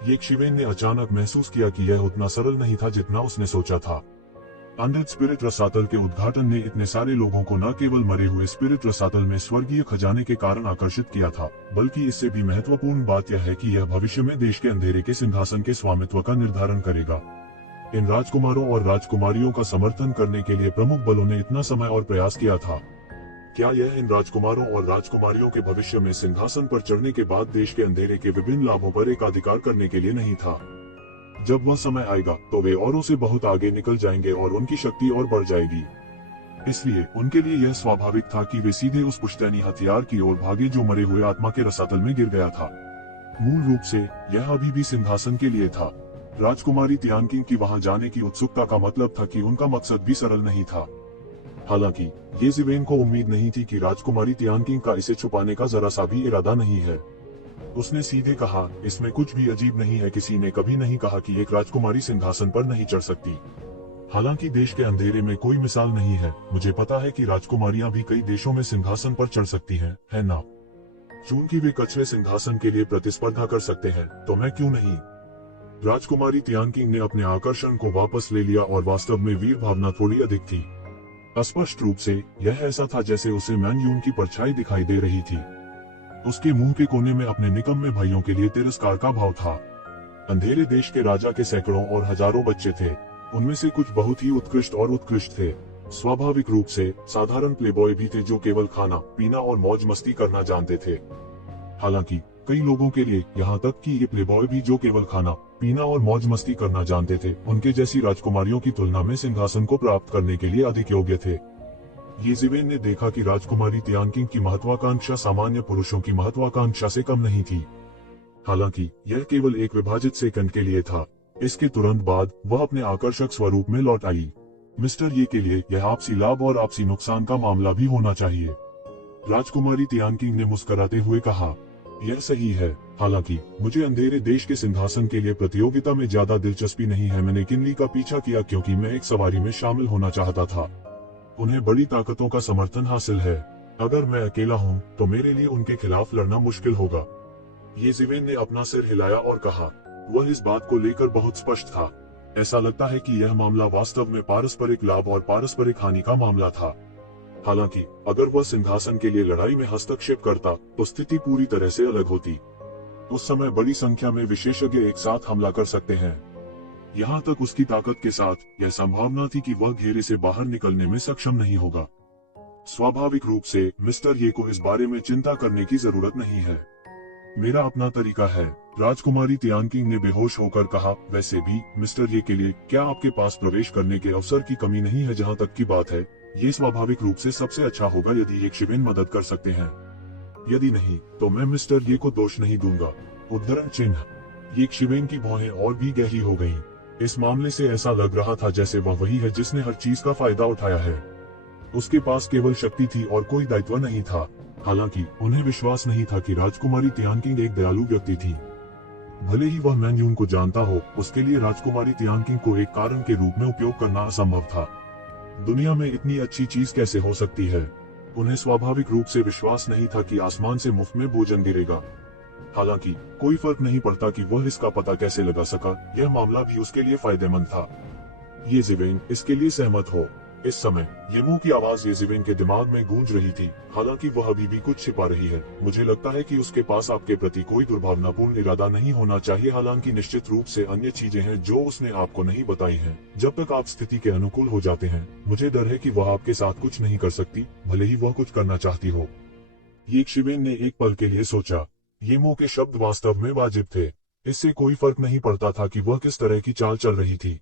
ये शिवेन ने अचानक महसूस किया कि यह उतना सरल नहीं था जितना उसने सोचा था। अनडेड स्पिरिट रसातल के उद्घाटन ने इतने सारे लोगों को न केवल मरे हुए स्पिरिट रसातल में स्वर्गीय खजाने के कारण आकर्षित किया था, बल्कि इससे भी महत्वपूर्ण बात यह है कि यह भविष्य में देश के अंधेरे के सिंहासन के स्वामित्व का निर्धारण करेगा। इन राजकुमारों और राजकुमारियों का समर्थन करने के लिए प्रमुख बलों ने इतना समय और प्रयास किया था। क्या यह इन राजकुमारों और राजकुमारियों के भविष्य में सिंहासन पर चढ़ने के बाद देश के अंधेरे के विभिन्न लाभों पर एकाधिकार करने के लिए नहीं था? जब वह समय आएगा तो वे औरों से बहुत आगे निकल जाएंगे और उनकी शक्ति और बढ़ जाएगी। इसलिए उनके लिए यह स्वाभाविक था कि वे सीधे उस पुश्तैनी हथियार की ओर भागे जो मरे हुए आत्मा के रसातल में गिर गया था। मूल रूप से यह अभी भी सिंहासन के लिए था। राजकुमारी तियान किंग की वहां जाने की उत्सुकता का मतलब था कि उनका मकसद भी सरल नहीं था। हालांकि ये जिवेन को उम्मीद नहीं थी कि राजकुमारी तियान किंग का इसे छुपाने का जरा सा भी इरादा नहीं है। उसने सीधे कहा, इसमें कुछ भी अजीब नहीं है। किसी ने कभी नहीं कहा कि एक राजकुमारी सिंहासन पर नहीं चढ़ सकती। हालांकि देश के अंधेरे में कोई मिसाल नहीं है। मुझे पता है कि राजकुमारियां भी कई देशों में सिंहासन पर चढ़ सकती हैं, है ना? चूंकि वे कचरे सिंहासन के लिए प्रतिस्पर्धा कर सकते हैं, तो मैं क्यों नहीं? राजकुमारी तियान किंग ने अपने आकर्षण को वापस ले लिया और वास्तव में वीर भावना थोड़ी अधिक थी। स्पष्ट रूप से यह ऐसा था जैसे उसे मैन यून की परछाई दिखाई दे रही थी। उसके मुंह के कोने में अपने निकम्मे भाइयों के लिए तिरस्कार का भाव था। अंधेरे देश के राजा के सैकड़ों और हजारों बच्चे थे। उनमें से कुछ बहुत ही उत्कृष्ट थे। स्वाभाविक रूप से साधारण प्लेबॉय भी थे जो केवल खाना पीना और मौज मस्ती करना जानते थे। हालांकि कई लोगों के लिए, यहाँ तक कि ये प्लेबॉय भी जो केवल खाना पीना और मौज मस्ती करना जानते थे, उनके जैसी राजकुमारियों की तुलना में सिंहासन को प्राप्त करने के लिए अधिक योग्य थे। ये जिवेन ने देखा कि राजकुमारी तियानकिंग की महत्वाकांक्षा सामान्य पुरुषों की महत्वाकांक्षा से कम नहीं थी। हालांकि यह केवल एक विभाजित सेकंड के लिए था। इसके तुरंत बाद वह अपने आकर्षक स्वरूप में लौट आई। मिस्टर ये के लिए यह आपसी लाभ और आपसी नुकसान का मामला भी होना चाहिए। राजकुमारी तियानकिंग ने मुस्कुराते हुए कहा, यह सही है। हालांकि मुझे अंधेरे देश के सिंहासन के लिए प्रतियोगिता में ज्यादा दिलचस्पी नहीं है। मैंने किनली का पीछा किया क्योंकि मैं एक सवारी में शामिल होना चाहता था। उन्हें बड़ी ताकतों का समर्थन हासिल है। अगर मैं अकेला हूं तो मेरे लिए उनके खिलाफ लड़ना मुश्किल होगा। ये जिवेन ने अपना सिर हिलाया और कहा, वह इस बात को लेकर बहुत स्पष्ट था। ऐसा लगता है कि यह मामला वास्तव में पारस्परिक लाभ और पारस्परिक हानि का मामला था। हालांकि अगर वह सिंहासन के लिए लड़ाई में हस्तक्षेप करता तो स्थिति पूरी तरह से अलग होती। उस समय बड़ी संख्या में विशेषज्ञ एक साथ हमला कर सकते हैं। यहाँ तक उसकी ताकत के साथ यह संभावना थी कि वह घेरे से बाहर निकलने में सक्षम नहीं होगा। स्वाभाविक रूप से मिस्टर ये को इस बारे में चिंता करने की जरूरत नहीं है। मेरा अपना तरीका है, राजकुमारी तियानकिंग ने बेहोश होकर कहा। वैसे भी मिस्टर ये के लिए क्या आपके पास प्रवेश करने के अवसर की कमी नहीं है। जहाँ तक की बात है, ये स्वाभाविक रूप से सबसे अच्छा होगा यदि एक शिवेन मदद कर सकते हैं। यदि नहीं तो मैं मिस्टर ये को दोष नहीं दूंगा। उद्धरण चिन्ह। ये शिवेन की भौहें और भी गहरी हो गईं। इस मामले से ऐसा लग रहा था जैसे वह वही है जिसने हर चीज का फायदा उठाया है। उसके पास केवल शक्ति थी और कोई दायित्व नहीं था। हालांकि उन्हें विश्वास नहीं था कि राजकुमारी तियानकिंग एक दयालु व्यक्ति थी। भले ही वह मैन यून को जानता हो, उसके लिए राजकुमारी तियानकिंग को एक कारण के रूप में उपयोग करना असंभव था। दुनिया में इतनी अच्छी चीज कैसे हो सकती है? उन्हें स्वाभाविक रूप से विश्वास नहीं था कि आसमान से मुफ्त में भोजन गिरेगा। हालांकि कोई फर्क नहीं पड़ता कि वह इसका पता कैसे लगा सका, यह मामला भी उसके लिए फायदेमंद था। ये जिवेन इसके लिए सहमत हो। इस समय ये मुंह की आवाज ये जिवेन के दिमाग में गूंज रही थी। हालांकि वह अभी भी कुछ छिपा रही है। मुझे लगता है कि उसके पास आपके प्रति कोई दुर्भावनापूर्ण इरादा नहीं होना चाहिए। हालांकि निश्चित रूप से अन्य चीजें हैं जो उसने आपको नहीं बताई हैं। जब तक आप स्थिति के अनुकूल हो जाते हैं, मुझे डर है कि वह आपके साथ कुछ नहीं कर सकती, भले ही वह कुछ करना चाहती हो। ये शिवेन ने एक पल के लिए सोचा। ये मुंह के शब्द वास्तव में वाजिब थे। इससे कोई फर्क नहीं पड़ता था कि वह किस तरह की चाल चल रही थी।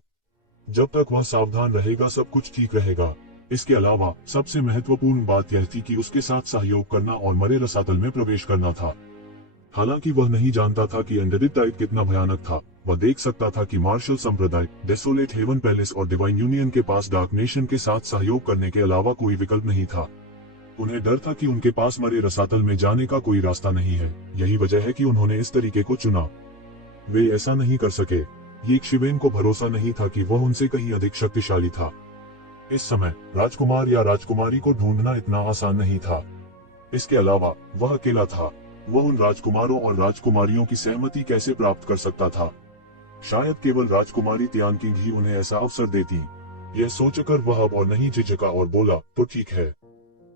जब तक वह सावधान रहेगा सब कुछ ठीक रहेगा। इसके अलावा सबसे महत्वपूर्ण बात यह थी कि उसके साथ सहयोग करना और मरे रसातल में प्रवेश करना था। हालांकि वह नहीं जानता था कि अंडरडिट टाइप कितना भयानक था। वह देख सकता था कि मार्शल संप्रदाय, डेसोलेट हेवन पैलेस और डिवाइन यूनियन के पास डार्क नेशन के साथ सहयोग करने के अलावा कोई विकल्प नहीं था। उन्हें डर था कि उनके पास मरे रसातल में जाने का कोई रास्ता नहीं है। यही वजह है कि उन्होंने इस तरीके को चुना। वे ऐसा नहीं कर सके। ये शिवेन को भरोसा नहीं था कि वह उनसे कहीं अधिक शक्तिशाली था। इस समय राजकुमार या राजकुमारी को ढूंढना इतना आसान नहीं था। इसके अलावा वह अकेला था। वह उन राजकुमारों और राजकुमारियों की सहमति कैसे प्राप्त कर सकता था? शायद केवल राजकुमारी तियानकिंग ही उन्हें ऐसा अवसर देती। यह सोचकर वह अब और नहीं झिझका और बोला, तो ठीक है।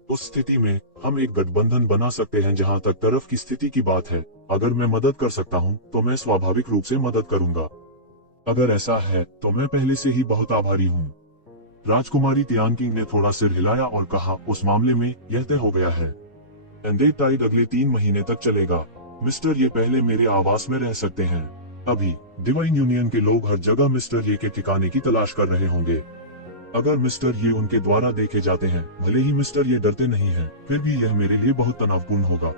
उस स्थिति में हम एक गठबंधन बना सकते हैं। जहां तक तरफ की स्थिति की बात है, अगर मैं मदद कर सकता हूं तो मैं स्वाभाविक रूप से मदद करूंगा। अगर ऐसा है तो मैं पहले से ही बहुत आभारी हूं। राजकुमारी तियानकिंग ने थोड़ा सिर हिलाया और कहा, उस मामले में यह तय हो गया है। अंडरडिट टाइड अगले 3 महीने तक चलेगा। मिस्टर ये पहले मेरे आवास में रह सकते हैं। अभी डिवाइन यूनियन के लोग हर जगह मिस्टर ये के ठिकाने की तलाश कर रहे होंगे। अगर मिस्टर ये उनके द्वारा देखे जाते हैं, भले ही मिस्टर ये डरते नहीं हैं, फिर भी यह मेरे लिए बहुत तनावपूर्ण होगा।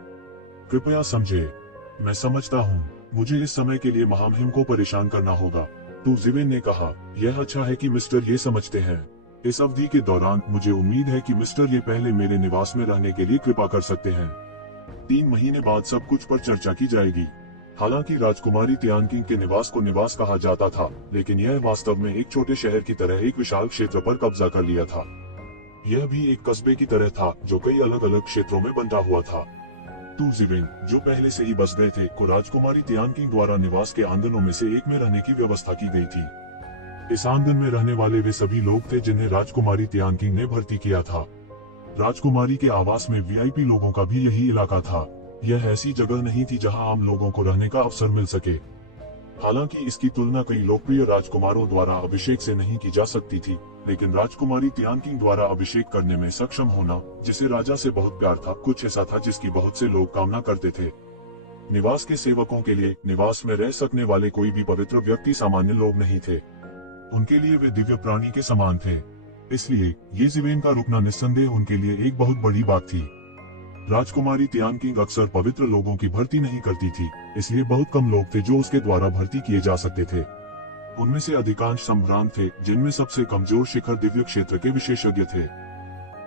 कृपया समझे। मैं समझता हूँ, मुझे इस समय के लिए महामहिम को परेशान करना होगा। तो जिवेन ने कहा, यह अच्छा है कि मिस्टर ये समझते हैं। इस अवधि के दौरान मुझे उम्मीद है कि मिस्टर ये पहले मेरे निवास में रहने के लिए कृपा कर सकते हैं। 3 महीने बाद सब कुछ पर चर्चा की जाएगी। हालांकि राजकुमारी तियानकिंग के निवास को निवास कहा जाता था, लेकिन यह वास्तव में एक छोटे शहर की तरह एक विशाल क्षेत्र पर कब्जा कर लिया था। यह भी एक कस्बे की तरह था जो कई अलग अलग क्षेत्रों में बंटा हुआ था। टू जिवेन, जो पहले से ही बस गए थे, को राजकुमारी तियानकिंग द्वारा निवास के आंगनों में से एक में रहने की व्यवस्था की गई थी। इस आंगन में रहने वाले वे सभी लोग थे जिन्हें राजकुमारी तियानकिंग ने भर्ती किया था। राजकुमारी के आवास में वीआईपी लोगों का भी यही इलाका था। यह ऐसी जगह नहीं थी जहां आम लोगों को रहने का अवसर मिल सके। हालांकि इसकी तुलना कई लोकप्रिय राजकुमारों द्वारा अभिषेक से नहीं की जा सकती थी, लेकिन राजकुमारी तियानकिंग द्वारा अभिषेक करने में सक्षम होना, जिसे राजा से बहुत प्यार था, कुछ ऐसा था जिसकी बहुत से लोग कामना करते थे। निवास के सेवकों के लिए निवास में रह सकने वाले कोई भी पवित्र व्यक्ति सामान्य लोग नहीं थे। उनके लिए वे दिव्य प्राणी के समान थे। इसलिए येज़िवेन का रुकना निस्संदेह उनके लिए एक बहुत बड़ी बात थी। राजकुमारी तियानकिंग अक्सर पवित्र लोगों की भर्ती नहीं करती थी, इसलिए बहुत कम लोग थे जो उसके द्वारा भर्ती किए जा सकते थे। उनमें से अधिकांश संभ्रांत थे, जिनमें सबसे कमजोर शिखर दिव्य क्षेत्र के विशेषज्ञ थे।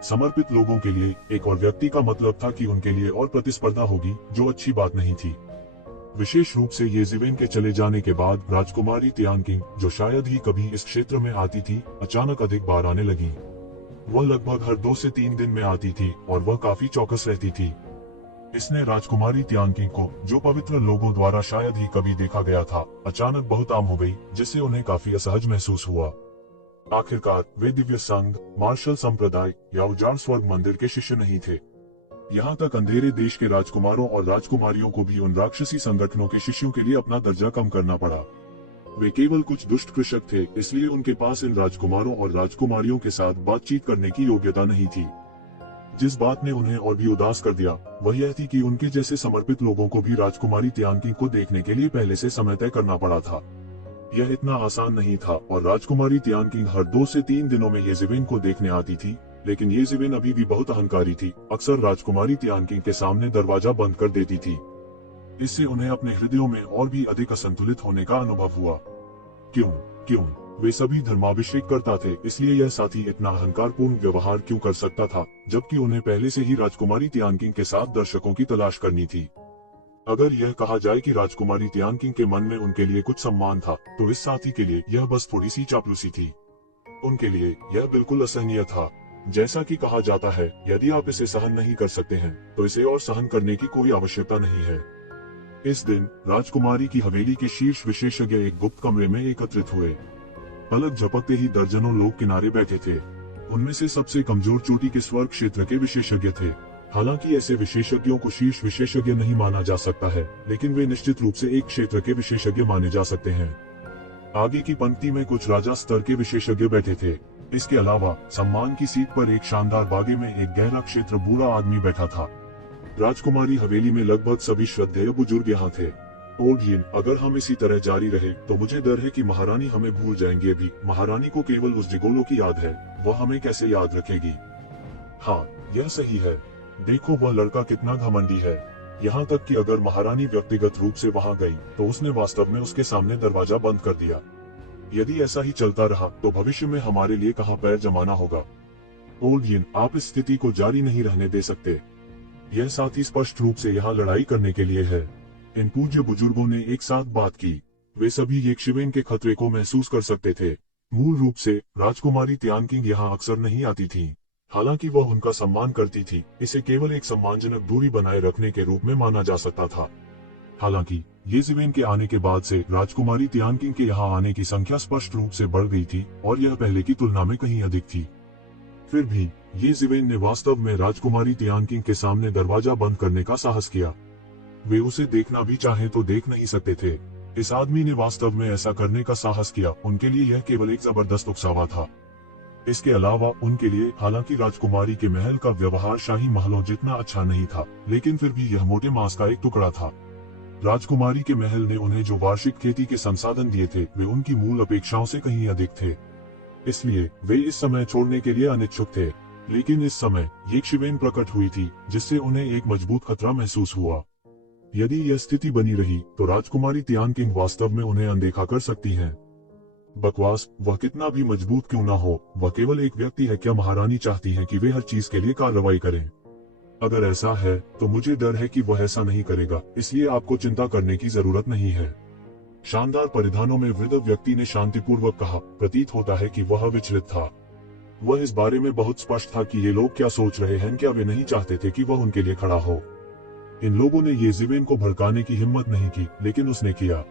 समर्पित लोगों के लिए एक और व्यक्ति का मतलब था कि उनके लिए और प्रतिस्पर्धा होगी, जो अच्छी बात नहीं थी। विशेष रूप से येज़िवेन के चले जाने के बाद राजकुमारी तियानकिंग, जो शायद ही कभी इस क्षेत्र में आती थी, अचानक अधिक बार आने लगी। वह लगभग हर 2 से 3 दिन में आती थी और वह काफी चौकस रहती थी। इसने राजकुमारी तियानकिंग को, जो पवित्र लोगों द्वारा शायद ही कभी देखा गया था, अचानक बहुत आम हो गई, जिससे उन्हें काफी असहज महसूस हुआ। आखिरकार वे दिव्य संघ, मार्शल संप्रदाय या उजाड़ स्वर्ग मंदिर के शिष्य नहीं थे। यहाँ तक अंधेरे देश के राजकुमारों और राजकुमारियों को भी उन राक्षसी संगठनों के शिष्यों के लिए अपना दर्जा कम करना पड़ा। वे केवल कुछ दुष्ट कृषक थे, इसलिए उनके पास इन राजकुमारों और राजकुमारियों के साथ बातचीत करने की योग्यता नहीं थी। जिस बात ने उन्हें और भी उदास कर दिया, वह यह थी कि उनके जैसे समर्पित लोगों को भी राजकुमारी तियानकिंग को देखने के लिए पहले से समय तय करना पड़ा था। यह इतना आसान नहीं था और राजकुमारी तियानकिंग हर 2 से 3 दिनों में येज़िवेन को देखने आती थी, लेकिन येज़िवेन अभी भी बहुत अहंकारी थी। अक्सर राजकुमारी तियानकिंग के सामने दरवाजा बंद कर देती थी। इससे उन्हें अपने हृदयों में और भी अधिक असंतुलित होने का अनुभव हुआ। क्यों वे सभी धर्माभिषेक करता थे, इसलिए यह साथी इतना अहंकारपूर्ण व्यवहार क्यों कर सकता था, जबकि उन्हें पहले से ही राजकुमारी तियानकिंग के साथ दर्शकों की तलाश करनी थी। अगर यह कहा जाए कि राजकुमारी तियानकिंग के मन में उनके लिए कुछ सम्मान था, तो इस साथी के लिए यह बस थोड़ी सी चापलूसी थी। उनके लिए यह बिल्कुल असहनीय था। जैसा कि कहा जाता है, यदि आप इसे सहन नहीं कर सकते हैं, तो इसे और सहन करने की कोई आवश्यकता नहीं है। इस दिन राजकुमारी की हवेली के शीर्ष विशेषज्ञ एक गुप्त कमरे में एकत्रित हुए। पलक झपकते ही दर्जनों लोग किनारे बैठे थे। उनमें से सबसे कमजोर चोटी के स्वर्ग क्षेत्र के विशेषज्ञ थे। हालांकि ऐसे विशेषज्ञों को शीर्ष विशेषज्ञ नहीं माना जा सकता है, लेकिन वे निश्चित रूप से एक क्षेत्र के विशेषज्ञ माने जा सकते हैं। आगे की पंक्ति में कुछ राजा स्तर के विशेषज्ञ बैठे थे। इसके अलावा सम्मान की सीट पर एक शानदार बागे में एक गहरा क्षेत्र बूढ़ा आदमी बैठा था। राजकुमारी हवेली में लगभग सभी श्रद्धेय बुजुर्ग यहाँ थे। ओडयिन, अगर हम इसी तरह जारी रहे तो मुझे डर है कि महारानी हमें भूल जाएंगी। अभी महारानी को केवल उस जिगोलो की याद है, वह हमें कैसे याद रखेगी। हाँ, यह सही है। देखो वह लड़का कितना घमंडी है। यहाँ तक कि अगर महारानी व्यक्तिगत रूप से वहाँ गई, तो उसने वास्तव में उसके सामने दरवाजा बंद कर दिया। यदि ऐसा ही चलता रहा तो भविष्य में हमारे लिए कहाँ पैर जमाना होगा। ओडयिन, आप इस स्थिति को जारी नहीं रहने दे सकते। यह साथी स्पष्ट रूप से यहाँ लड़ाई करने के लिए है। इन पूज्य बुजुर्गों ने एक साथ बात की। वे सभी येज़िवेन के खतरे को महसूस कर सकते थे। मूल रूप से राजकुमारी तियानकिंग यहाँ अक्सर नहीं आती थी। हालांकि वह उनका सम्मान करती थी, इसे केवल एक सम्मानजनक दूरी बनाए रखने के रूप में माना जा सकता था। हालांकि येज़िवेन के आने के बाद से राजकुमारी तियानकिंग के यहाँ आने की संख्या स्पष्ट रूप से बढ़ गई थी और यह पहले की तुलना में कहीं अधिक थी। फिर भी येज़िवेन ने वास्तव में राजकुमारी तियानकिंग के सामने दरवाजा बंद करने का साहस किया। वे उसे देखना भी चाहे तो देख नहीं सकते थे। इस आदमी ने वास्तव में ऐसा करने का साहस किया। उनके लिए यह केवल एक जबरदस्त उकसावा था। इसके अलावा उनके लिए, हालांकि राजकुमारी के महल का व्यवहार शाही महलों जितना अच्छा नहीं था, लेकिन फिर भी यह मोटे मांस का एक टुकड़ा था। राजकुमारी के महल ने उन्हें जो वार्षिक खेती के संसाधन दिए थे, वे उनकी मूल अपेक्षाओं से कहीं अधिक थे। इसलिए वे इस समय छोड़ने के लिए अनिच्छुक थे। लेकिन इस समय येज़िवेन प्रकट हुई थी, जिससे उन्हें एक मजबूत खतरा महसूस हुआ। यदि यह स्थिति बनी रही तो राजकुमारी तियानकिंग वास्तव में उन्हें अनदेखा कर सकती हैं। बकवास, वह कितना भी मजबूत क्यों ना हो, वह केवल एक व्यक्ति है। क्या महारानी चाहती है कि वे हर चीज के लिए कार्रवाई करें? अगर ऐसा है तो मुझे डर है कि वह ऐसा नहीं करेगा, इसलिए आपको चिंता करने की जरूरत नहीं है। शानदार परिधानों में वृद्ध व्यक्ति ने शांतिपूर्वक कहा। प्रतीत होता है कि वह विचलित था। वह इस बारे में बहुत स्पष्ट था कि ये लोग क्या सोच रहे हैं। क्या वे नहीं चाहते थे कि वह उनके लिए खड़ा हो? इन लोगों ने येज़िवेन को भड़काने की हिम्मत नहीं की, लेकिन उसने किया।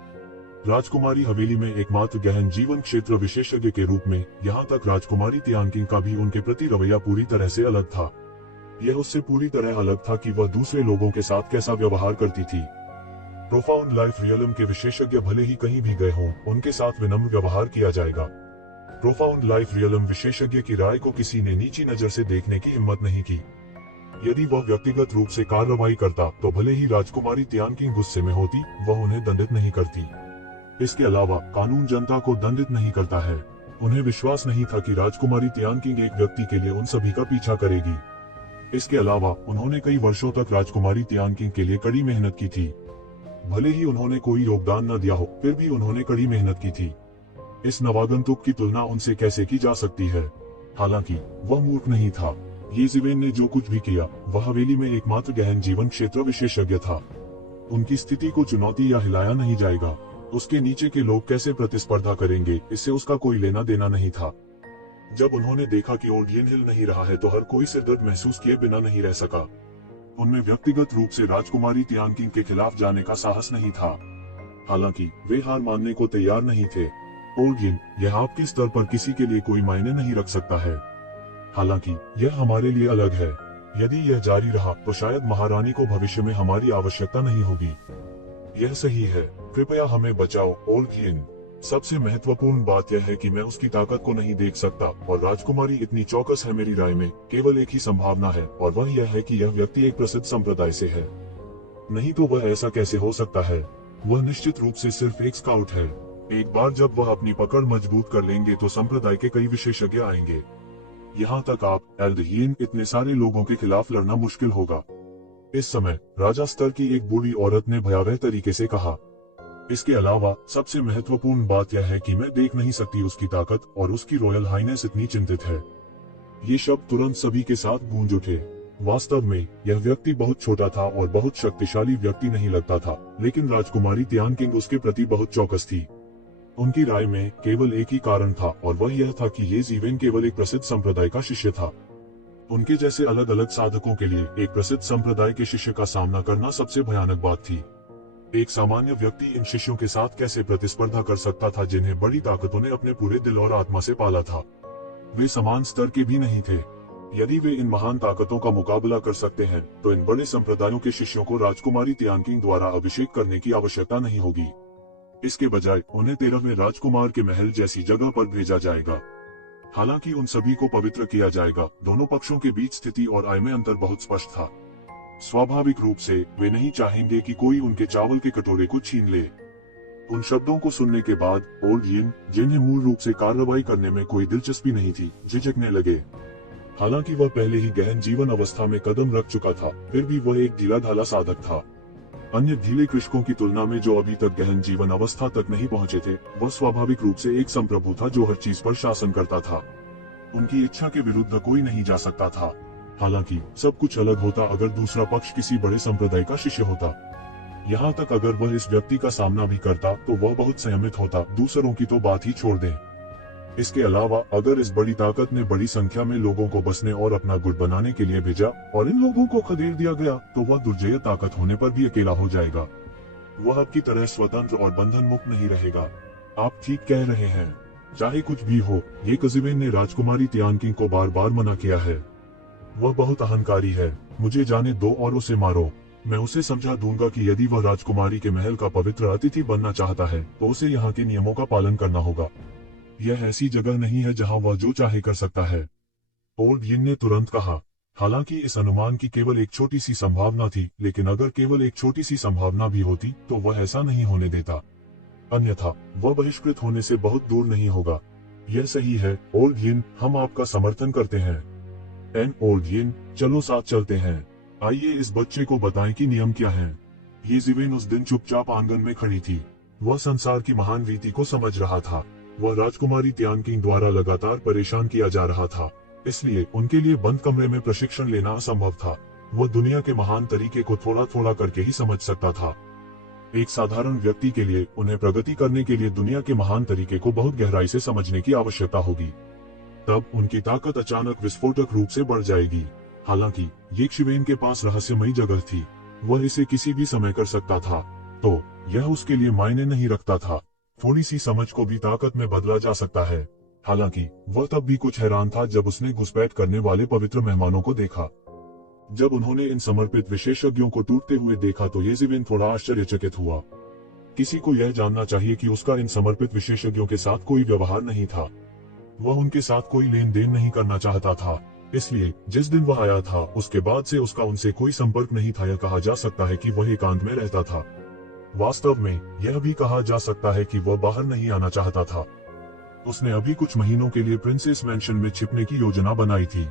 राजकुमारी हवेली में एकमात्र गहन जीवन क्षेत्र विशेषज्ञ के रूप में, यहाँ तक राजकुमारी तियानकिंग का भी उनके प्रति रवैया पूरी तरह से अलग था। यह उससे पूरी तरह अलग था कि वह दूसरे लोगों के साथ कैसा व्यवहार करती थी। प्रोफाउंड लाइफ रियलम के विशेषज्ञ भले ही कहीं भी गए हों, उनके साथ विनम्र व्यवहार किया जाएगा। प्रोफाउंड लाइफ रियलम विशेषज्ञ की राय को किसी ने नीची नजर से देखने की हिम्मत नहीं की। यदि वह व्यक्तिगत रूप से कार्रवाई करता तो भले ही राजकुमारी तियानकिंग गुस्से में होती, वह उन्हें दंडित नहीं करती। इसके अलावा कानून जनता को दंडित नहीं करता है। उन्हें विश्वास नहीं था कि राजकुमारी तियानकिंग एक व्यक्ति के लिए उन सभी का पीछा करेगी। इसके अलावा उन्होंने कई वर्षों तक राजकुमारी तियानकिंग के लिए कड़ी मेहनत की थी। भले ही उन्होंने कोई योगदान न दिया हो, फिर भी उन्होंने कड़ी मेहनत की थी। इस नवागंतुक की तुलना उनसे कैसे की जा सकती है? हालांकि वह मूर्ख नहीं था। ये जिवेन ने जो कुछ भी किया, वह हवेली में एकमात्र गहन जीवन क्षेत्र विशेषज्ञ था। उनकी स्थिति को चुनौती या हिलाया नहीं जाएगा। उसके नीचे के लोग कैसे प्रतिस्पर्धा करेंगे, इससे उसका कोई लेना देना नहीं था। जब उन्होंने देखा कि ओल्डियन हिल नहीं रहा है, तो हर कोई सिरदर्द महसूस किए बिना नहीं रह सका। उनमें व्यक्तिगत रूप से राजकुमारी तियानकिंग के खिलाफ जाने का साहस नहीं था। हालांकि वे हार मानने को तैयार नहीं थे। ओल्डियन, यह आपके स्तर पर किसी के लिए कोई मायने नहीं रख सकता है। हालांकि यह हमारे लिए अलग है। यदि यह जारी रहा तो शायद महारानी को भविष्य में हमारी आवश्यकता नहीं होगी। यह सही है। कृपया हमें बचाओ, ओल्डियन। सबसे महत्वपूर्ण बात यह है कि मैं उसकी ताकत को नहीं देख सकता, और राजकुमारी इतनी चौकस है। मेरी राय में केवल एक ही संभावना है, और वह यह है कि यह व्यक्ति एक प्रसिद्ध संप्रदाय से है। नहीं तो वह ऐसा कैसे हो सकता है? वह निश्चित रूप से सिर्फ एक स्काउट है। एक बार जब वह अपनी पकड़ मजबूत कर लेंगे तो संप्रदाय के कई विशेषज्ञ आएंगे। यहाँ तक आप एल्डहियन, इतने सारे लोगों के खिलाफ लड़ना मुश्किल होगा। इस समय राजा स्तर की एक बूढ़ी औरत ने भयावह तरीके से कहा। इसके अलावा सबसे महत्वपूर्ण बात यह है कि मैं देख नहीं सकती उसकी ताकत, और उसकी रॉयल हाइनेस इतनी चिंतित है। ये शब्द तुरंत सभी के साथ गूंज उठे। वास्तव में यह व्यक्ति बहुत छोटा था और बहुत शक्तिशाली व्यक्ति नहीं लगता था, लेकिन राजकुमारी तियानकिंग उसके प्रति बहुत चौकस थी। उनकी राय में केवल एक ही कारण था, और वह यह था कि ये जीवेन केवल एक प्रसिद्ध संप्रदाय का शिष्य था। उनके जैसे अलग अलग साधकों के लिए एक प्रसिद्ध संप्रदाय के शिष्य का सामना करना सबसे भयानक बात थी। एक सामान्य व्यक्ति इन शिष्यों के साथ कैसे प्रतिस्पर्धा कर सकता था, जिन्हें बड़ी ताकतों ने अपने पूरे दिल और आत्मा से पाला था? वे समान स्तर के भी नहीं थे। यदि वे इन महान ताकतों का मुकाबला कर सकते हैं, तो इन बड़े संप्रदायों के शिष्यों को राजकुमारी तियानकिंग द्वारा अभिषेक करने की आवश्यकता नहीं होगी। इसके बजाय उन्हें 13वें राजकुमार के महल जैसी जगह पर भेजा जाएगा। हालांकि उन सभी को पवित्र किया जाएगा। दोनों पक्षों के बीच स्थिति और आय में अंतर बहुत स्पष्ट था। स्वाभाविक रूप से वे नहीं चाहेंगे कि कोई उनके चावल के कटोरे को छीन ले। उन शब्दों को सुनने के बाद ओल्डियन, जिन्हें मूल रूप से कार्रवाई करने में कोई दिलचस्पी नहीं थी, झिझकने लगे। हालांकि वह पहले ही गहन जीवन अवस्था में कदम रख चुका था, फिर भी वह एक ढीला ढाला साधक था। अन्य ढीले कृषकों की तुलना में जो अभी तक गहन जीवन अवस्था तक नहीं पहुंचे थे, वह स्वाभाविक रूप से एक संप्रभु था जो हर चीज पर शासन करता था। उनकी इच्छा के विरुद्ध कोई नहीं जा सकता था। हालांकि सब कुछ अलग होता अगर दूसरा पक्ष किसी बड़े संप्रदाय का शिष्य होता। यहाँ तक अगर वह इस व्यक्ति का सामना भी करता तो वह बहुत संयमित होता, दूसरों की तो बात ही छोड़ दें। इसके अलावा अगर इस बड़ी ताकत ने बड़ी संख्या में लोगों को बसने और अपना गुट बनाने के लिए भेजा, और इन लोगों को खदेड़ दिया गया, तो वह दुर्जय ताकत होने पर भी अकेला हो जाएगा। वह अब की तरह स्वतंत्र और बंधन मुक्त नहीं रहेगा। आप ठीक कह रहे हैं। चाहे कुछ भी हो, ये कजिवेन ने राजकुमारी तियानकिंग को बार बार मना किया है। वह बहुत अहंकारी है। मुझे जाने दो और उसे मारो। मैं उसे समझा दूंगा कि यदि वह राजकुमारी के महल का पवित्र अतिथि बनना चाहता है, तो उसे यहाँ के नियमों का पालन करना होगा। यह ऐसी जगह नहीं है जहाँ वह जो चाहे कर सकता है, ओल्डियन ने तुरंत कहा। हालांकि इस अनुमान की केवल एक छोटी सी संभावना थी, लेकिन अगर केवल एक छोटी सी संभावना भी होती तो वह ऐसा नहीं होने देता। अन्यथा वह बहिष्कृत होने से बहुत दूर नहीं होगा। यह सही है ओल्डियन, हम आपका समर्थन करते हैं। ओल्डियन, चलो साथ चलते हैं। आइए इस बच्चे को बताएं कि नियम क्या हैं। ये जिवेन उस दिन चुपचाप आंगन में खड़ी थी। वह संसार की महान रीति को समझ रहा था। वह राजकुमारी तियानकिंग द्वारा लगातार परेशान किया जा रहा था, इसलिए उनके लिए बंद कमरे में प्रशिक्षण लेना असंभव था। वह दुनिया के महान तरीके को थोड़ा थोड़ा करके ही समझ सकता था। एक साधारण व्यक्ति के लिए उन्हें प्रगति करने के लिए दुनिया के महान तरीके को बहुत गहराई से समझने की आवश्यकता होगी। तब उनकी ताकत अचानक विस्फोटक रूप से बढ़ जाएगी। हालांकि ये शिवेन के पास रहस्यमयी जगह थी। वह इसे किसी भी समय कर सकता था, तो यह उसके लिए मायने नहीं रखता था। थोड़ी सी समझ को भी ताकत में बदला जा सकता है। हालांकि वह तब भी कुछ हैरान था जब उसने घुसपैठ करने वाले पवित्र मेहमानों को देखा। जब उन्होंने इन समर्पित विशेषज्ञों को टूटते हुए देखा तो येज़िविन थोड़ा आश्चर्यचकित हुआ। किसी को यह जानना चाहिए कि उसका इन समर्पित विशेषज्ञों के साथ कोई व्यवहार नहीं था। वह उनके साथ कोई लेन देन नहीं करना चाहता था। इसलिए जिस दिन वह आया था उसके बाद से उसका उनसे कोई संपर्क नहीं था। यह कहा जा सकता है कि वह एकांत में रहता था। वास्तव में यह भी कहा जा सकता है कि वह बाहर नहीं आना चाहता था। उसने अभी कुछ महीनों के लिए प्रिंसेस मैंशन में छिपने की योजना बनाई थी।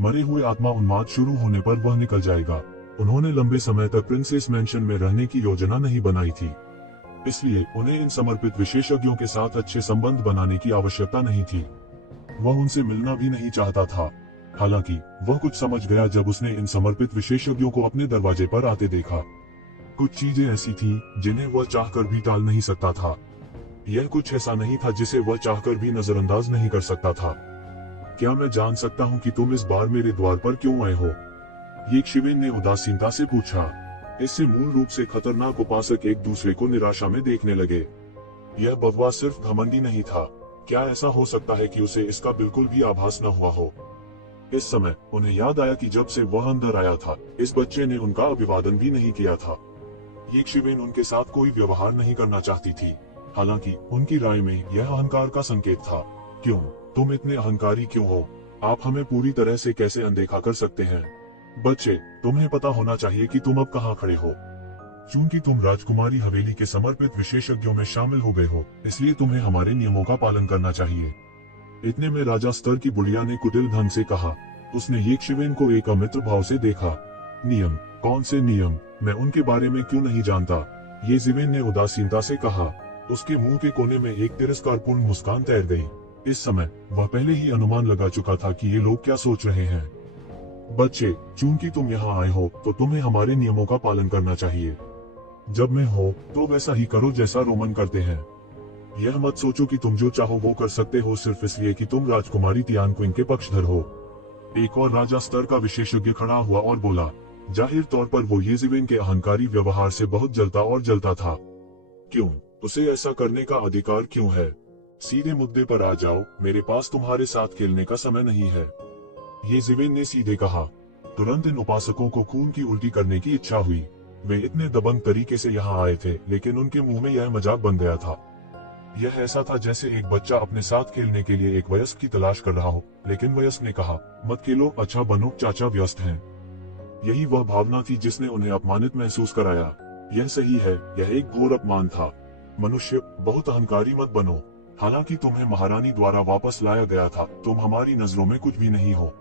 मरे हुए आत्मा उन्माद शुरू होने पर वह निकल जाएगा। उन्होंने लंबे समय तक प्रिंसेस मैंशन में रहने की योजना नहीं बनाई थी, इसलिए उन्हें इन समर्पित विशेषज्ञों के साथ अच्छे संबंध बनाने की आवश्यकता नहीं थी। वह उनसे मिलना भी नहीं चाहता था। हालांकि वह कुछ समझ गया जब उसने इन समर्पित विशेषज्ञों को अपने दरवाजे पर आते देखा। कुछ चीजें ऐसी थीं जिन्हें वह चाहकर भी टाल नहीं सकता था। यह कुछ ऐसा नहीं था जिसे वह चाहकर भी नजरअंदाज नहीं कर सकता था। क्या मैं जान सकता हूँ कि तुम इस बार मेरे द्वार पर क्यों आए हो? येशिवेन ने उदासीनता से पूछा। इससे मूल रूप से खतरनाक उपासक एक दूसरे को निराशा में देखने लगे। यह बकवास सिर्फ घमंडी नहीं था। क्या ऐसा हो सकता है कि उसे इसका बिल्कुल भी आभास न हुआ हो? इस समय उन्हें याद आया कि जब से वह अंदर आया था इस बच्चे ने उनका अभिवादन भी नहीं किया था। येशिवेन उनके साथ कोई व्यवहार नहीं करना चाहती थी। हालांकि उनकी राय में यह अहंकार का संकेत था। क्यों? तुम इतने अहंकारी क्यों हो? आप हमें पूरी तरह से कैसे अनदेखा कर सकते हैं? बच्चे, तुम्हें पता होना चाहिए कि तुम अब कहाँ खड़े हो। चूंकि तुम राजकुमारी हवेली के समर्पित विशेषज्ञों में शामिल हो गए हो, इसलिए तुम्हें हमारे नियमों का पालन करना चाहिए। इतने में राजा स्तर की बुढ़िया ने कुटिल ढंग से कहा। उसने येशिवेन को एक अमित्र भाव से देखा। नियम? कौन से नियम? मैं उनके बारे में क्यों नहीं जानता? येशिवेन ने उदासीनता से कहा। उसके मुंह के कोने में एक तिरस्कारपूर्ण मुस्कान तैर गई। इस समय वह पहले ही अनुमान लगा चुका था कि ये लोग क्या सोच रहे हैं। बच्चे, चूंकि तुम यहाँ आए हो तो तुम्हें हमारे नियमों का पालन करना चाहिए। जब मैं हो तो वैसा ही करो जैसा रोमन करते हैं। यह मत सोचो कि तुम जो चाहो वो कर सकते हो सिर्फ इसलिए कि तुम राजकुमारी तियानक्विन के पक्षधर हो। एक और राजा स्तर का विशेषज्ञ खड़ा हुआ और बोला। जाहिर तौर पर वो येशिवेन के अहंकारी व्यवहार से बहुत जलता था। क्यों? उसे ऐसा करने का अधिकार क्यों है? सीधे मुद्दे पर आ जाओ। मेरे पास तुम्हारे साथ खेलने का समय नहीं है, येशिवेन ने सीधे कहा। तुरंत इन उपासकों को खून की उल्टी करने की इच्छा हुई। वे इतने दबंग तरीके से यहाँ आए थे, लेकिन उनके मुंह में यह मजाक बन गया था। यह ऐसा था जैसे एक बच्चा अपने साथ खेलने के लिए एक वयस्क की तलाश कर रहा हो, लेकिन वयस्क ने कहा, मत खेलो, अच्छा बनो, चाचा व्यस्त हैं। यही वह भावना थी जिसने उन्हें अपमानित महसूस कराया। यह सही है, यह एक घोर अपमान था। मनुष्य, बहुत अहंकारी मत बनो। हालांकि तुम्हें महारानी द्वारा वापस लाया गया था, तुम हमारी नजरों में कुछ भी नहीं हो।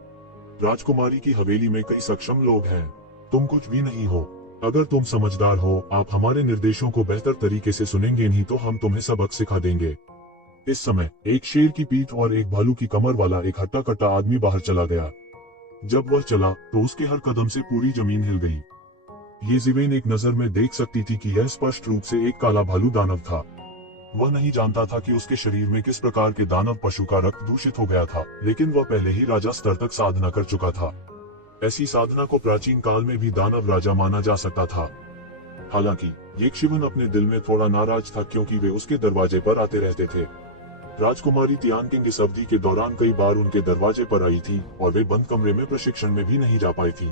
राजकुमारी की हवेली में कई सक्षम लोग हैं, तुम कुछ भी नहीं हो। अगर तुम समझदार हो, आप हमारे निर्देशों को बेहतर तरीके से सुनेंगे, नहीं तो हम तुम्हें सबक सिखा देंगे। इस समय एक शेर की पीठ और एक भालू की कमर वाला एक हट्टा कट्टा आदमी बाहर चला गया। जब वह चला तो उसके हर कदम से पूरी जमीन हिल गई। येशिवेन एक नजर में देख सकती थी कि यह स्पष्ट रूप से एक काला भालू दानव था। वह नहीं जानता था कि उसके शरीर में किस प्रकार के दानव पशु का रक्त दूषित हो गया था, लेकिन वह पहले ही राजा स्तर तक साधना कर चुका था। ऐसी साधना को प्राचीन काल में भी दानव राजा माना जा सकता था। हालांकि येशिवेन अपने दिल में थोड़ा नाराज था, क्योंकि वे उसके दरवाजे पर आते रहते थे। राजकुमारी तियानक्विन इस अवधि के दौरान कई बार उनके दरवाजे पर आई थी और वे बंद कमरे में प्रशिक्षण में भी नहीं जा पाई थी।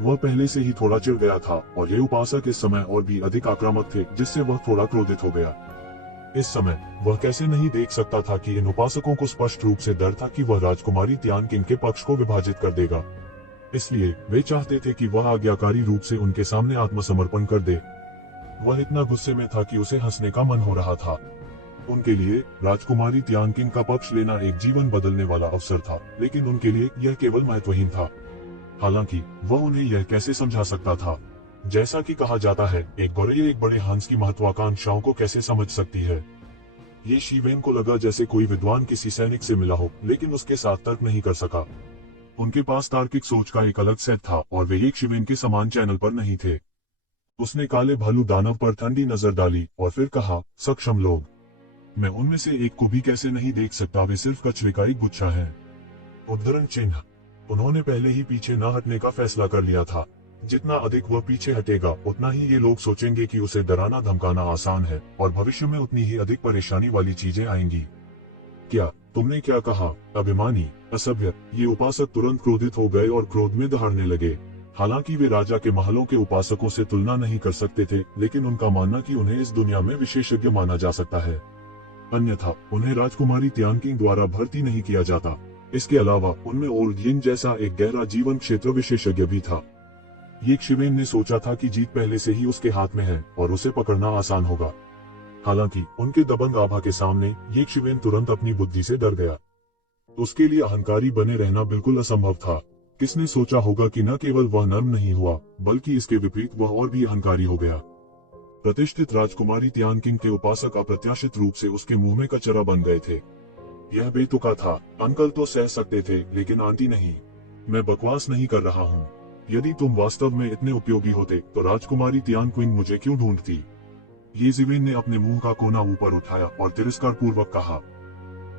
वह पहले से ही थोड़ा चिढ़ गया था और ये उपासक इस समय और भी अधिक आक्रामक थे, जिससे वह थोड़ा क्रोधित हो गया। इस समय वह कैसे नहीं देख सकता था कि इन उपासकों को स्पष्ट रूप से डर था कि वह राजकुमारी तियानक्विन के पक्ष को विभाजित कर देगा। इसलिए वे चाहते थे कि वह आज्ञाकारी रूप से उनके सामने आत्मसमर्पण कर दे। वह इतना गुस्से में था कि उसे हंसने का मन हो रहा था। उनके लिए राजकुमारी तियानक्विन का पक्ष लेना एक जीवन बदलने वाला अवसर था, लेकिन उनके लिए यह केवल महत्वहीन था। हालांकि वह उन्हें यह कैसे समझा सकता था? जैसा कि कहा जाता है, एक गौरैया एक बड़े हंस की महत्वाकांक्षाओं को कैसे समझ सकती है। येशिवेन को लगा जैसे कोई विद्वान किसी सैनिक से मिला हो, लेकिन उसके साथ तर्क नहीं कर सका। उनके पास तार्किक सोच का एक अलग सेट था और वे येशिवेन के समान चैनल पर नहीं थे। उसने काले भालू दानव पर ठंडी नजर डाली और फिर कहा, सक्षम लोग, मैं उनमें से एक को भी कैसे नहीं देख सकता, वे सिर्फ कचरे का एक गुच्छा है। उद्धरण चिन्ह। उन्होंने पहले ही पीछे न हटने का फैसला कर लिया था। जितना अधिक वह पीछे हटेगा, उतना ही ये लोग सोचेंगे कि उसे डराना धमकाना आसान है और भविष्य में उतनी ही अधिक परेशानी वाली चीजें आएंगी। क्या तुमने क्या कहा, अभिमानी, असभ्य। ये उपासक तुरंत क्रोधित हो गए और क्रोध में दहाड़ने लगे। हालांकि वे राजा के महलों के उपासकों से तुलना नहीं कर सकते थे, लेकिन उनका मानना कि उन्हें इस दुनिया में विशेषज्ञ माना जा सकता है। अन्यथा उन्हें राजकुमारी तियानकिंग द्वारा भर्ती नहीं किया जाता। इसके अलावा उनमें ओल्ड यिंग जैसा एक गहरा जीवन क्षेत्र विशेषज्ञ भी था। ये शिवेन ने सोचा था कि जीत पहले से ही उसके हाथ में है और उसे पकड़ना आसान होगा। हालांकि उनके दबंग आभा के सामने ये शिवेन तुरंत अपनी बुद्धि से डर गया। उसके लिए अहंकारी बने रहना बिल्कुल असंभव था। किसने सोचा होगा कि न केवल वह नर्म नहीं हुआ, बल्कि इसके विपरीत वह और भी अहंकारी हो गया। प्रतिष्ठित राजकुमारी तियानकिंग के उपासक अप्रत्याशित रूप से उसके मुंह में कचरा बन गए थे। यह बेतुका था। अंकल तो सह सकते थे, लेकिन आंटी नहीं। मैं बकवास नहीं कर रहा हूँ। यदि तुम वास्तव में इतने उपयोगी होते तो राजकुमारी तियानकिंग मुझे क्यों ढूंढती? येजिवेन ने अपने मुंह का कोना ऊपर उठाया और तिरस्कार पूर्वक कहा।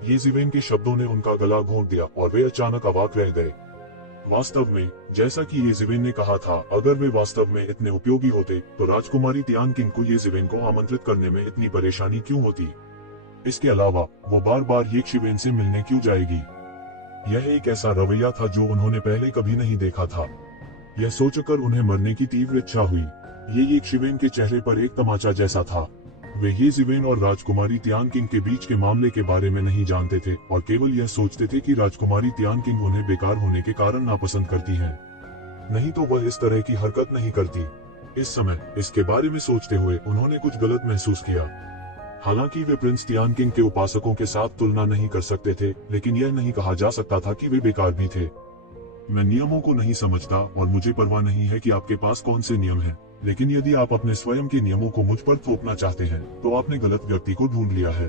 येजिवेन के शब्दों ने उनका गला घोंट दिया और वे अचानक अवाक रह गए। वास्तव में, जैसा कि येजिवेन ने कहा था, अगर वे वास्तव में इतने उपयोगी होते तो राजकुमारी तियानकिंग को येजिवेन को आमंत्रित करने में इतनी परेशानी क्यों होती? इसके अलावा वो बार बार येशिवेन से मिलने क्यों जाएगी? यह एक ऐसा रवैया था जो उन्होंने पहले कभी नहीं देखा था। यह सोचकर उन्हें मरने की तीव्र इच्छा हुई। ये शिवेन के चेहरे पर एक तमाचा जैसा था। वे येजिवेन और राजकुमारी तियानकिंग के बीच के मामले के बारे में नहीं जानते थे और केवल यह सोचते थे कि राजकुमारी तियानकिंग उन्हें बेकार होने के कारण नापसंद करती हैं। नहीं तो वह इस तरह की हरकत नहीं करती। इस समय इसके बारे में सोचते हुए उन्होंने कुछ गलत महसूस किया। हालांकि वे प्रिंस तियानकिंग के उपासकों के साथ तुलना नहीं कर सकते थे, लेकिन यह नहीं कहा जा सकता था कि वे बेकार भी थे। मैं नियमों को नहीं समझता और मुझे परवाह नहीं है कि आपके पास कौन से नियम हैं, लेकिन यदि आप अपने स्वयं के नियमों को मुझ पर थोपना चाहते हैं तो आपने गलत व्यक्ति को ढूंढ लिया है।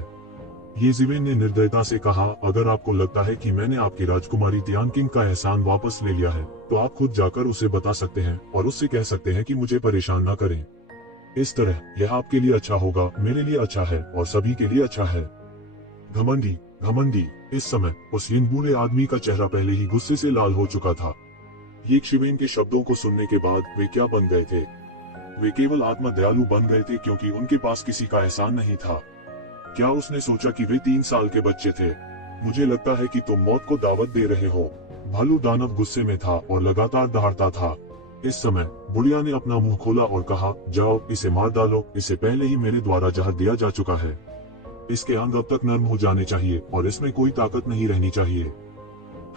येजिवेन ने निर्दयता से कहा, अगर आपको लगता है कि मैंने आपकी राजकुमारी तियानकिंग का एहसान वापस ले लिया है तो आप खुद जाकर उसे बता सकते हैं और उससे कह सकते हैं कि मुझे परेशान न करें। इस तरह यह आपके लिए अच्छा होगा, मेरे लिए अच्छा है और सभी के लिए अच्छा है। घमंडी, घमंडी। इस समय उस इन बूढ़े आदमी का चेहरा पहले ही गुस्से से लाल हो चुका था। येशिवेन के शब्दों को सुनने के बाद वे क्या बन गए थे? वे केवल आत्मा दयालु बन गए थे क्योंकि उनके पास किसी का एहसान नहीं था। क्या उसने सोचा कि वे 3 साल के बच्चे थे? मुझे लगता है कि तुम मौत को दावत दे रहे हो। भालू दानव गुस्से में था और लगातार दहाड़ता था। इस समय बुढ़िया ने अपना मुंह खोला और कहा, जाओ इसे मार डालो, इसे पहले ही मेरे द्वारा जहर दिया जा चुका है। इसके अंग अब तक नर्म हो जाने चाहिए और इसमें कोई ताकत नहीं रहनी चाहिए।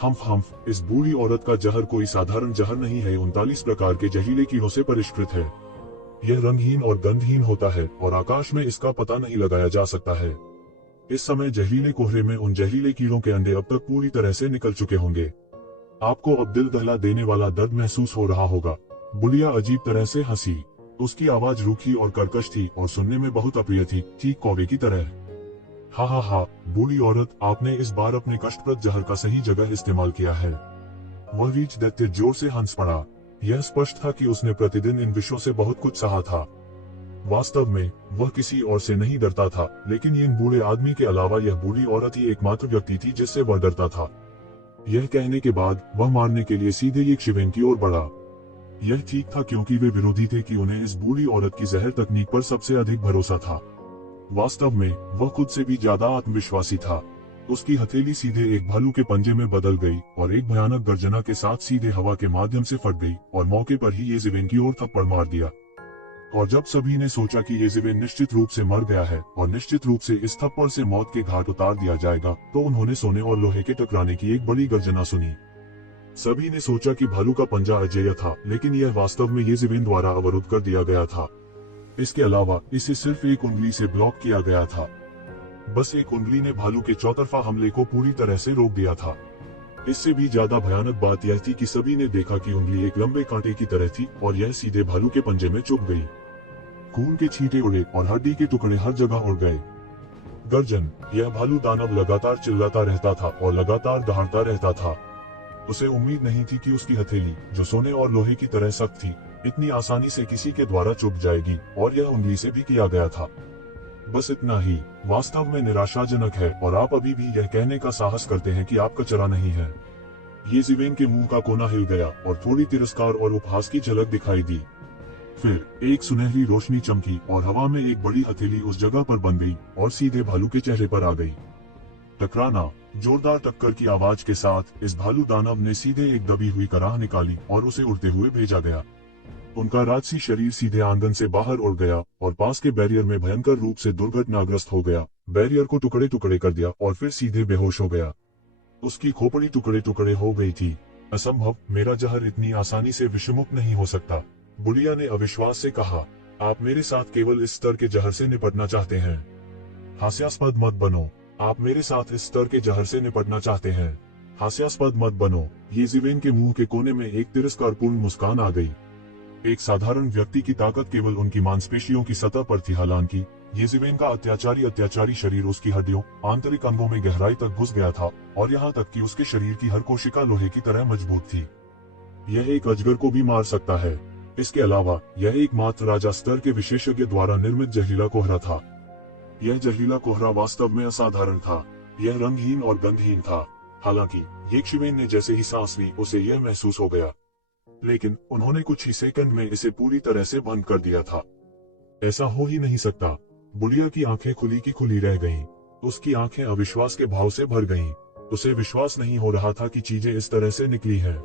हम्फ हम्फ। इस बूढ़ी औरत का जहर कोई साधारण जहर नहीं है, 39 प्रकार के जहरीले कीड़ों से परिष्कृत है। यह रंगहीन और गंधहीन होता है और आकाश में इसका पता नहीं लगाया जा सकता है। इस समय जहरीले कोहरे में उन जहरीले कीड़ों के अंडे अब तक पूरी तरह से निकल चुके होंगे। आपको अब दिल दहला देने वाला दर्द महसूस हो रहा होगा। बुढ़िया अजीब तरह से हंसी। उसकी आवाज रूखी और कर्कश थी और सुनने में बहुत अप्रिय थी, ठीक कौवे की तरह। हा हा हा, बूढ़ी औरत, आपने इस बार अपने कष्टप्रद जहर का सही जगह इस्तेमाल किया है। वह रीछ दैत्य जोर से हंस पड़ा। यह स्पष्ट था कि उसने प्रतिदिन इन विषयों से बहुत कुछ सहा था। वास्तव में वह किसी और से नहीं डरता था, लेकिन इन बूढ़े आदमी के अलावा यह बूढ़ी औरत ही एकमात्र व्यक्ति थी जिससे वह डरता था। यह कहने के बाद वह मारने के लिए सीधे येशिवेन की ओर बढ़ा। यह ठीक था क्योंकि वे विरोधी थे कि उन्हें इस बूढ़ी औरत की जहर तकनीक पर सबसे अधिक भरोसा था। वास्तव में वह खुद से भी ज्यादा आत्मविश्वासी था। उसकी हथेली सीधे एक भालू के पंजे में बदल गई और एक भयानक गर्जना के साथ सीधे हवा के माध्यम से फट गई और मौके पर ही येजिवेन की ओर थप्पड़ मार दिया। और जब सभी ने सोचा कि येजिवेन निश्चित रूप से मर गया है और निश्चित रूप से इस थप्पड़ से मौत के घाट उतार दिया जाएगा, तो उन्होंने सोने और लोहे के टकराने की एक बड़ी गर्जना सुनी। सभी ने सोचा कि भालू का पंजा अजेय था, लेकिन यह वास्तव में येजिवेन द्वारा अवरुद्ध कर दिया गया था। इसके अलावा इसे सिर्फ एक उंगली से ब्लॉक किया गया था। बस एक उंगली ने भालू के चौतरफा हमले को पूरी तरह से रोक दिया था। इससे भी ज्यादा भयानक बात यह थी कि सभी ने देखा कि उंगली एक लंबे कांटे की तरह थी और यह सीधे भालू के पंजे में चुभ गई। खून के छींटे उड़े और हड्डी के टुकड़े हर जगह उड़ गए। गर्जन। यह भालू दानव लगातार चिल्लाता रहता था और लगातार दहाड़ता रहता था। उसे उम्मीद नहीं थी कि उसकी हथेली, जो सोने और लोहे की तरह सख्त थी, इतनी आसानी से किसी के द्वारा चुभ जाएगी, और यह उंगली से भी किया गया था। बस इतना ही वास्तव में निराशाजनक है और आप अभी भी यह कहने का साहस करते हैं कि आप कचरा नहीं है। येजिवेन के मुंह का कोना हिल गया और थोड़ी तिरस्कार और उपहास की झलक दिखाई दी। फिर एक सुनहरी रोशनी चमकी और हवा में एक बड़ी हथेली उस जगह पर बन गई और सीधे भालू के चेहरे पर आ गई। टकराना। जोरदार टक्कर की आवाज के साथ इस भालू दानव ने सीधे एक दबी हुई कराह निकाली और उसे उड़ते हुए भेजा गया। उनका राजसी शरीर सीधे आंगन से बाहर उड़ गया और पास के बैरियर में भयंकर रूप से दुर्घटनाग्रस्त हो गया। बैरियर को टुकड़े टुकड़े कर दिया और फिर सीधे बेहोश हो गया। उसकी खोपड़ी टुकड़े टुकड़े हो गई थी। असंभव, मेरा जहर इतनी आसानी से विषमुक्त नहीं हो सकता, बुढ़िया ने अविश्वास से कहा। आप मेरे साथ केवल इस स्तर के जहर से निपटना चाहते हैं। हास्यास्पद मत बनो। आप मेरे साथ इस स्तर के जहर से निपटना चाहते हैं। हास्यास्पद मत बनो। येज़ेवेन के मुंह के कोने में एक तिरस्कारपूर्ण मुस्कान आ गई। एक साधारण व्यक्ति की ताकत केवल उनकी मांसपेशियों की सतह पर थी, हालांकि येज़ेवेन का अत्याचारी शरीर उसकी हड्डियों, आंतरिक अंगों में गहराई तक घुस गया था और यहाँ तक कि उसके शरीर की हर कोशिका लोहे की तरह मजबूत थी। यह एक अजगर को भी मार सकता है। इसके अलावा यह एकमात्र राजा स्तर के विशेषज्ञ द्वारा निर्मित जहरीला कोहरा था। यह जहरीला कोहरा वास्तव में असाधारण था। यह रंगहीन और गंधहीन था। हालांकि येज़ेवेन ने जैसे ही सांस ली उसे यह महसूस हो गया, लेकिन उन्होंने कुछ ही सेकंड में इसे पूरी तरह से बंद कर दिया था। ऐसा हो ही नहीं सकता। बुढ़िया की आंखें खुली की खुली रह गईं। उसकी आंखें अविश्वास के भाव से भर गईं। उसे विश्वास नहीं हो रहा था कि चीजें इस तरह से निकली हैं।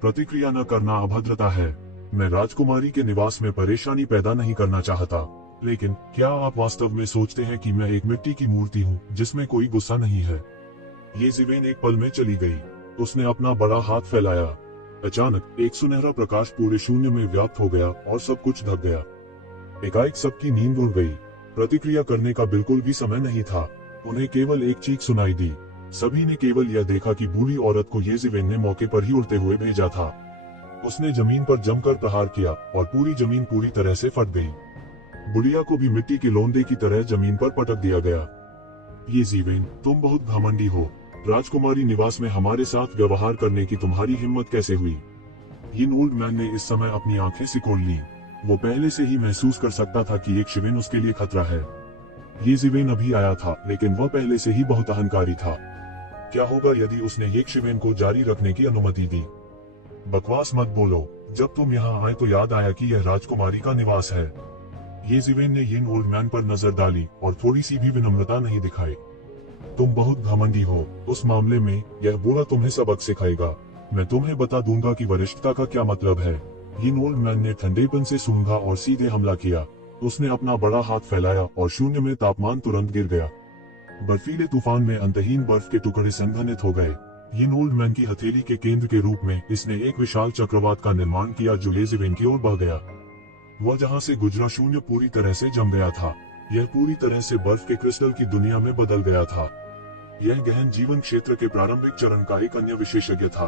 प्रतिक्रिया न करना अभद्रता है। मैं राजकुमारी के निवास में परेशानी पैदा नहीं करना चाहता, लेकिन क्या आप वास्तव में सोचते हैं कि मैं एक मिट्टी की मूर्ति हूँ जिसमें कोई गुस्सा नहीं है? येज़ेवेन एक पल में चली गई। उसने अपना बड़ा हाथ फैलाया। अचानक एक सुनहरा प्रकाश पूरे शून्य में व्याप्त हो गया और सब कुछ ढक गया। एकाएक सबकी नींद उड़ गई। प्रतिक्रिया करने का बिल्कुल भी समय नहीं था। उन्हें केवल एक चीख सुनाई दी। सभी ने केवल यह देखा कि बूढ़ी औरत को येज़ेवेन ने मौके पर ही उड़ते हुए भेजा था। उसने जमीन पर जमकर प्रहार किया और पूरी जमीन पूरी तरह से फट गई। बुढ़िया को भी मिट्टी के लोंदे की तरह जमीन पर पटक दिया गया। येज़ेवेन, तुम बहुत घमंडी हो। राजकुमारी निवास में हमारे साथ व्यवहार करने की तुम्हारी हिम्मत कैसे हुई? यिन ओल्ड मैन ने इस समय अपनी आंखें सिकोड़ ली। वो पहले से ही महसूस कर सकता था कि येज़ेवेन उसके लिए खतरा है। येज़ेवेन अभी आया था, लेकिन वह पहले से ही बहुत अहंकारी था। क्या होगा यदि उसने येज़ेवेन को जारी रखने की अनुमति दी? बकवास मत बोलो। जब तुम यहाँ आए तो याद आया कि यह राजकुमारी का निवास है। येज़ेवेन ने यिन ओल्ड मैन पर नजर डाली और थोड़ी सी भी विनम्रता नहीं दिखाई। तुम बहुत घमंडी हो। उस मामले में यह बूढ़ा तुम्हें सबक सिखाएगा। मैं तुम्हें बता दूंगा कि वरिष्ठता का क्या मतलब है। यिन ओल्ड मैन ने ठंडेपन से सूंघा और सीधे हमला किया। उसने अपना बड़ा हाथ फैलाया और शून्य में तापमान तुरंत गिर गया। बर्फीले तूफान में अंतहीन बर्फ के टुकड़े संघनित हो गए। यिन ओल्ड मैन की हथेली के केंद्र के रूप में इसने एक विशाल चक्रवात का निर्माण किया जो येज़ेवेन की ओर बह गया। वह जहाँ से गुजरा शून्य पूरी तरह से जम गया था। यह पूरी तरह से बर्फ के क्रिस्टल की दुनिया में बदल गया था। यह गहन जीवन क्षेत्र के प्रारंभिक चरण का एक अन्य विशेषज्ञ था।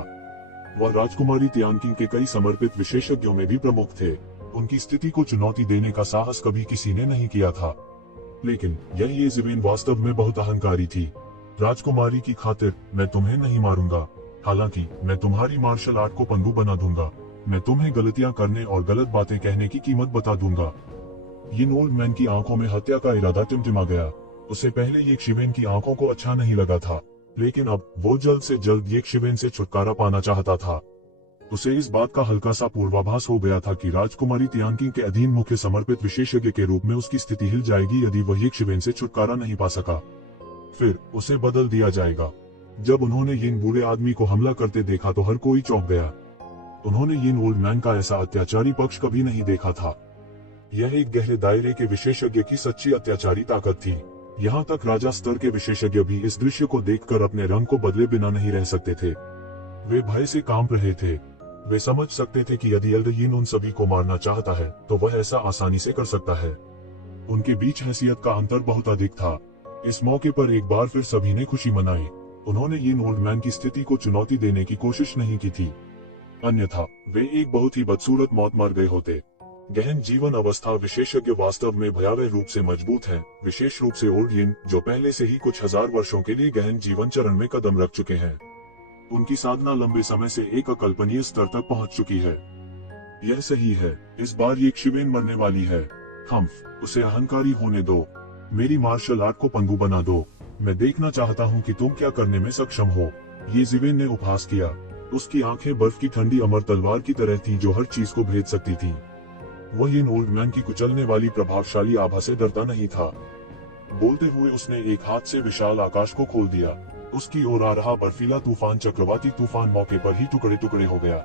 वह राजकुमारी तियानकिन के कई समर्पित विशेषज्ञों में भी प्रमुख थे। उनकी स्थिति को चुनौती देने का साहस कभी किसी ने नहीं किया था। लेकिन यह येज़ेवेन वास्तव में बहुत अहंकारी थी। राजकुमारी की खातिर मैं तुम्हें नहीं मारूंगा, हालांकि मैं तुम्हारी मार्शल आर्ट को पंगु बना दूंगा। मैं तुम्हें गलतियां करने और गलत बातें कहने की कीमत बता दूंगा। यिन ओल्ड मैन की आंखों में हत्या का इरादा टिमटिमा गया। उसे पहले येज़ेवेन की आंखों को अच्छा नहीं लगा था, लेकिन अब वो जल्द से जल्द येज़ेवेन से छुटकारा पाना चाहता था। उसे इस बात का हल्का सा पूर्वाभास हो गया था कि राजकुमारी तियानकिन के अधीन मुख्य समर्पित विशेषज्ञ के रूप में उसकी स्थिति हिल जाएगी यदि वह येज़ेवेन से छुटकारा नहीं पा सका। फिर उसे बदल दिया जाएगा। जब उन्होंने यिन बूढ़े आदमी को हमला करते देखा तो हर कोई चौंक गया। उन्होंने यिन ओल्ड मैन का ऐसा अत्याचारी पक्ष कभी नहीं देखा था। यह एक गहरे दायरे के विशेषज्ञ की सच्ची अत्याचारी ताकत थी। यहाँ तक राजा स्तर के विशेषज्ञ भी इस दृश्य को देखकर अपने रंग को बदले बिना नहीं रह सकते थे। वे भय से कांप रहे थे। वे समझ सकते थे कि यदि एल्डर यिन उन सभी को मारना चाहता है तो वह ऐसा आसानी से कर सकता है। उनके बीच हैसियत का अंतर बहुत अधिक था। इस मौके पर एक बार फिर सभी ने खुशी मनाई। उन्होंने यिन ओल्ड मैन की स्थिति को चुनौती देने की कोशिश नहीं की थी, अन्यथा वे एक बहुत ही बदसूरत मौत मर गए होते। गहन जीवन अवस्था विशेषज्ञ वास्तव में भयावह रूप से मजबूत हैं, विशेष रूप से ओल्ड यिन जो पहले से ही कुछ हजार वर्षों के लिए गहन जीवन चरण में कदम रख चुके हैं। उनकी साधना लंबे समय से एक अकल्पनीय स्तर तक पहुंच चुकी है। यह सही है, इस बार येज़ेवेन मरने वाली है। हम्फ, उसे अहंकारी होने दो। मेरी मार्शल आर्ट को पंगु बना दो। मैं देखना चाहता हूँ कि तुम क्या करने में सक्षम हो। येज़ेवेन ने उपहास किया। उसकी आंखें बर्फ की ठंडी अमर तलवार की तरह थी जो हर चीज को भेद सकती थी। वह यिन ओल्ड मैन की कुचलने वाली प्रभावशाली आभा से डरता नहीं था। बोलते हुए उसने एक हाथ से विशाल आकाश को खोल दिया। उसकी ओर आ रहा बर्फीला तूफान चक्रवाती तूफान मौके पर ही टुकड़े टुकड़े हो गया।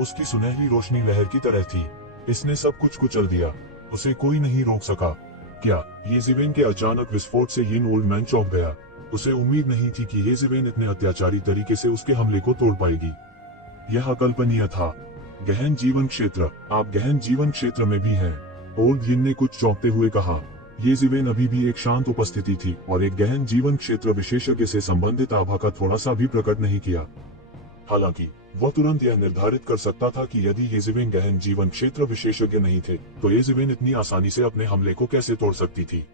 उसकी सुनहरी रोशनी लहर की तरह थी। इसने सब कुछ कुचल दिया। उसे कोई नहीं रोक सका। क्या येज़ेवेन के अचानक विस्फोट से यिन ओल्ड मैन चौंक गया। उसे उम्मीद नहीं थी कि येज़ेवेन इतने अत्याचारी तरीके से उसके हमले को तोड़ पाएगी। यह अकल्पनीय था। गहन जीवन क्षेत्र, आप गहन जीवन क्षेत्र में भी हैं। ओल्ड यिन ने कुछ चौंकते हुए कहा। येज़ेवेन अभी भी एक शांत उपस्थिति थी और एक गहन जीवन क्षेत्र विशेषज्ञ से संबंधित आभा का थोड़ा सा भी प्रकट नहीं किया। हालांकि वह तुरंत यह निर्धारित कर सकता था कि यदि येज़ेवेन गहन जीवन क्षेत्र विशेषज्ञ नहीं थे तो येज़ेवेन इतनी आसानी से अपने हमले को कैसे तोड़ सकती थी।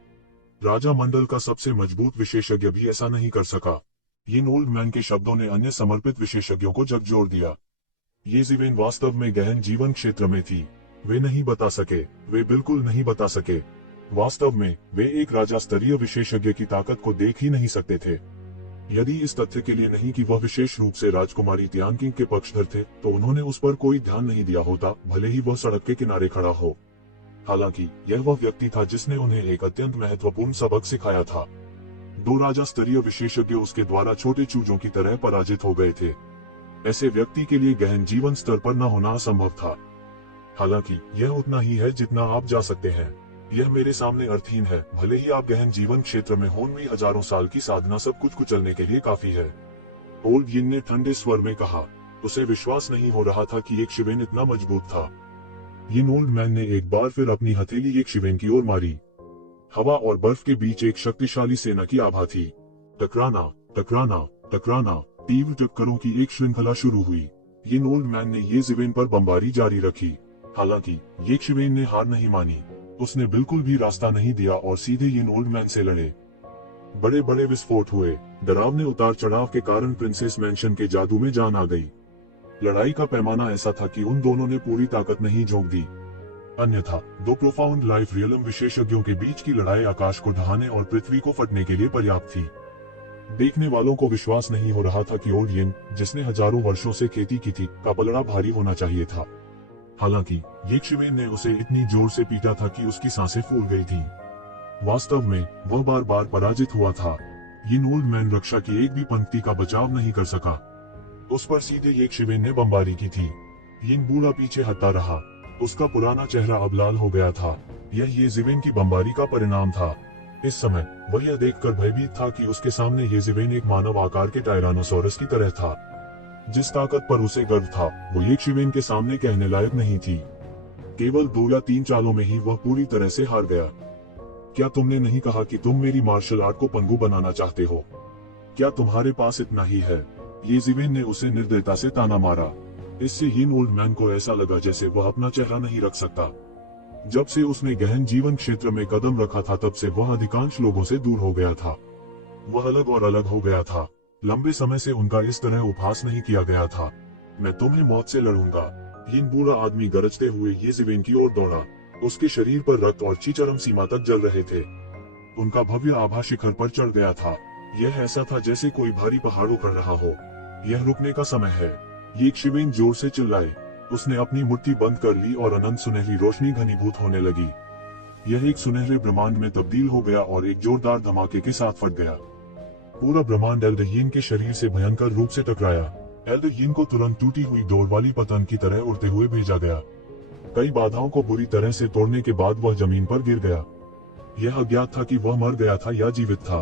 राजा मंडल का सबसे मजबूत विशेषज्ञ भी ऐसा नहीं कर सका। यिन ओल्ड मैन के शब्दों ने अन्य समर्पित विशेषज्ञों को झकझोर दिया। येज़ेवेन वास्तव में गहन जीवन क्षेत्र में थी। वे नहीं बता सके, वे बिल्कुल नहीं बता सके। वास्तव में वे एक राजा स्तरीय विशेषज्ञ की ताकत को देख ही नहीं सकते थे। यदि इस तथ्य के लिए नहीं कि वह विशेष रूप से राजकुमारी तियानकिंग के पक्षधर थे तो उन्होंने उस पर कोई ध्यान नहीं दिया होता, भले ही वह सड़क के किनारे खड़ा हो। हालांकि यह वह व्यक्ति था जिसने उन्हें एक अत्यंत महत्वपूर्ण सबक सिखाया था। दो राजा स्तरीय विशेषज्ञ उसके द्वारा छोटे चूजों की तरह पराजित हो गए थे। ऐसे व्यक्ति के लिए गहन जीवन स्तर पर न होना असंभव था। हालांकि यह उतना ही है जितना आप जा सकते हैं। यह मेरे सामने अर्थहीन है। भले ही आप गहन जीवन क्षेत्र में हों, भी हजारों साल की साधना सब कुछ कुचलने के लिए काफी है। ओल्ड यिन ने ठंडे स्वर में कहा। उसे विश्वास नहीं हो रहा था कि येज़ेवेन इतना मजबूत था। यिन ओल्ड मैन ने एक बार फिर अपनी हथेली येज़ेवेन की ओर मारी। हवा और बर्फ के बीच एक शक्तिशाली सेना की आभा थी। टकराना, टकराना, टकराना। तीव्र टक्करों की एक श्रृंखला शुरू हुई। यिन ओल्ड मैन ने येज़ेवेन पर बमबारी जारी रखी। हालांकि येज़ेवेन ने हार नहीं मानी। उसने बिल्कुल भी रास्ता नहीं दिया और सीधे यिन ओल्ड मैन से लड़े। बड़े बड़े विस्फोट हुए। डरावने उतार चढ़ाव के कारण प्रिंसेस मैंशन के जादू में जान आ गई। लड़ाई का पैमाना ऐसा था कि उन दोनों ने पूरी ताकत नहीं झोंक दी। अन्यथा दो प्रोफाउंड लाइफ रियलम विशेषज्ञों के बीच की लड़ाई आकाश को ढहाने और पृथ्वी को फटने के लिए पर्याप्त थी। देखने वालों को विश्वास नहीं हो रहा था कि ओल्ड यिन, जिसने हजारों वर्षों से खेती की थी, का पलड़ा भारी होना चाहिए था। हालांकि येज़ेवेन ने उसे इतनी जोर से पीटा था कि उसकी सांसें फूल गई थीं। वास्तव में वह बार बार पराजित हुआ था। यिन ओल्ड मैन रक्षा की एक भी पंक्ति का बचाव नहीं कर सका। उस पर सीधे येज़ेवेन ने बमबारी की थी। यिन बूढ़ा पीछे हटता रहा। उसका पुराना चेहरा अब लाल हो गया था। यह येज़ेवेन की बमबारी का परिणाम था। इस समय वह यह देखकर भयभीत था कि उसके सामने येज़ेवेन एक मानव आकार के टायरानोसोरस की तरह था। जिस ताकत पर उसे गर्व था वो येज़ेवेन के सामने कहने लायक नहीं थी। केवल 2 या 3 चालों में ही वह पूरी तरह से हार गया। क्या तुमने नहीं कहा कि तुम मेरी मार्शल आर्ट को पंगु बनाना चाहते हो? क्या तुम्हारे पास इतना ही है? येज़ेवेन ने उसे निर्दयता से ताना मारा। इससे यिन ओल्ड मैन को ऐसा लगा जैसे वह अपना चेहरा नहीं रख सकता। जब से उसने गहन जीवन क्षेत्र में कदम रखा था तब से वह अधिकांश लोगों से दूर हो गया था। वह अलग और अलग हो गया था। लंबे समय से उनका इस तरह उपहास नहीं किया गया था। मैं तुम्हें मौत से लड़ूंगा। यिन बूढ़ा आदमी गरजते हुए येज़ेवेन की ओर दौड़ा। उसके शरीर पर रक्त और ची चरम सीमा तक जल रहे थे। उनका भव्य आभा शिखर पर चढ़ गया था। यह ऐसा था जैसे कोई भारी पहाड़ उखड़ रहा हो। यह रुकने का समय है। येज़ेवेन जोर से चिल्लाए। उसने अपनी मुट्ठी बंद कर ली और अनंत सुनहरी रोशनी घनीभूत होने लगी। यह एक सुनहरे ब्रह्मांड में तब्दील हो गया और एक जोरदार धमाके के साथ फट गया। पूरा ब्रह्मांड एल्डर यिन के शरीर से भयंकर रूप से टकराया। एल्डर यिन को तुरंत टूटी हुई डोर वाली पतंग की तरह उड़ते हुए भेजा गया। कई बाधाओं को बुरी तरह से तोड़ने के बाद वह जमीन पर गिर गया। यह अज्ञात था कि वह मर गया था या जीवित था।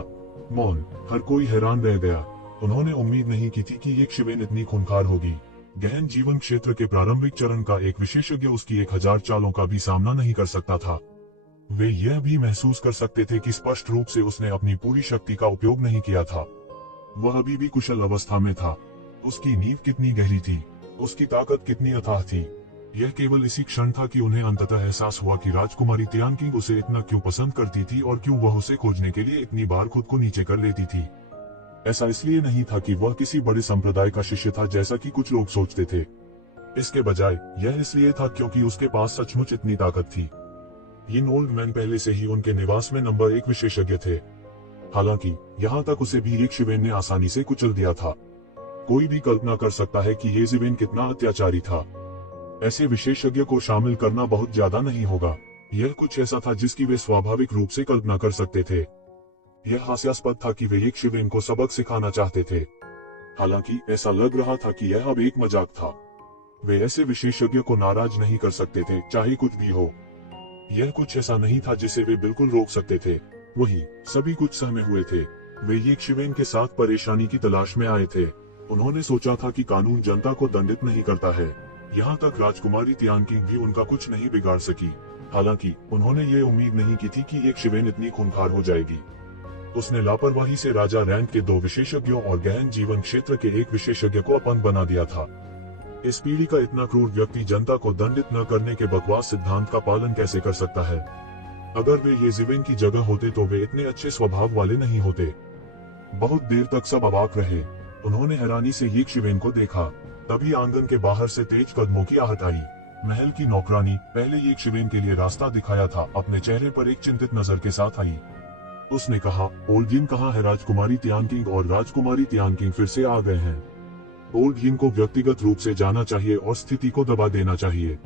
मौन, हर कोई हैरान रह गया। उन्होंने उम्मीद नहीं की थी कि येज़ेवेन इतनी खूंखार होगी। गहन जीवन क्षेत्र के प्रारंभिक चरण का एक विशेषज्ञ उसकी 1000 चालों का भी सामना नहीं कर सकता था। वे यह भी महसूस कर सकते थे कि स्पष्ट रूप से उसने अपनी पूरी शक्ति का उपयोग नहीं किया था। वह अभी भी कुशल अवस्था में था। उसकी नींव कितनी गहरी थी, उसकी ताकत कितनी अथाह थी। यह केवल इसी क्षण था कि उन्हें अंततः एहसास हुआ कि राजकुमारी तियानकिंग उसे इतना क्यों पसंद करती थी और क्यों वह उसे खोजने के लिए इतनी बार खुद को नीचे कर लेती थी। ऐसा इसलिए नहीं था कि वह किसी बड़े संप्रदाय का शिष्य था जैसा कि कुछ लोग सोचते थे। इसके बजाय यह इसलिए था क्योंकि उसके पास सचमुच इतनी ताकत थी। यिन ओल्ड मैन पहले से ही उनके निवास में नंबर 1 विशेषज्ञ थे। हालांकि यहाँ तक उसे भी येज़ेवेन ने आसानी से कुचल दिया था। कोई भी कल्पना कर सकता है कि येज़ेवेन कितना अत्याचारी था। ऐसे विशेषज्ञ को शामिल करना बहुत ज्यादा नहीं होगा। यह कुछ ऐसा था जिसकी वे स्वाभाविक रूप से कल्पना कर सकते थे। यह हास्यास्पद था कि वे एक शिवेन को सबक सिखाना चाहते थे, हालांकि ऐसा लग रहा था कि यह अब एक मजाक था। वे ऐसे विशेषज्ञ को नाराज नहीं कर सकते थे, चाहे कुछ भी हो। यह कुछ ऐसा नहीं था जिसे वे बिल्कुल रोक सकते थे। वही सभी कुछ सहमे हुए थे। वे ये शिवेन के साथ परेशानी की तलाश में आए थे। उन्होंने सोचा था कि कानून जनता को दंडित नहीं करता है। यहाँ तक राजकुमारी तियानकिंग भी उनका कुछ नहीं बिगाड़ सकी। हालांकि उन्होंने ये उम्मीद नहीं की थी कि एक शिवेन इतनी खूंखार हो जाएगी। उसने लापरवाही से राजा रैंक के 2 विशेषज्ञों और गहन जीवन क्षेत्र के 1 विशेषज्ञ को अपंग बना दिया था। इस पीढ़ी का इतना क्रूर व्यक्ति जनता को दंडित न करने के बकवास सिद्धांत का पालन कैसे कर सकता है? अगर वे ये ज़िवेन की जगह होते तो वे इतने अच्छे स्वभाव वाले नहीं होते। बहुत देर तक सब अवाक रहे। उन्होंने हैरानी से ये शिवेन को देखा। तभी आंगन के बाहर से तेज कदमों की आहट आई। महल की नौकरानी पहले ये शिवेन के लिए रास्ता दिखाया था, अपने चेहरे पर एक चिंतित नजर के साथ आई। उसने कहा, ओल्ड यिन कहाँ है? राजकुमारी तियानकिंग और राजकुमारी तियानकिंग फिर से आ गए हैं। ओल्ड यिन को व्यक्तिगत रूप से जाना चाहिए और स्थिति को दबा देना चाहिए।